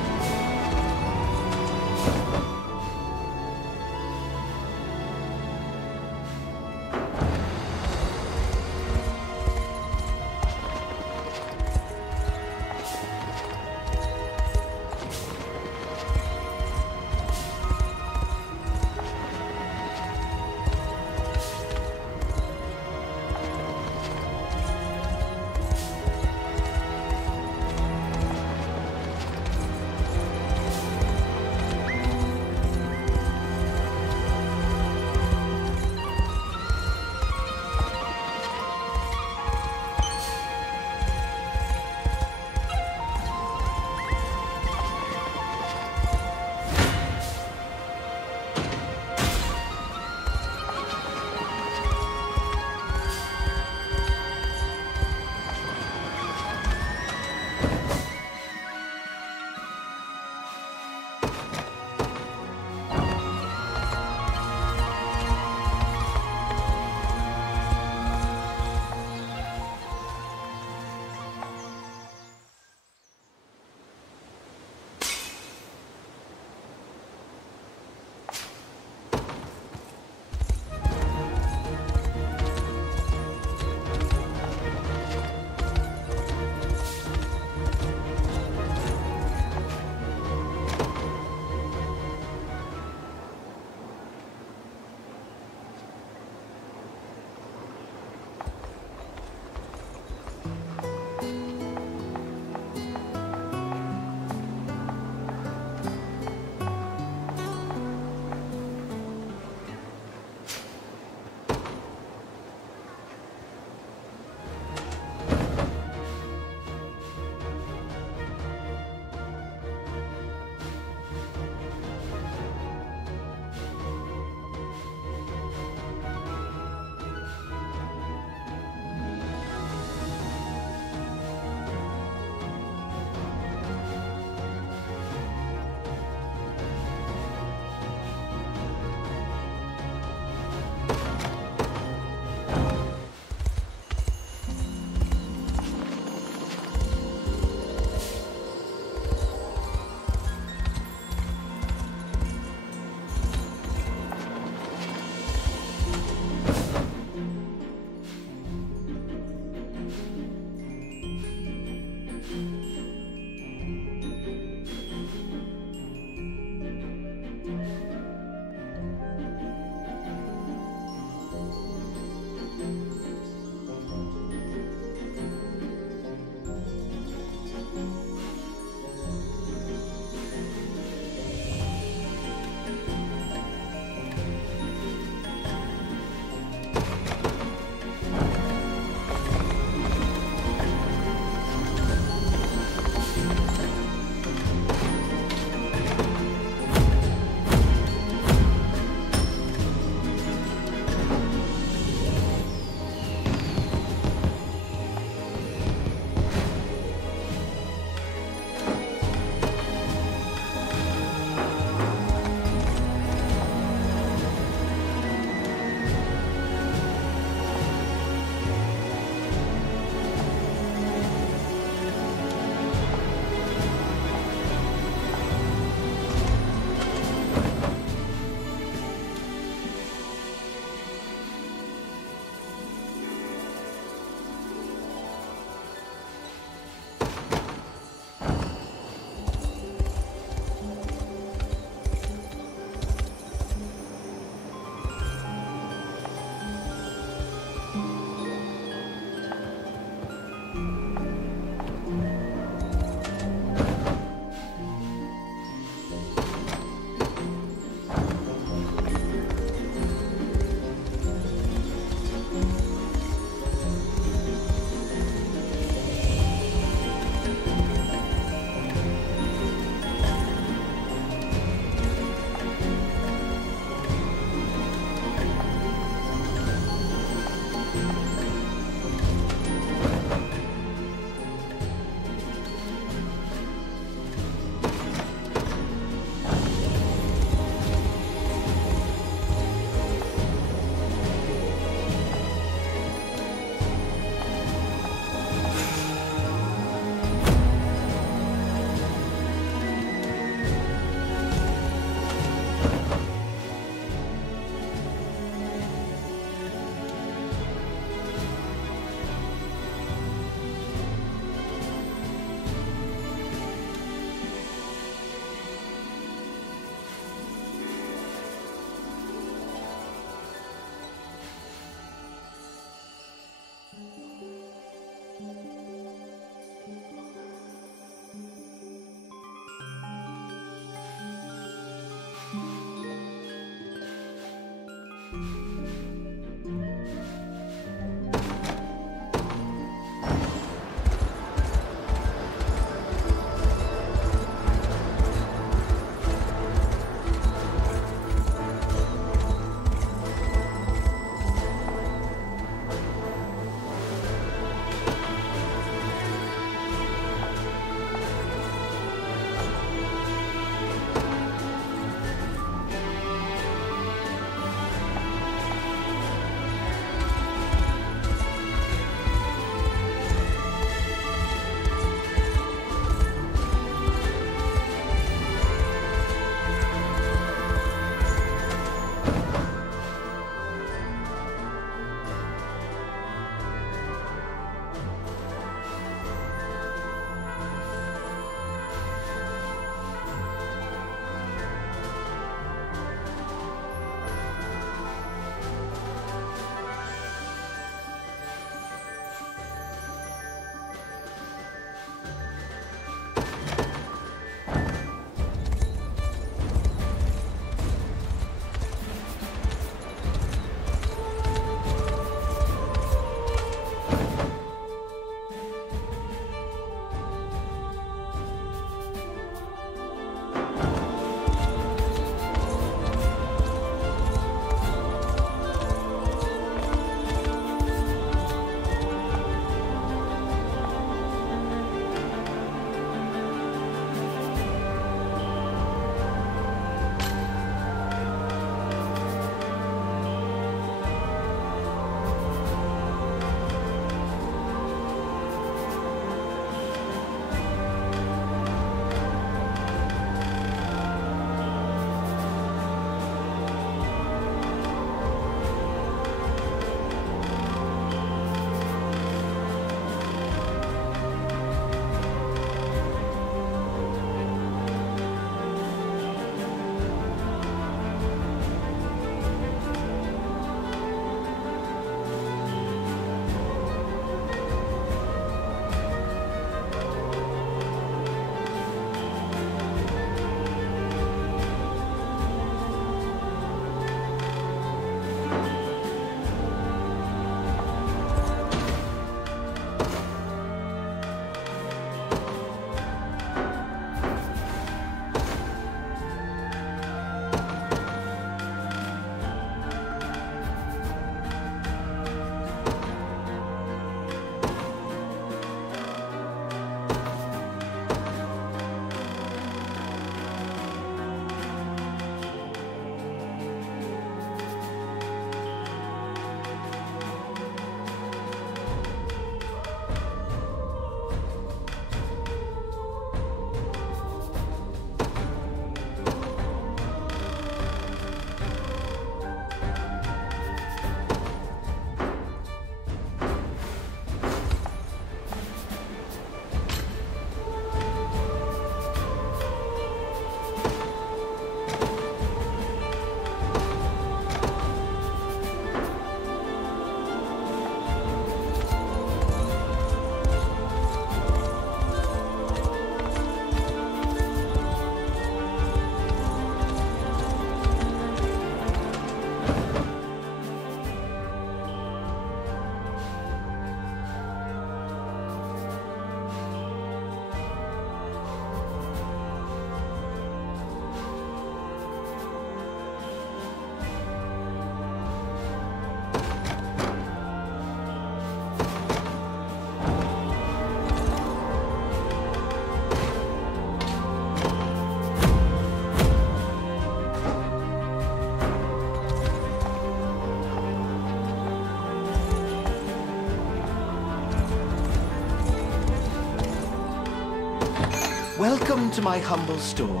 Welcome to my humble store.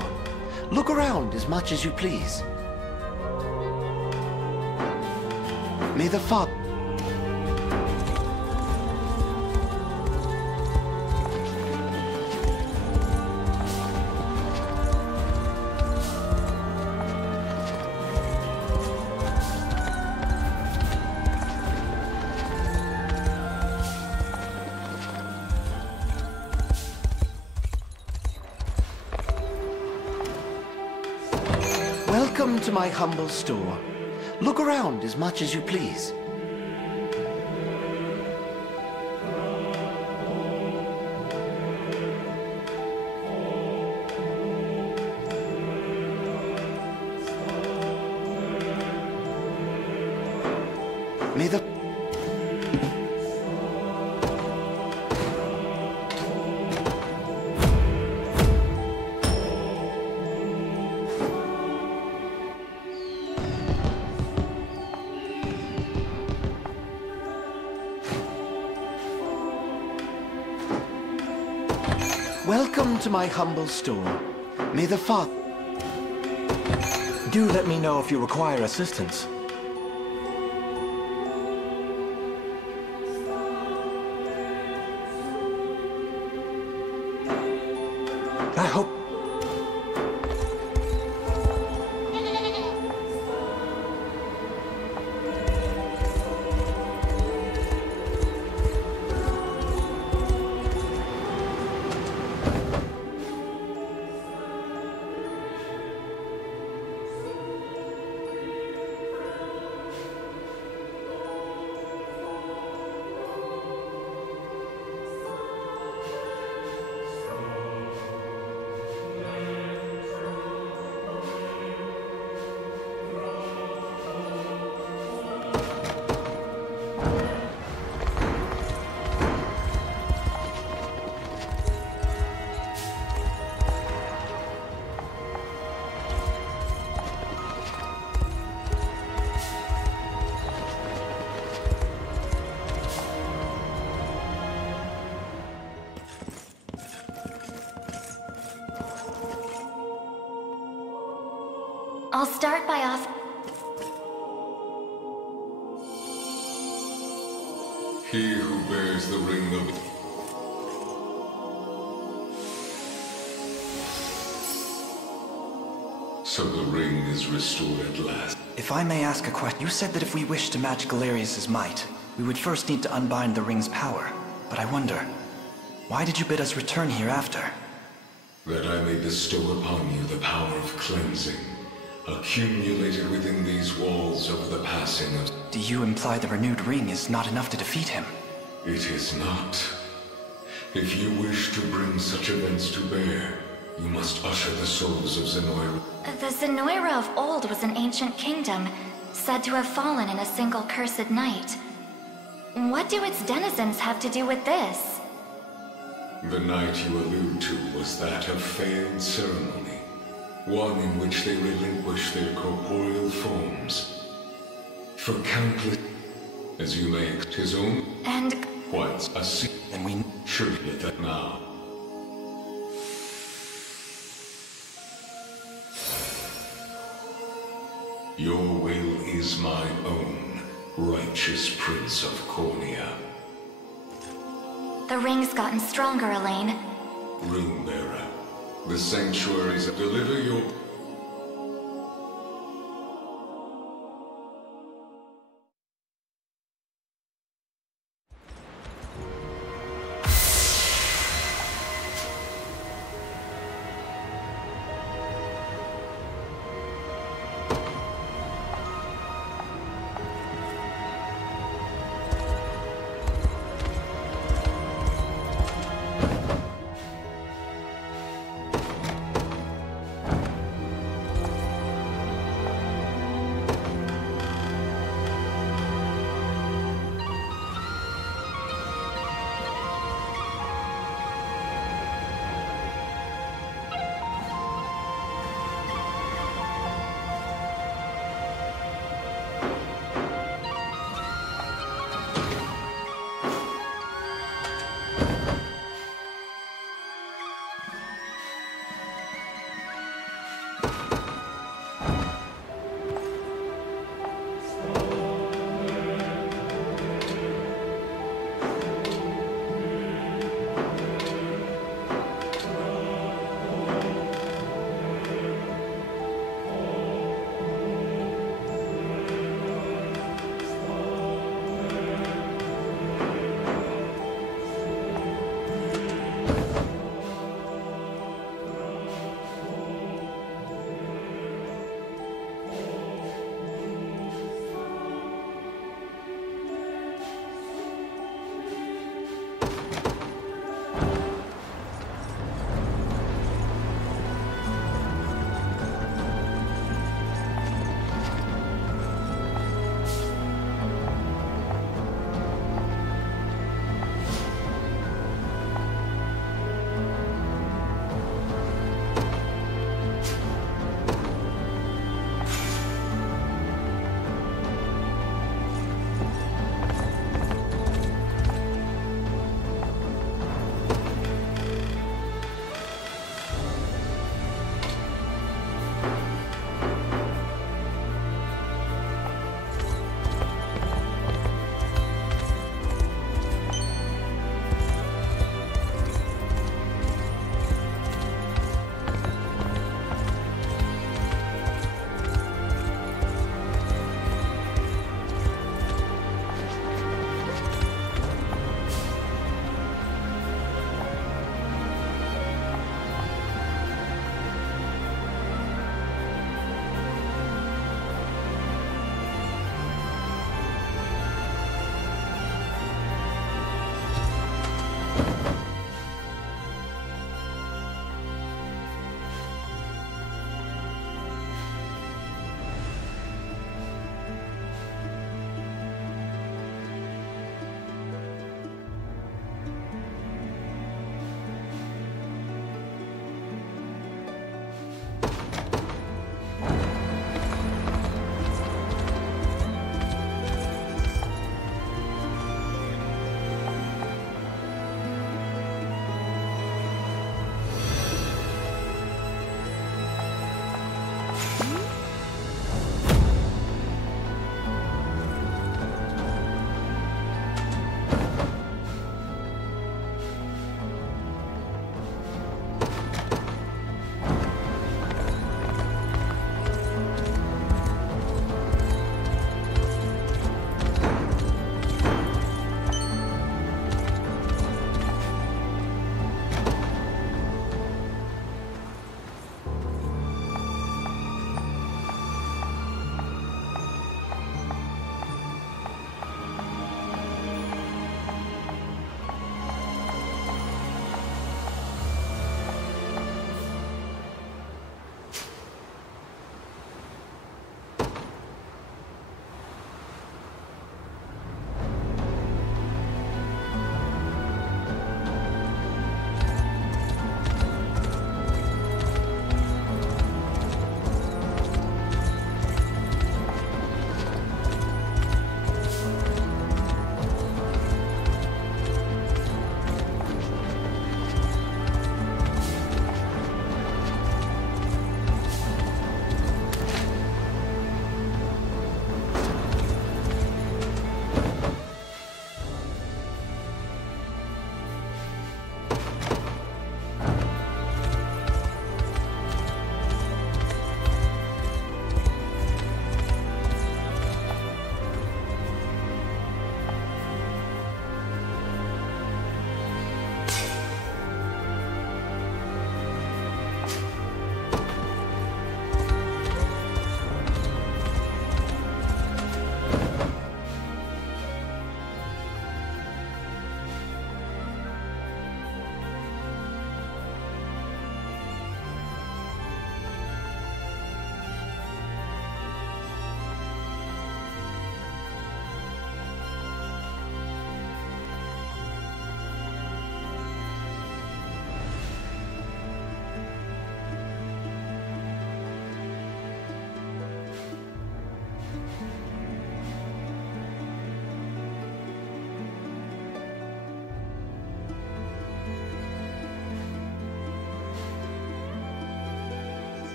Look around as much as you please. May the Father... Welcome to my humble store. Look around as much as you please. May the... Welcome to my humble store. May the Father... Do let me know if you require assistance. I hope... I'll start by He who bears the ring of... So the ring is restored at last. If I may ask a question, you said that if we wish to match Galerius' might, we would first need to unbind the ring's power. But I wonder, why did you bid us return here after? That I may bestow upon you the power of cleansing, accumulated within these walls over the passing of... Do you imply the renewed ring is not enough to defeat him? It is not. If you wish to bring such events to bear, you must usher the souls of Zenoira. The Zenoira of old was an ancient kingdom, said to have fallen in a single cursed night. What do its denizens have to do with this? The night you allude to was that of failed ceremony, one in which they relinquished their corporeal forms. For countless, as you may his own, and quite a secret. Then we should get that now. Your will is mine own, righteous Prince of Cornea. The ring's gotten stronger, Elaine. Ringbearer, the sanctuaries deliver your...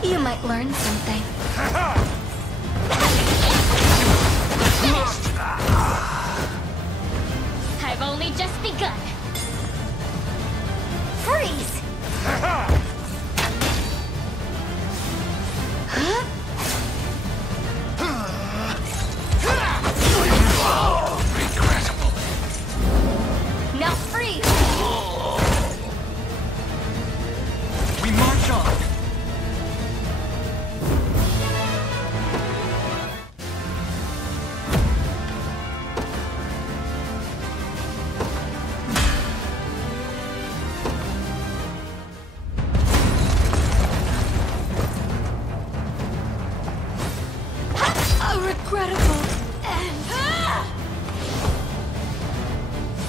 You might learn something. Finished! I've only just begun. Freeze! Regrettable. Now freeze! We march on. Regrettable end.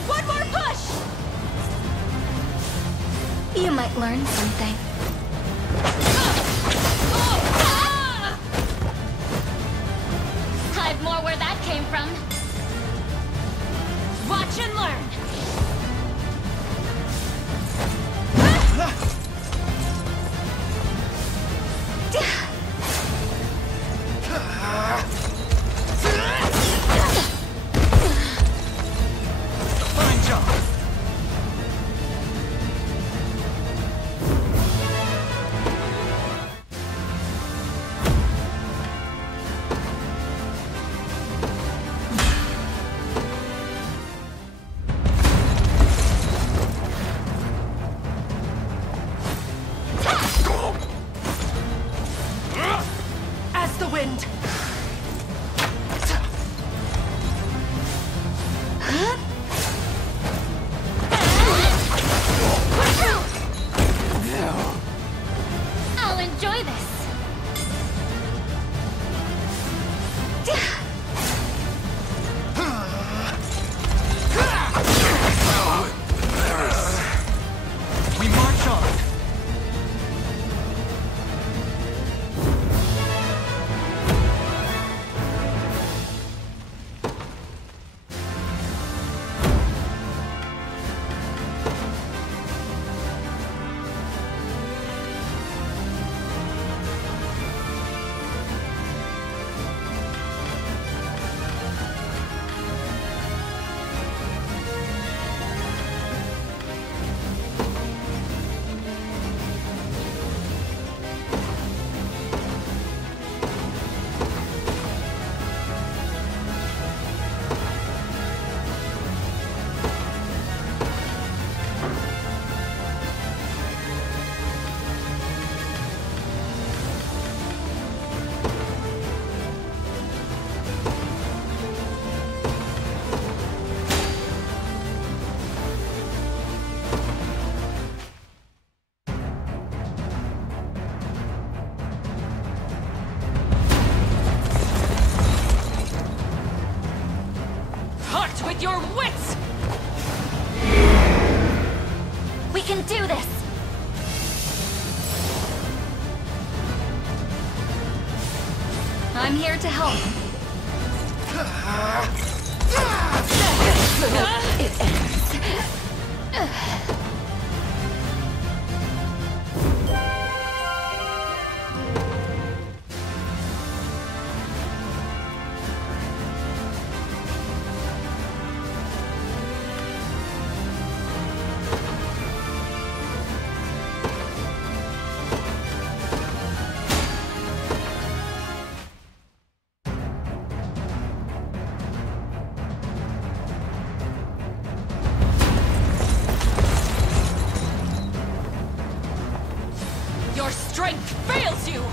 One more push! You might learn something. I've more where that came from. Watch and learn. Fine job. We can do this! I'm here to help. It ends. Your strength fails you!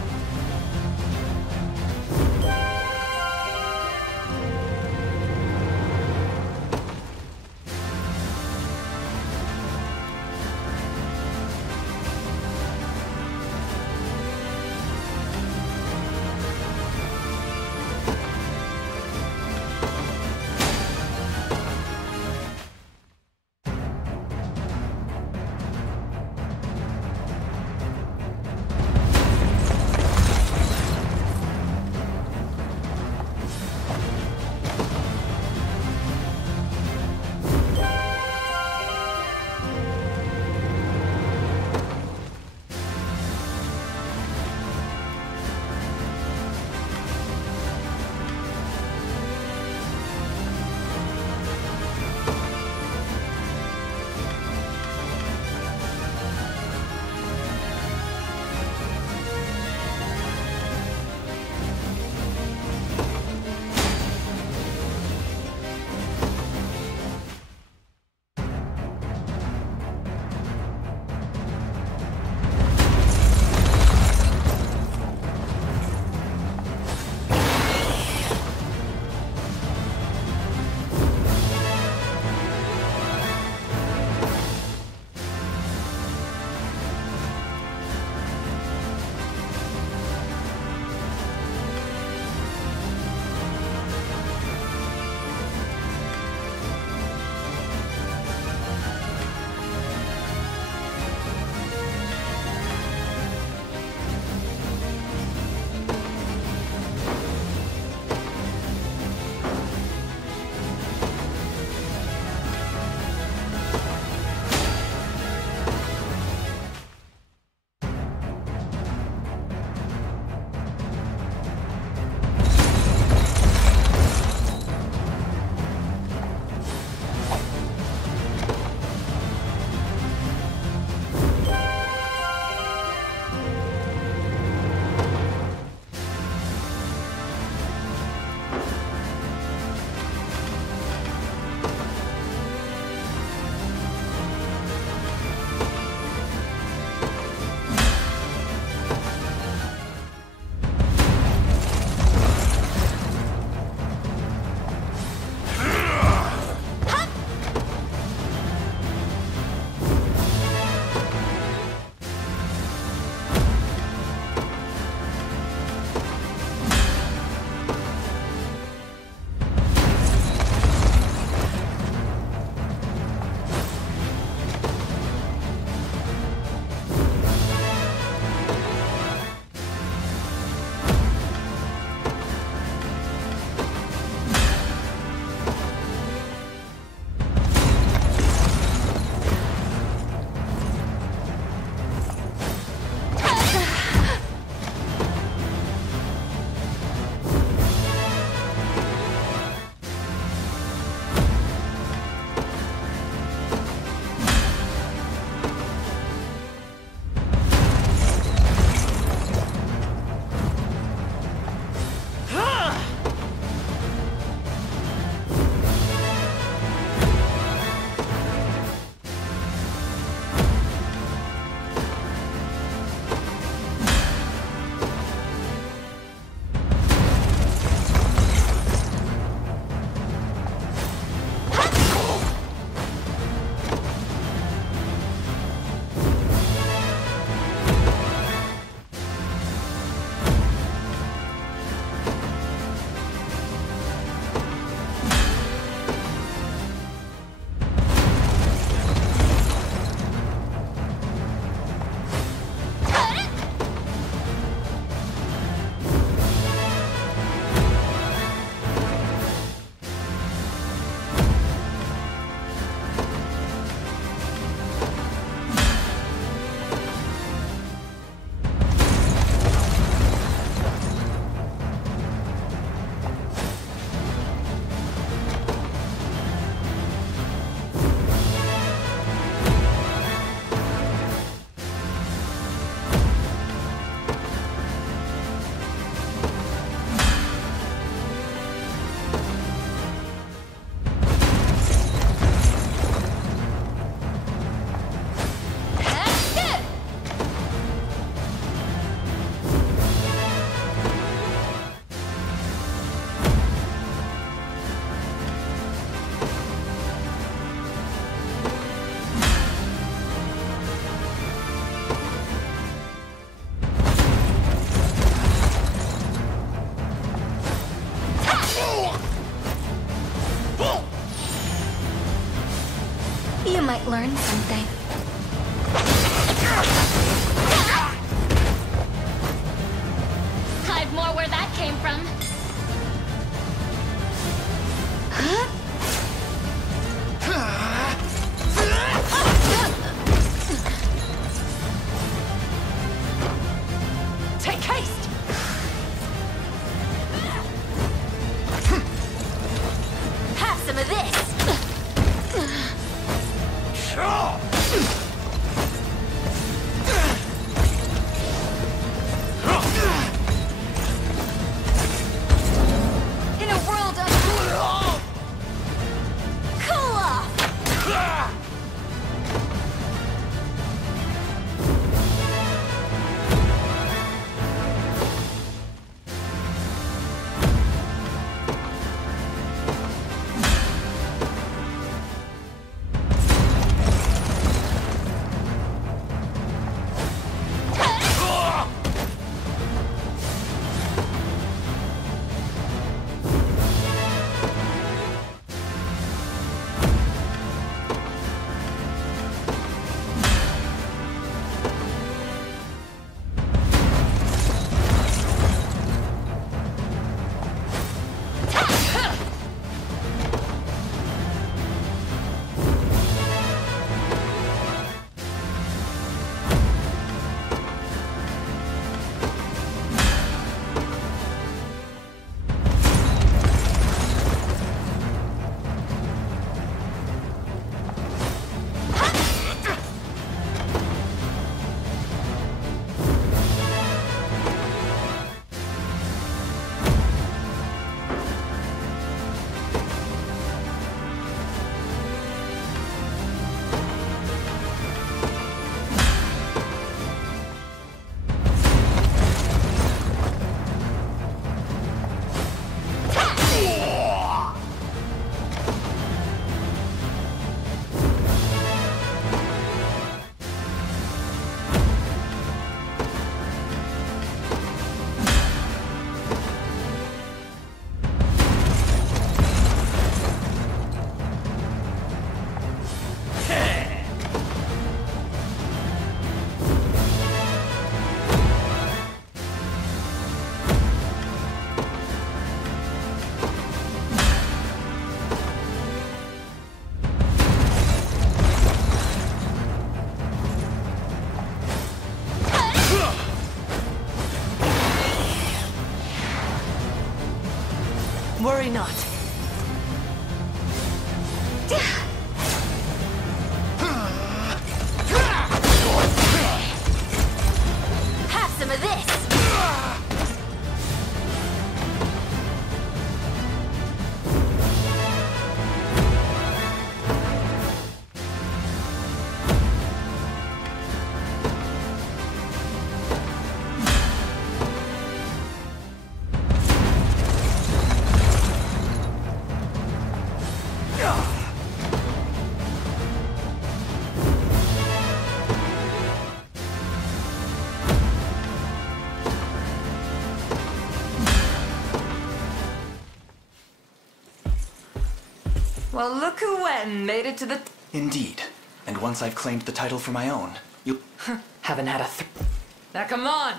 might learn something. I've more where that came from. Take haste! Have some of this! In a world of... Cool off! Worry not. Have some of this! Well, look who went and made it to the... Indeed. And once I've claimed the title for my own, you'll... Haven't had a Now come on!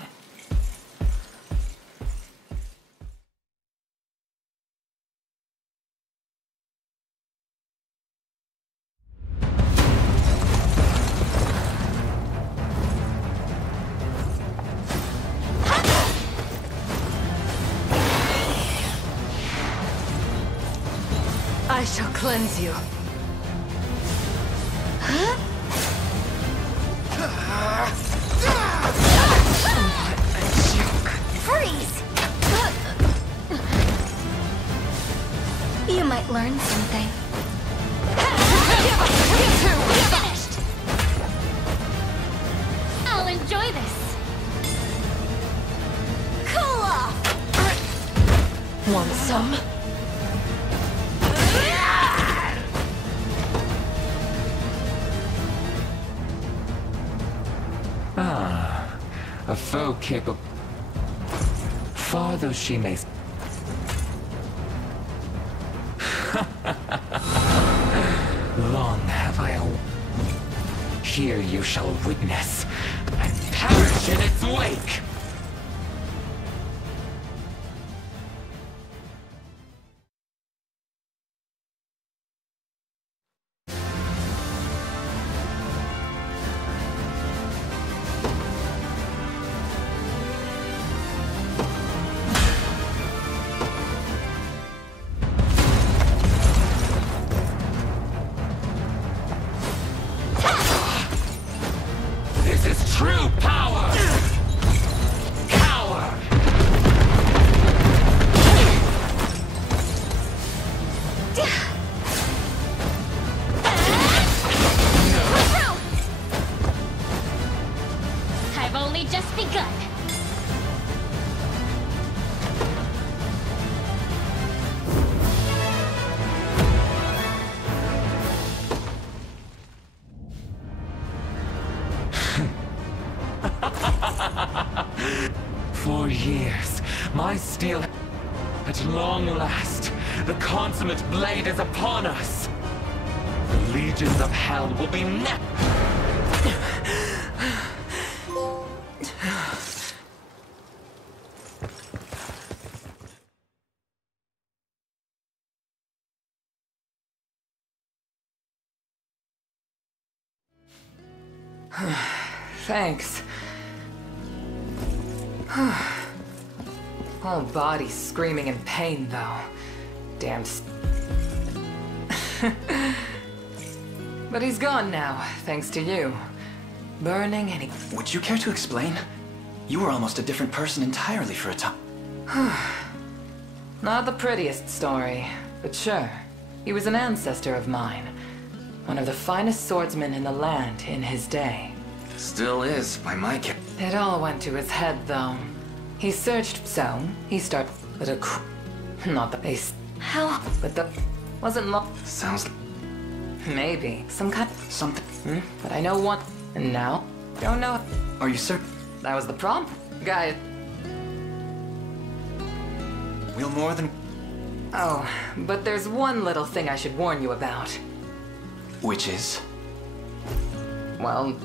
I shall cleanse you. Freeze! You might learn something. Finished! I'll enjoy this. Cool off! Want some? A foe capable, far though she may. Long have I here you shall witness, and perish in its wake! True power! Cower! I've only just begun. For years, my steel... At long last, the consummate blade is upon us. The legions of hell will be Thanks. Whole body screaming in pain, though. Damn. But he's gone now, thanks to you. Burning and he... Would you care to explain? You were almost a different person entirely for a time. Not the prettiest story, but sure. He was an ancestor of mine. One of the finest swordsmen in the land in his day. Still is, by my count. It all went to his head, though. He searched, so he started with a not the base. How? But the wasn't Sounds maybe some kind something. But I know one, and now don't know. Are you certain? That was the problem, guy. We'll more than. Oh, but there's one little thing I should warn you about. Which is? Well,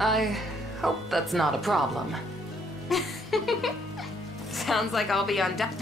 I hope that's not a problem. Sounds like I'll be undone.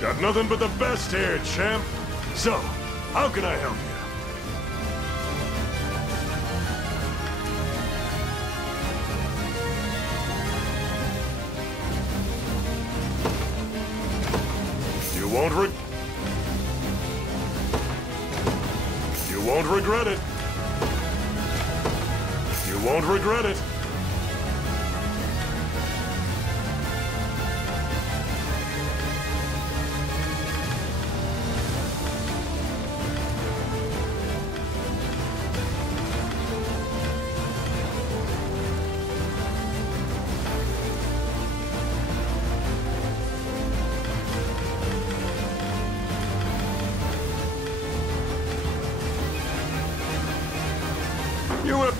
Got nothing but the best here, champ. So, how can I help you? You won't regret it. You won't regret it. You will...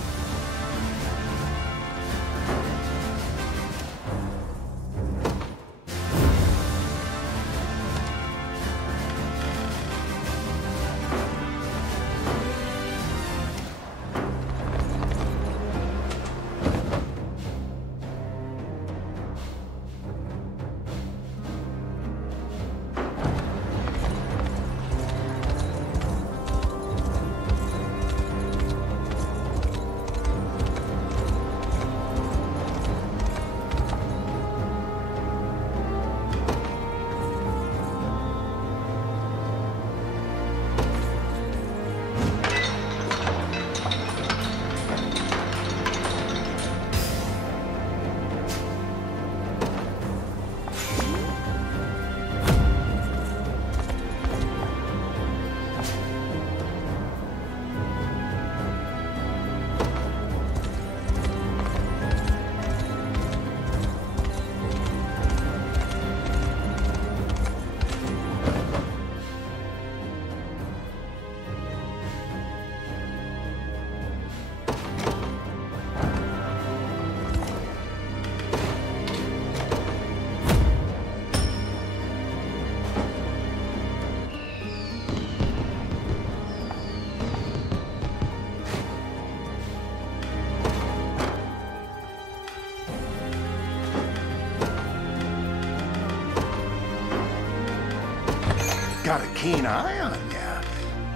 Got a keen eye on ya.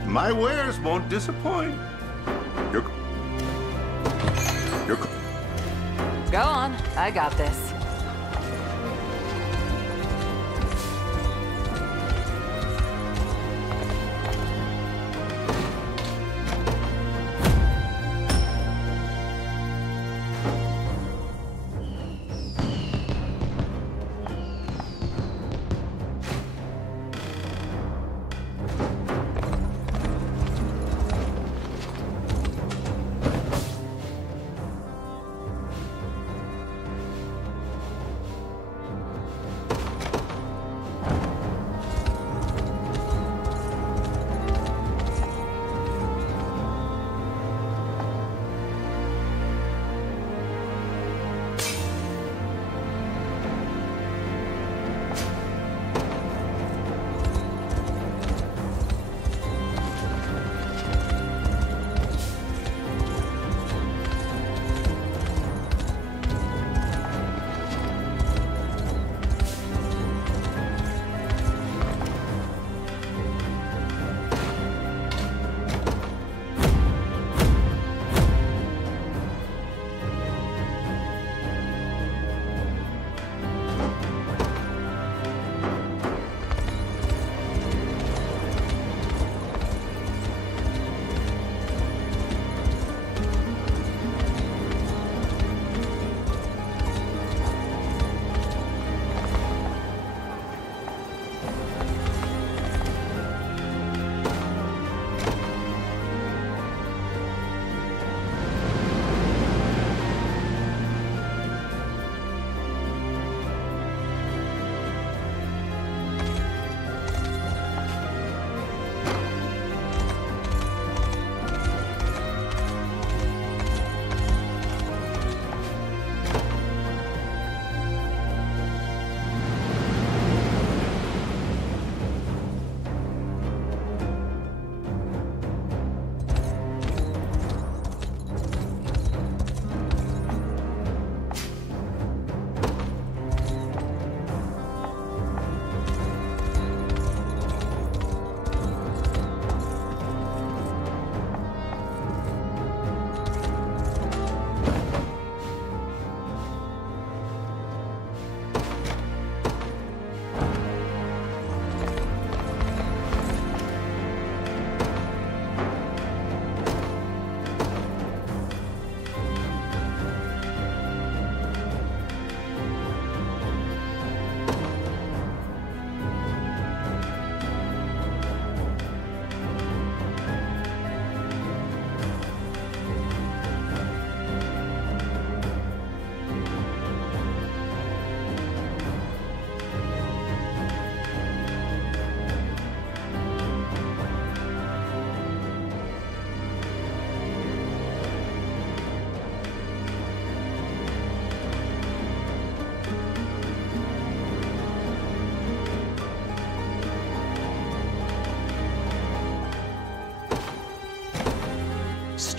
My wares won't disappoint. You're... Go on, I got this.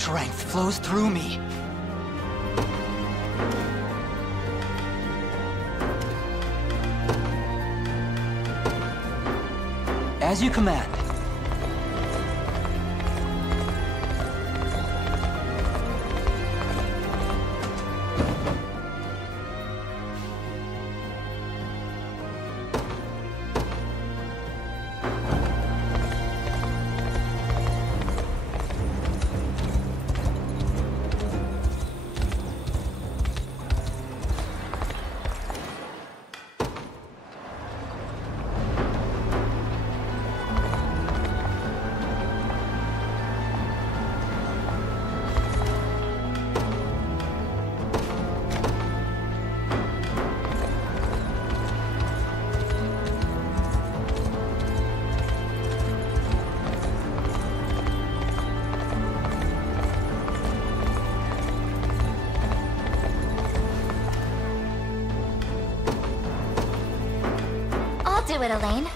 strength flows through me. As you command. Do it, Elaine.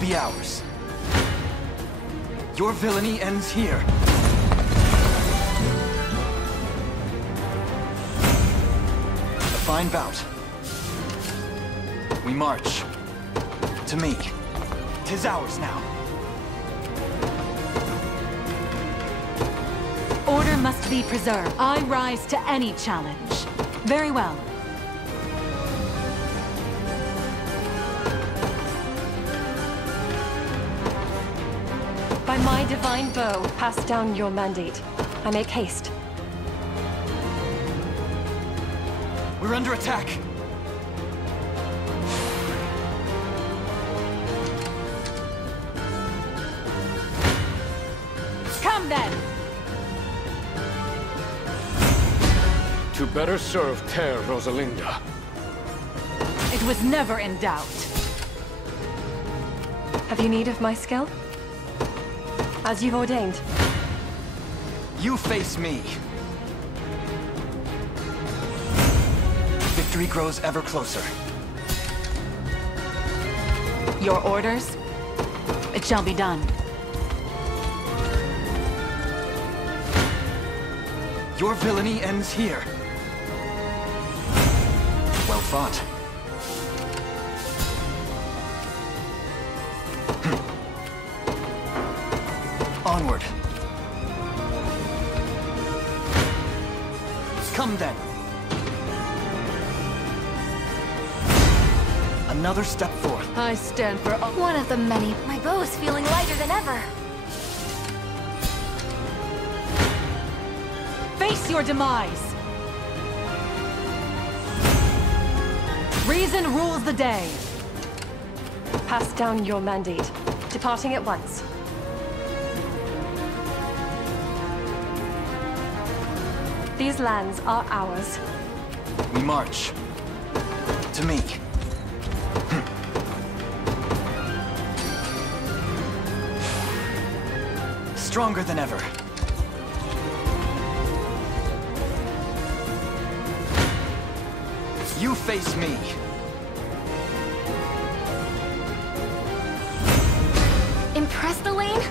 Be ours. Your villainy ends here. A fine bout. We march. To me. 'Tis ours now. Order must be preserved. I rise to any challenge. Very well. By my divine bow, pass down your mandate. I make haste. We're under attack. Come then! To better serve Ter Rosalinda. It was never in doubt. Have you need of my skill? As you've ordained. You face me. Victory grows ever closer. Your orders? It shall be done. Your villainy ends here. Well fought. Onward. Come then. Another step forth. I stand for all. One of the many. My bow's feeling lighter than ever. Face your demise. Reason rules the day. Pass down your mandate. Departing at once. These lands are ours. We march. To me. Stronger than ever. You face me. Impress the lane?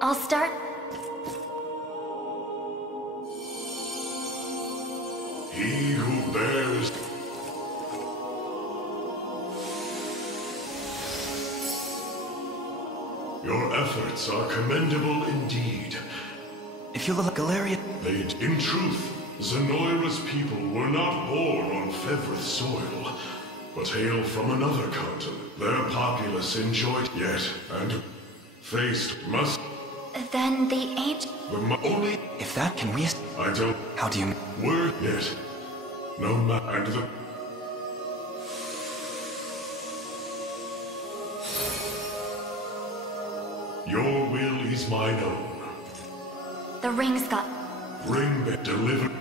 I'll start. He who bears... Your efforts are commendable indeed. If you look at Galarian... In truth, Zenoira's people were not born on Fevrith soil, but hail from another continent. Their populace enjoyed yet, and faced must... Then the ancient... Only... If that can we... I don't... How do you... Word yet. No matter... And the... Your will is mine own. The ring's got... Ring that delivered...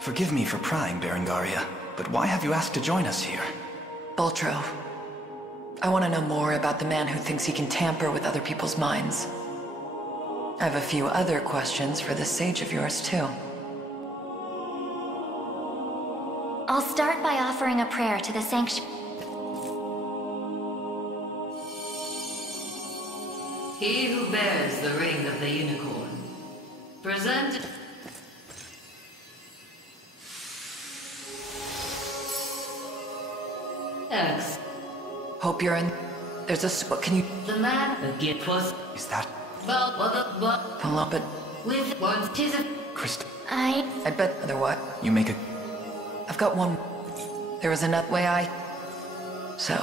Forgive me for prying, Berengaria, but why have you asked to join us here? Boltro, I want to know more about the man who thinks he can tamper with other people's minds. I have a few other questions for this sage of yours, too. I'll start by offering a prayer to the sanctuary. He who bears the ring of the unicorn. Present. X. Hope you're in. There's a. What can you? The man. The gift was. Is that? Well, what? Pull up it. With one's tis a. Krista. I bet. Other what? You make a. I've got one. There was another way I. So.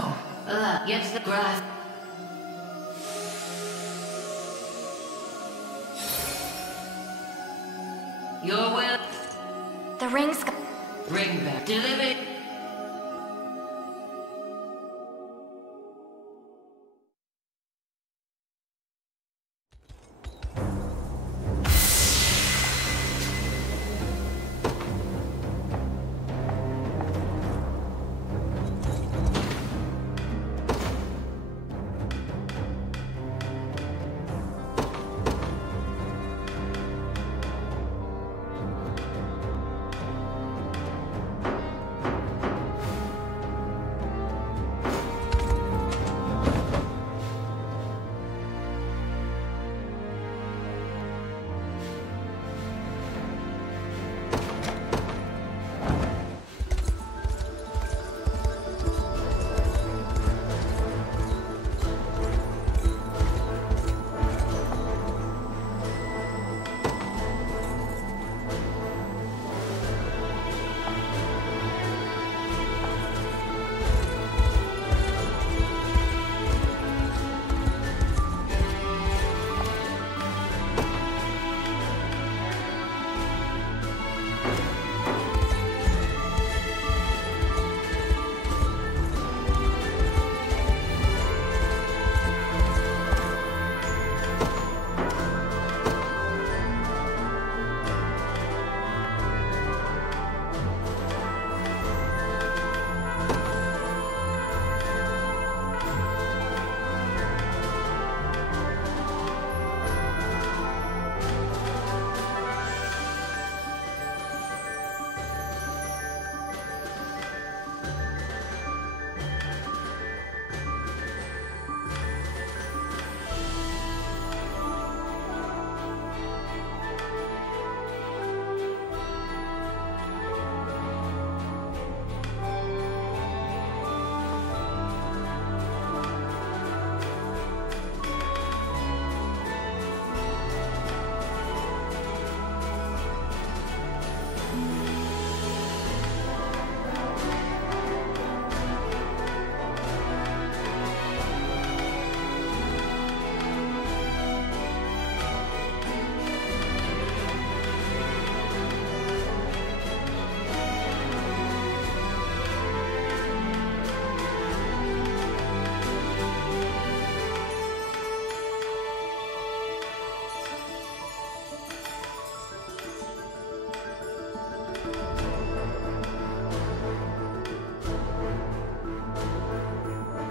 Yes, the grass. Your will. The ring's. Ring back. Delivered.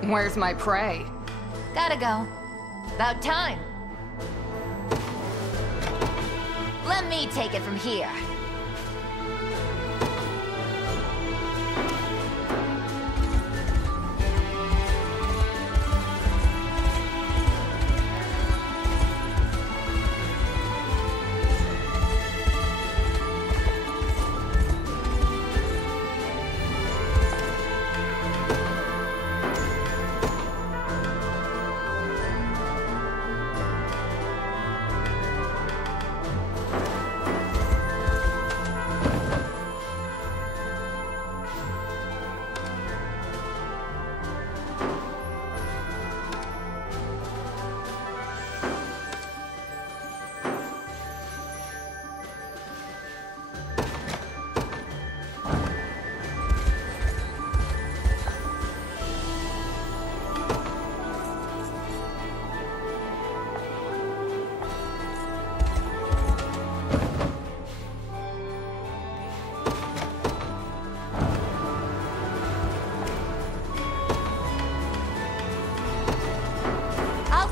Where's my prey? Gotta go. About time. Let me take it from here.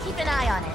Keep an eye on it.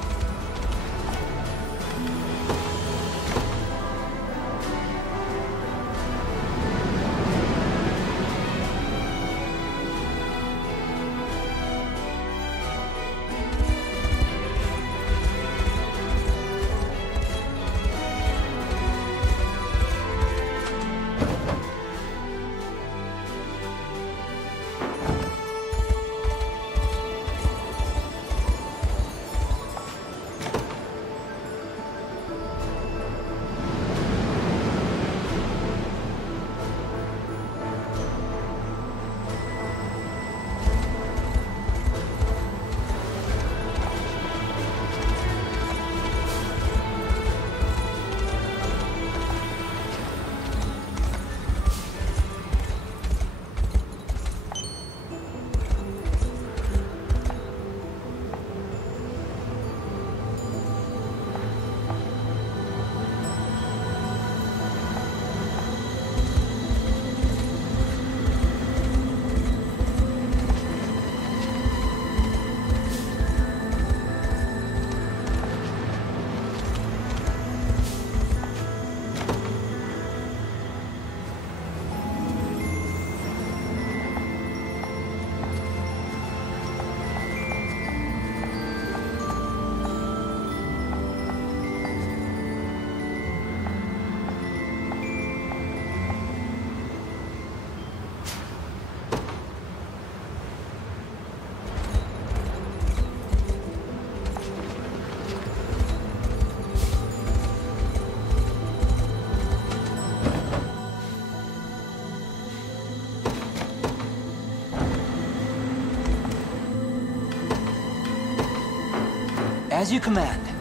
As you command.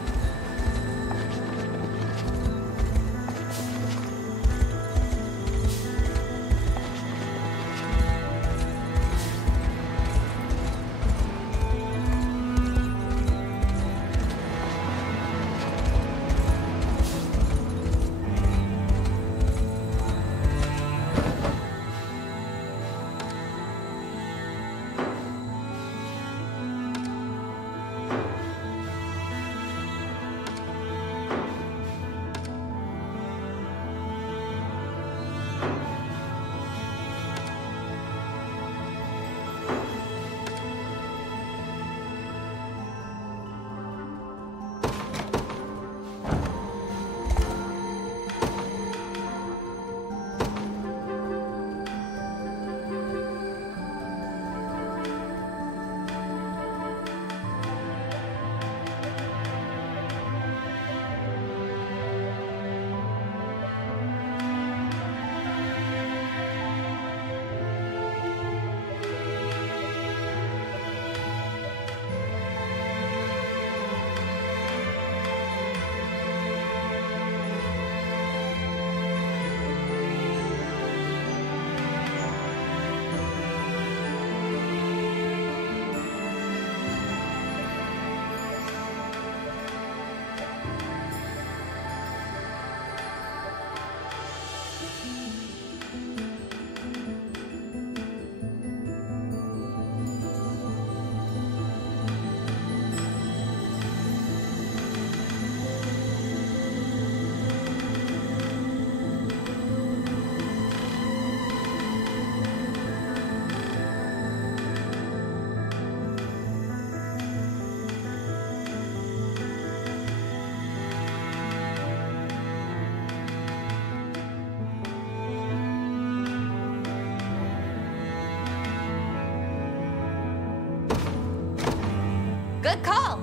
Good call.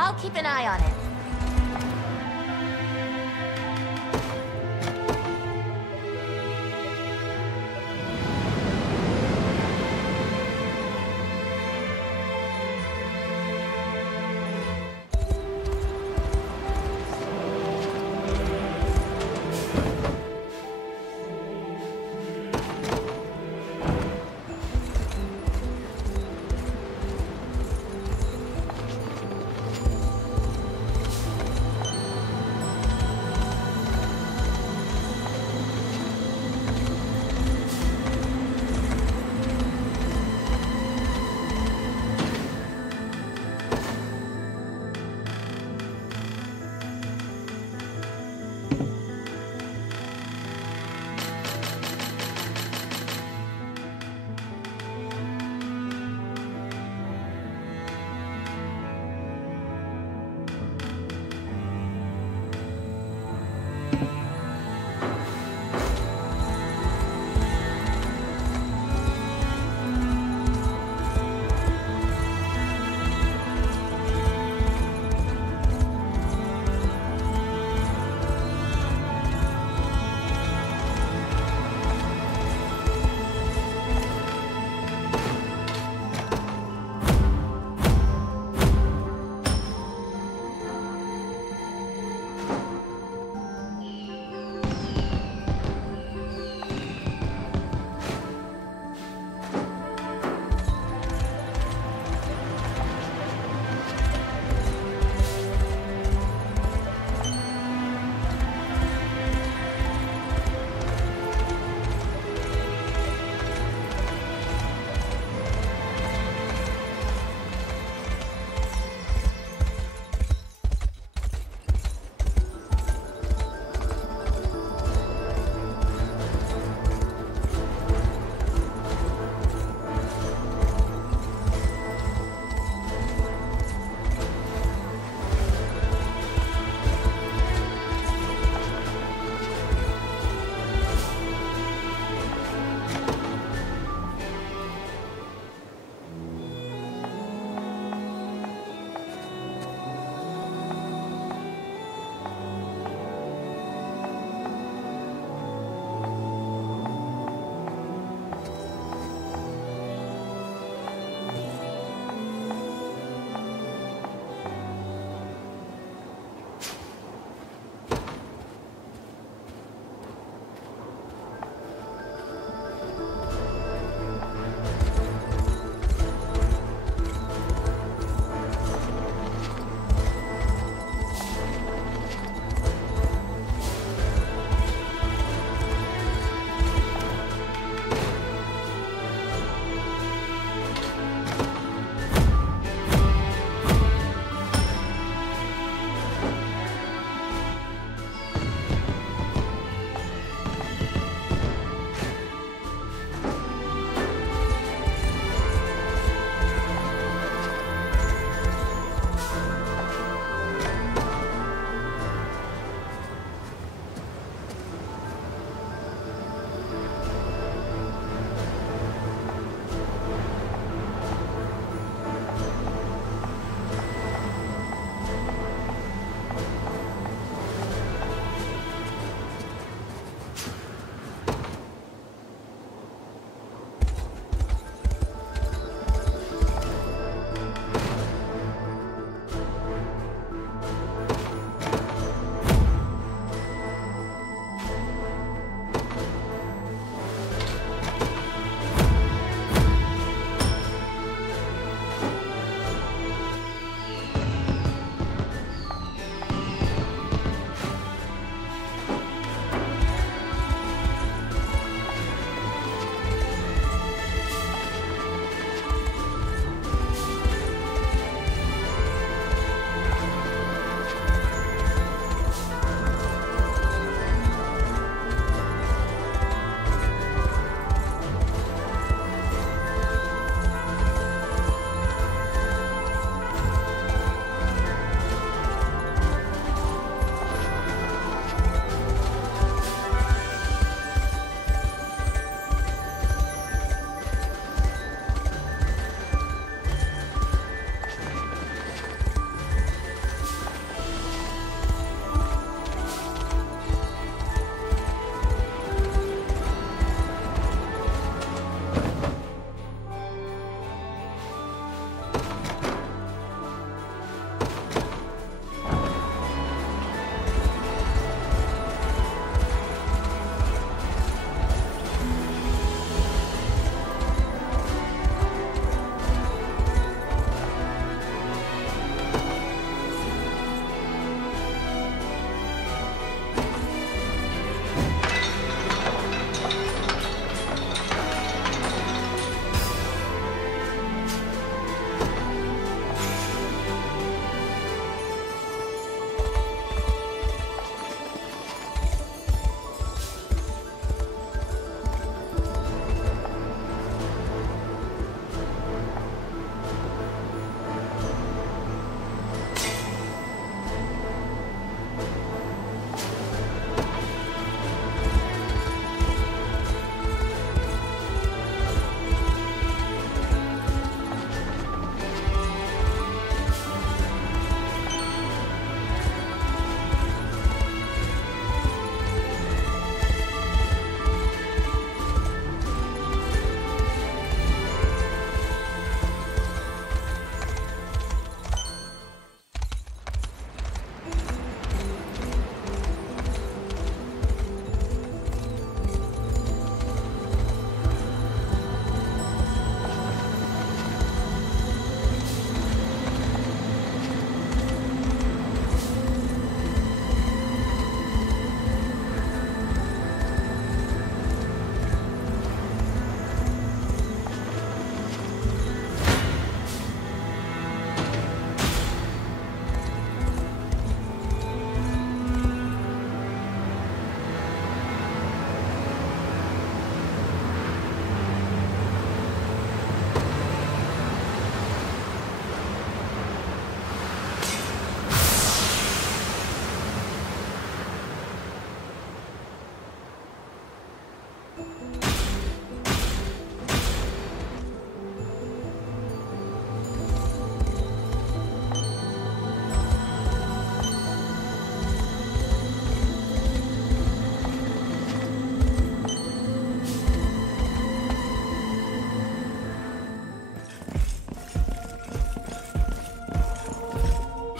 I'll keep an eye on it.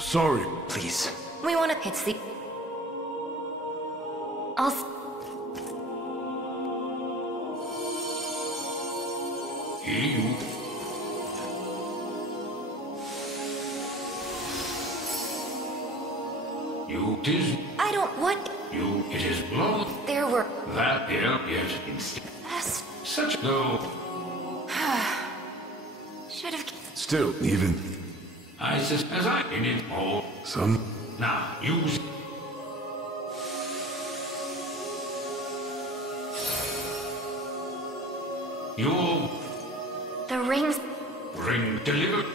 Sorry. Please. We want to... It's the... I'll... You. You tis. I don't... What? You, it is blood. There were... That here, yet instead. Such no. Should have... Still, even. I says, as I in it all. Some. Now, use. Your. The rings... Ring delivered.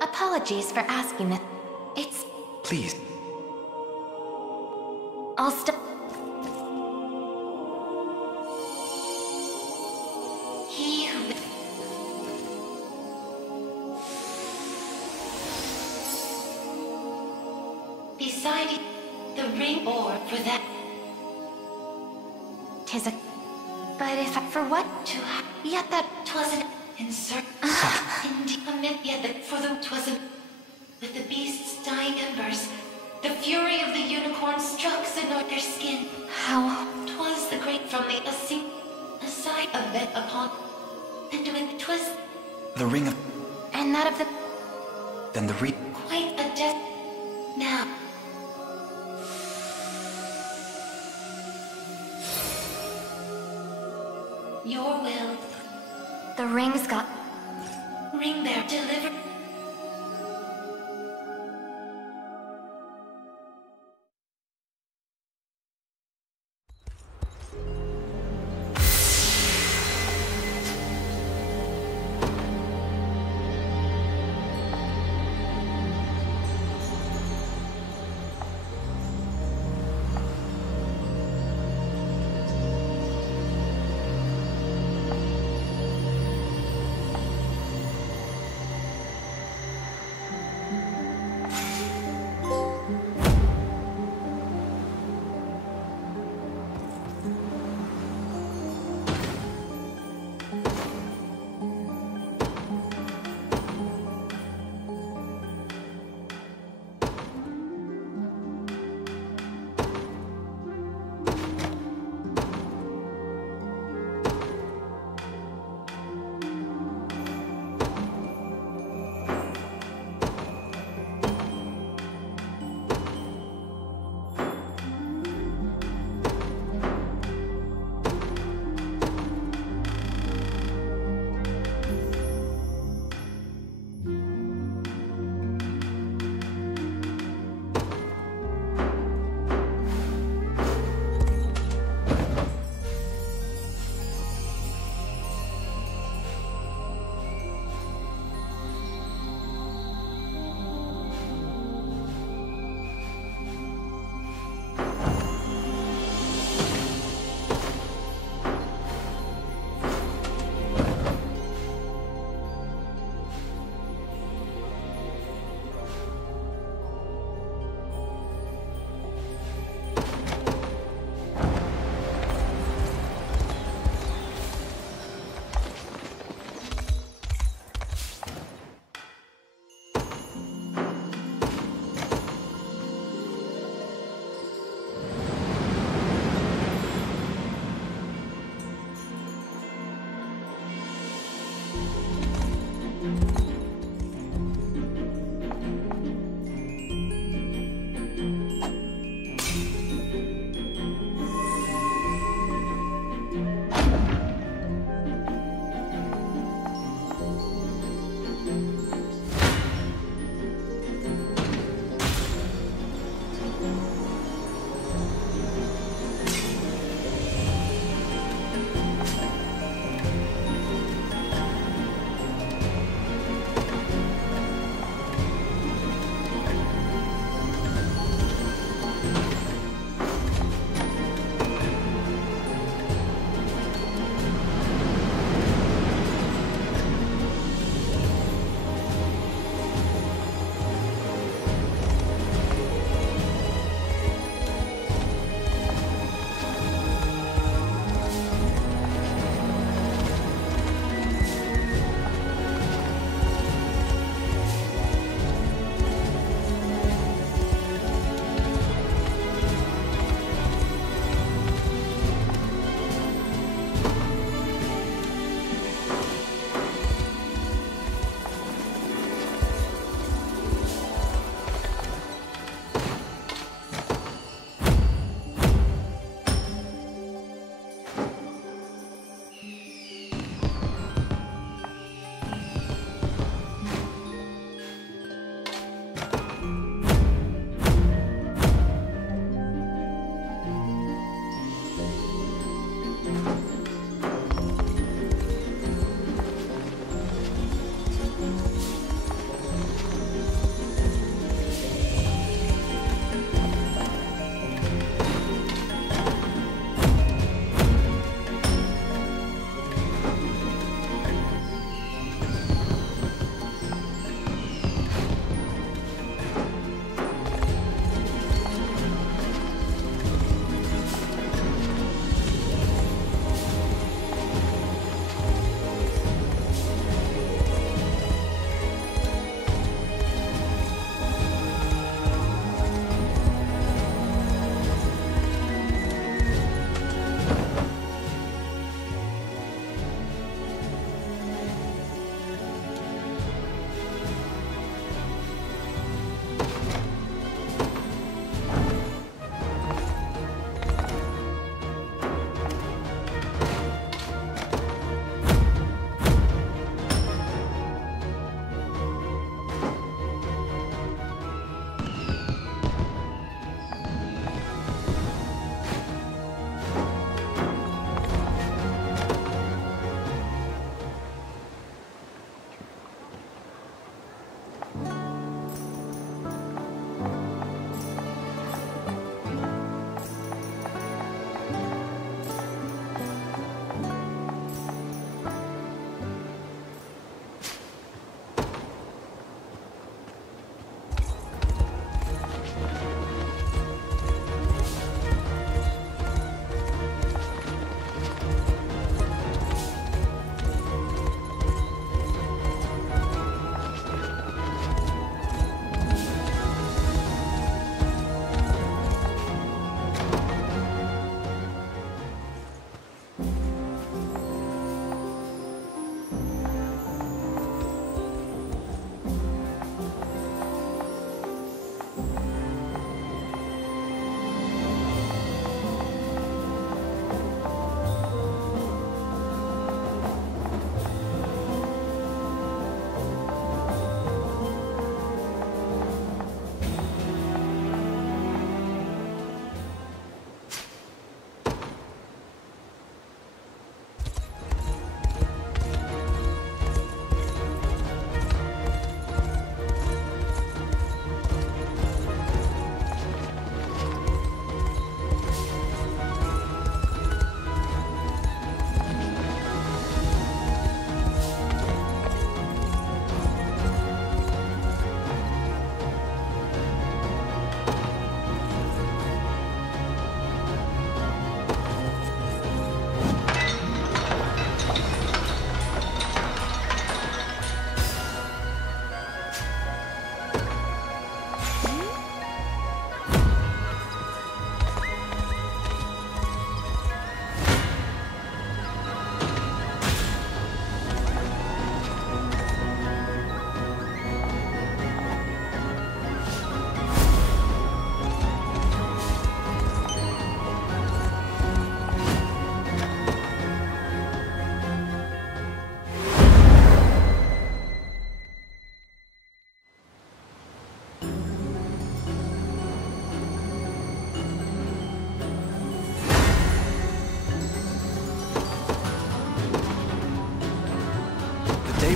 Apologies for asking this. It's... Please. I'll stop. He who... Beside the ring or for that... 'Tis a... But if I... For what? To have... Yet that 'twasn't... Insert... Indeed, yet that for the... 'Twasn't... With the beast's dying embers, the fury of the unicorn struck Zenor their skin. How? 'Twas the great from the aside of it upon... And with 'twas... The ring of... And that of the... Then the Quite a death... Now... Your will. The ring's got... Ring bear delivered.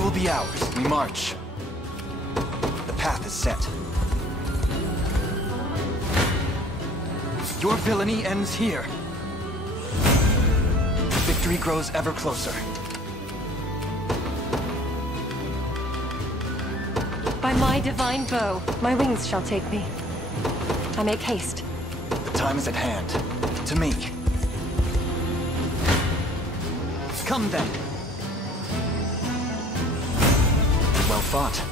will be ours. We march. The path is set. Your villainy ends here. Victory grows ever closer. By my divine bow, my wings shall take me. I make haste. The time is at hand. To me. Come then. Well fought.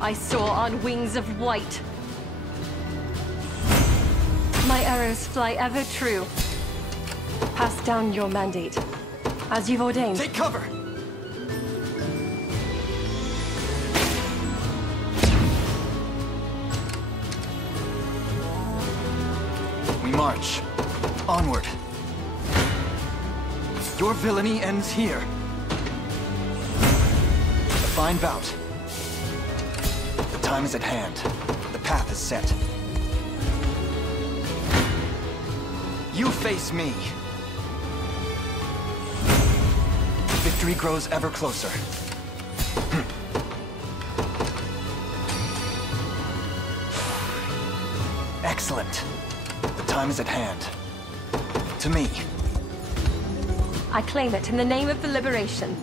I soar on wings of white. My arrows fly ever true. Pass down your mandate, as you've ordained. Take cover! We march. Onward. Your villainy ends here. A fine bout. The time is at hand. The path is set. You face me. Victory grows ever closer. Excellent. The time is at hand. To me. I claim it in the name of the liberation.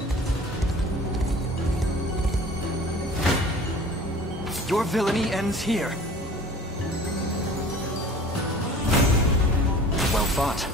Your villainy ends here. Well fought.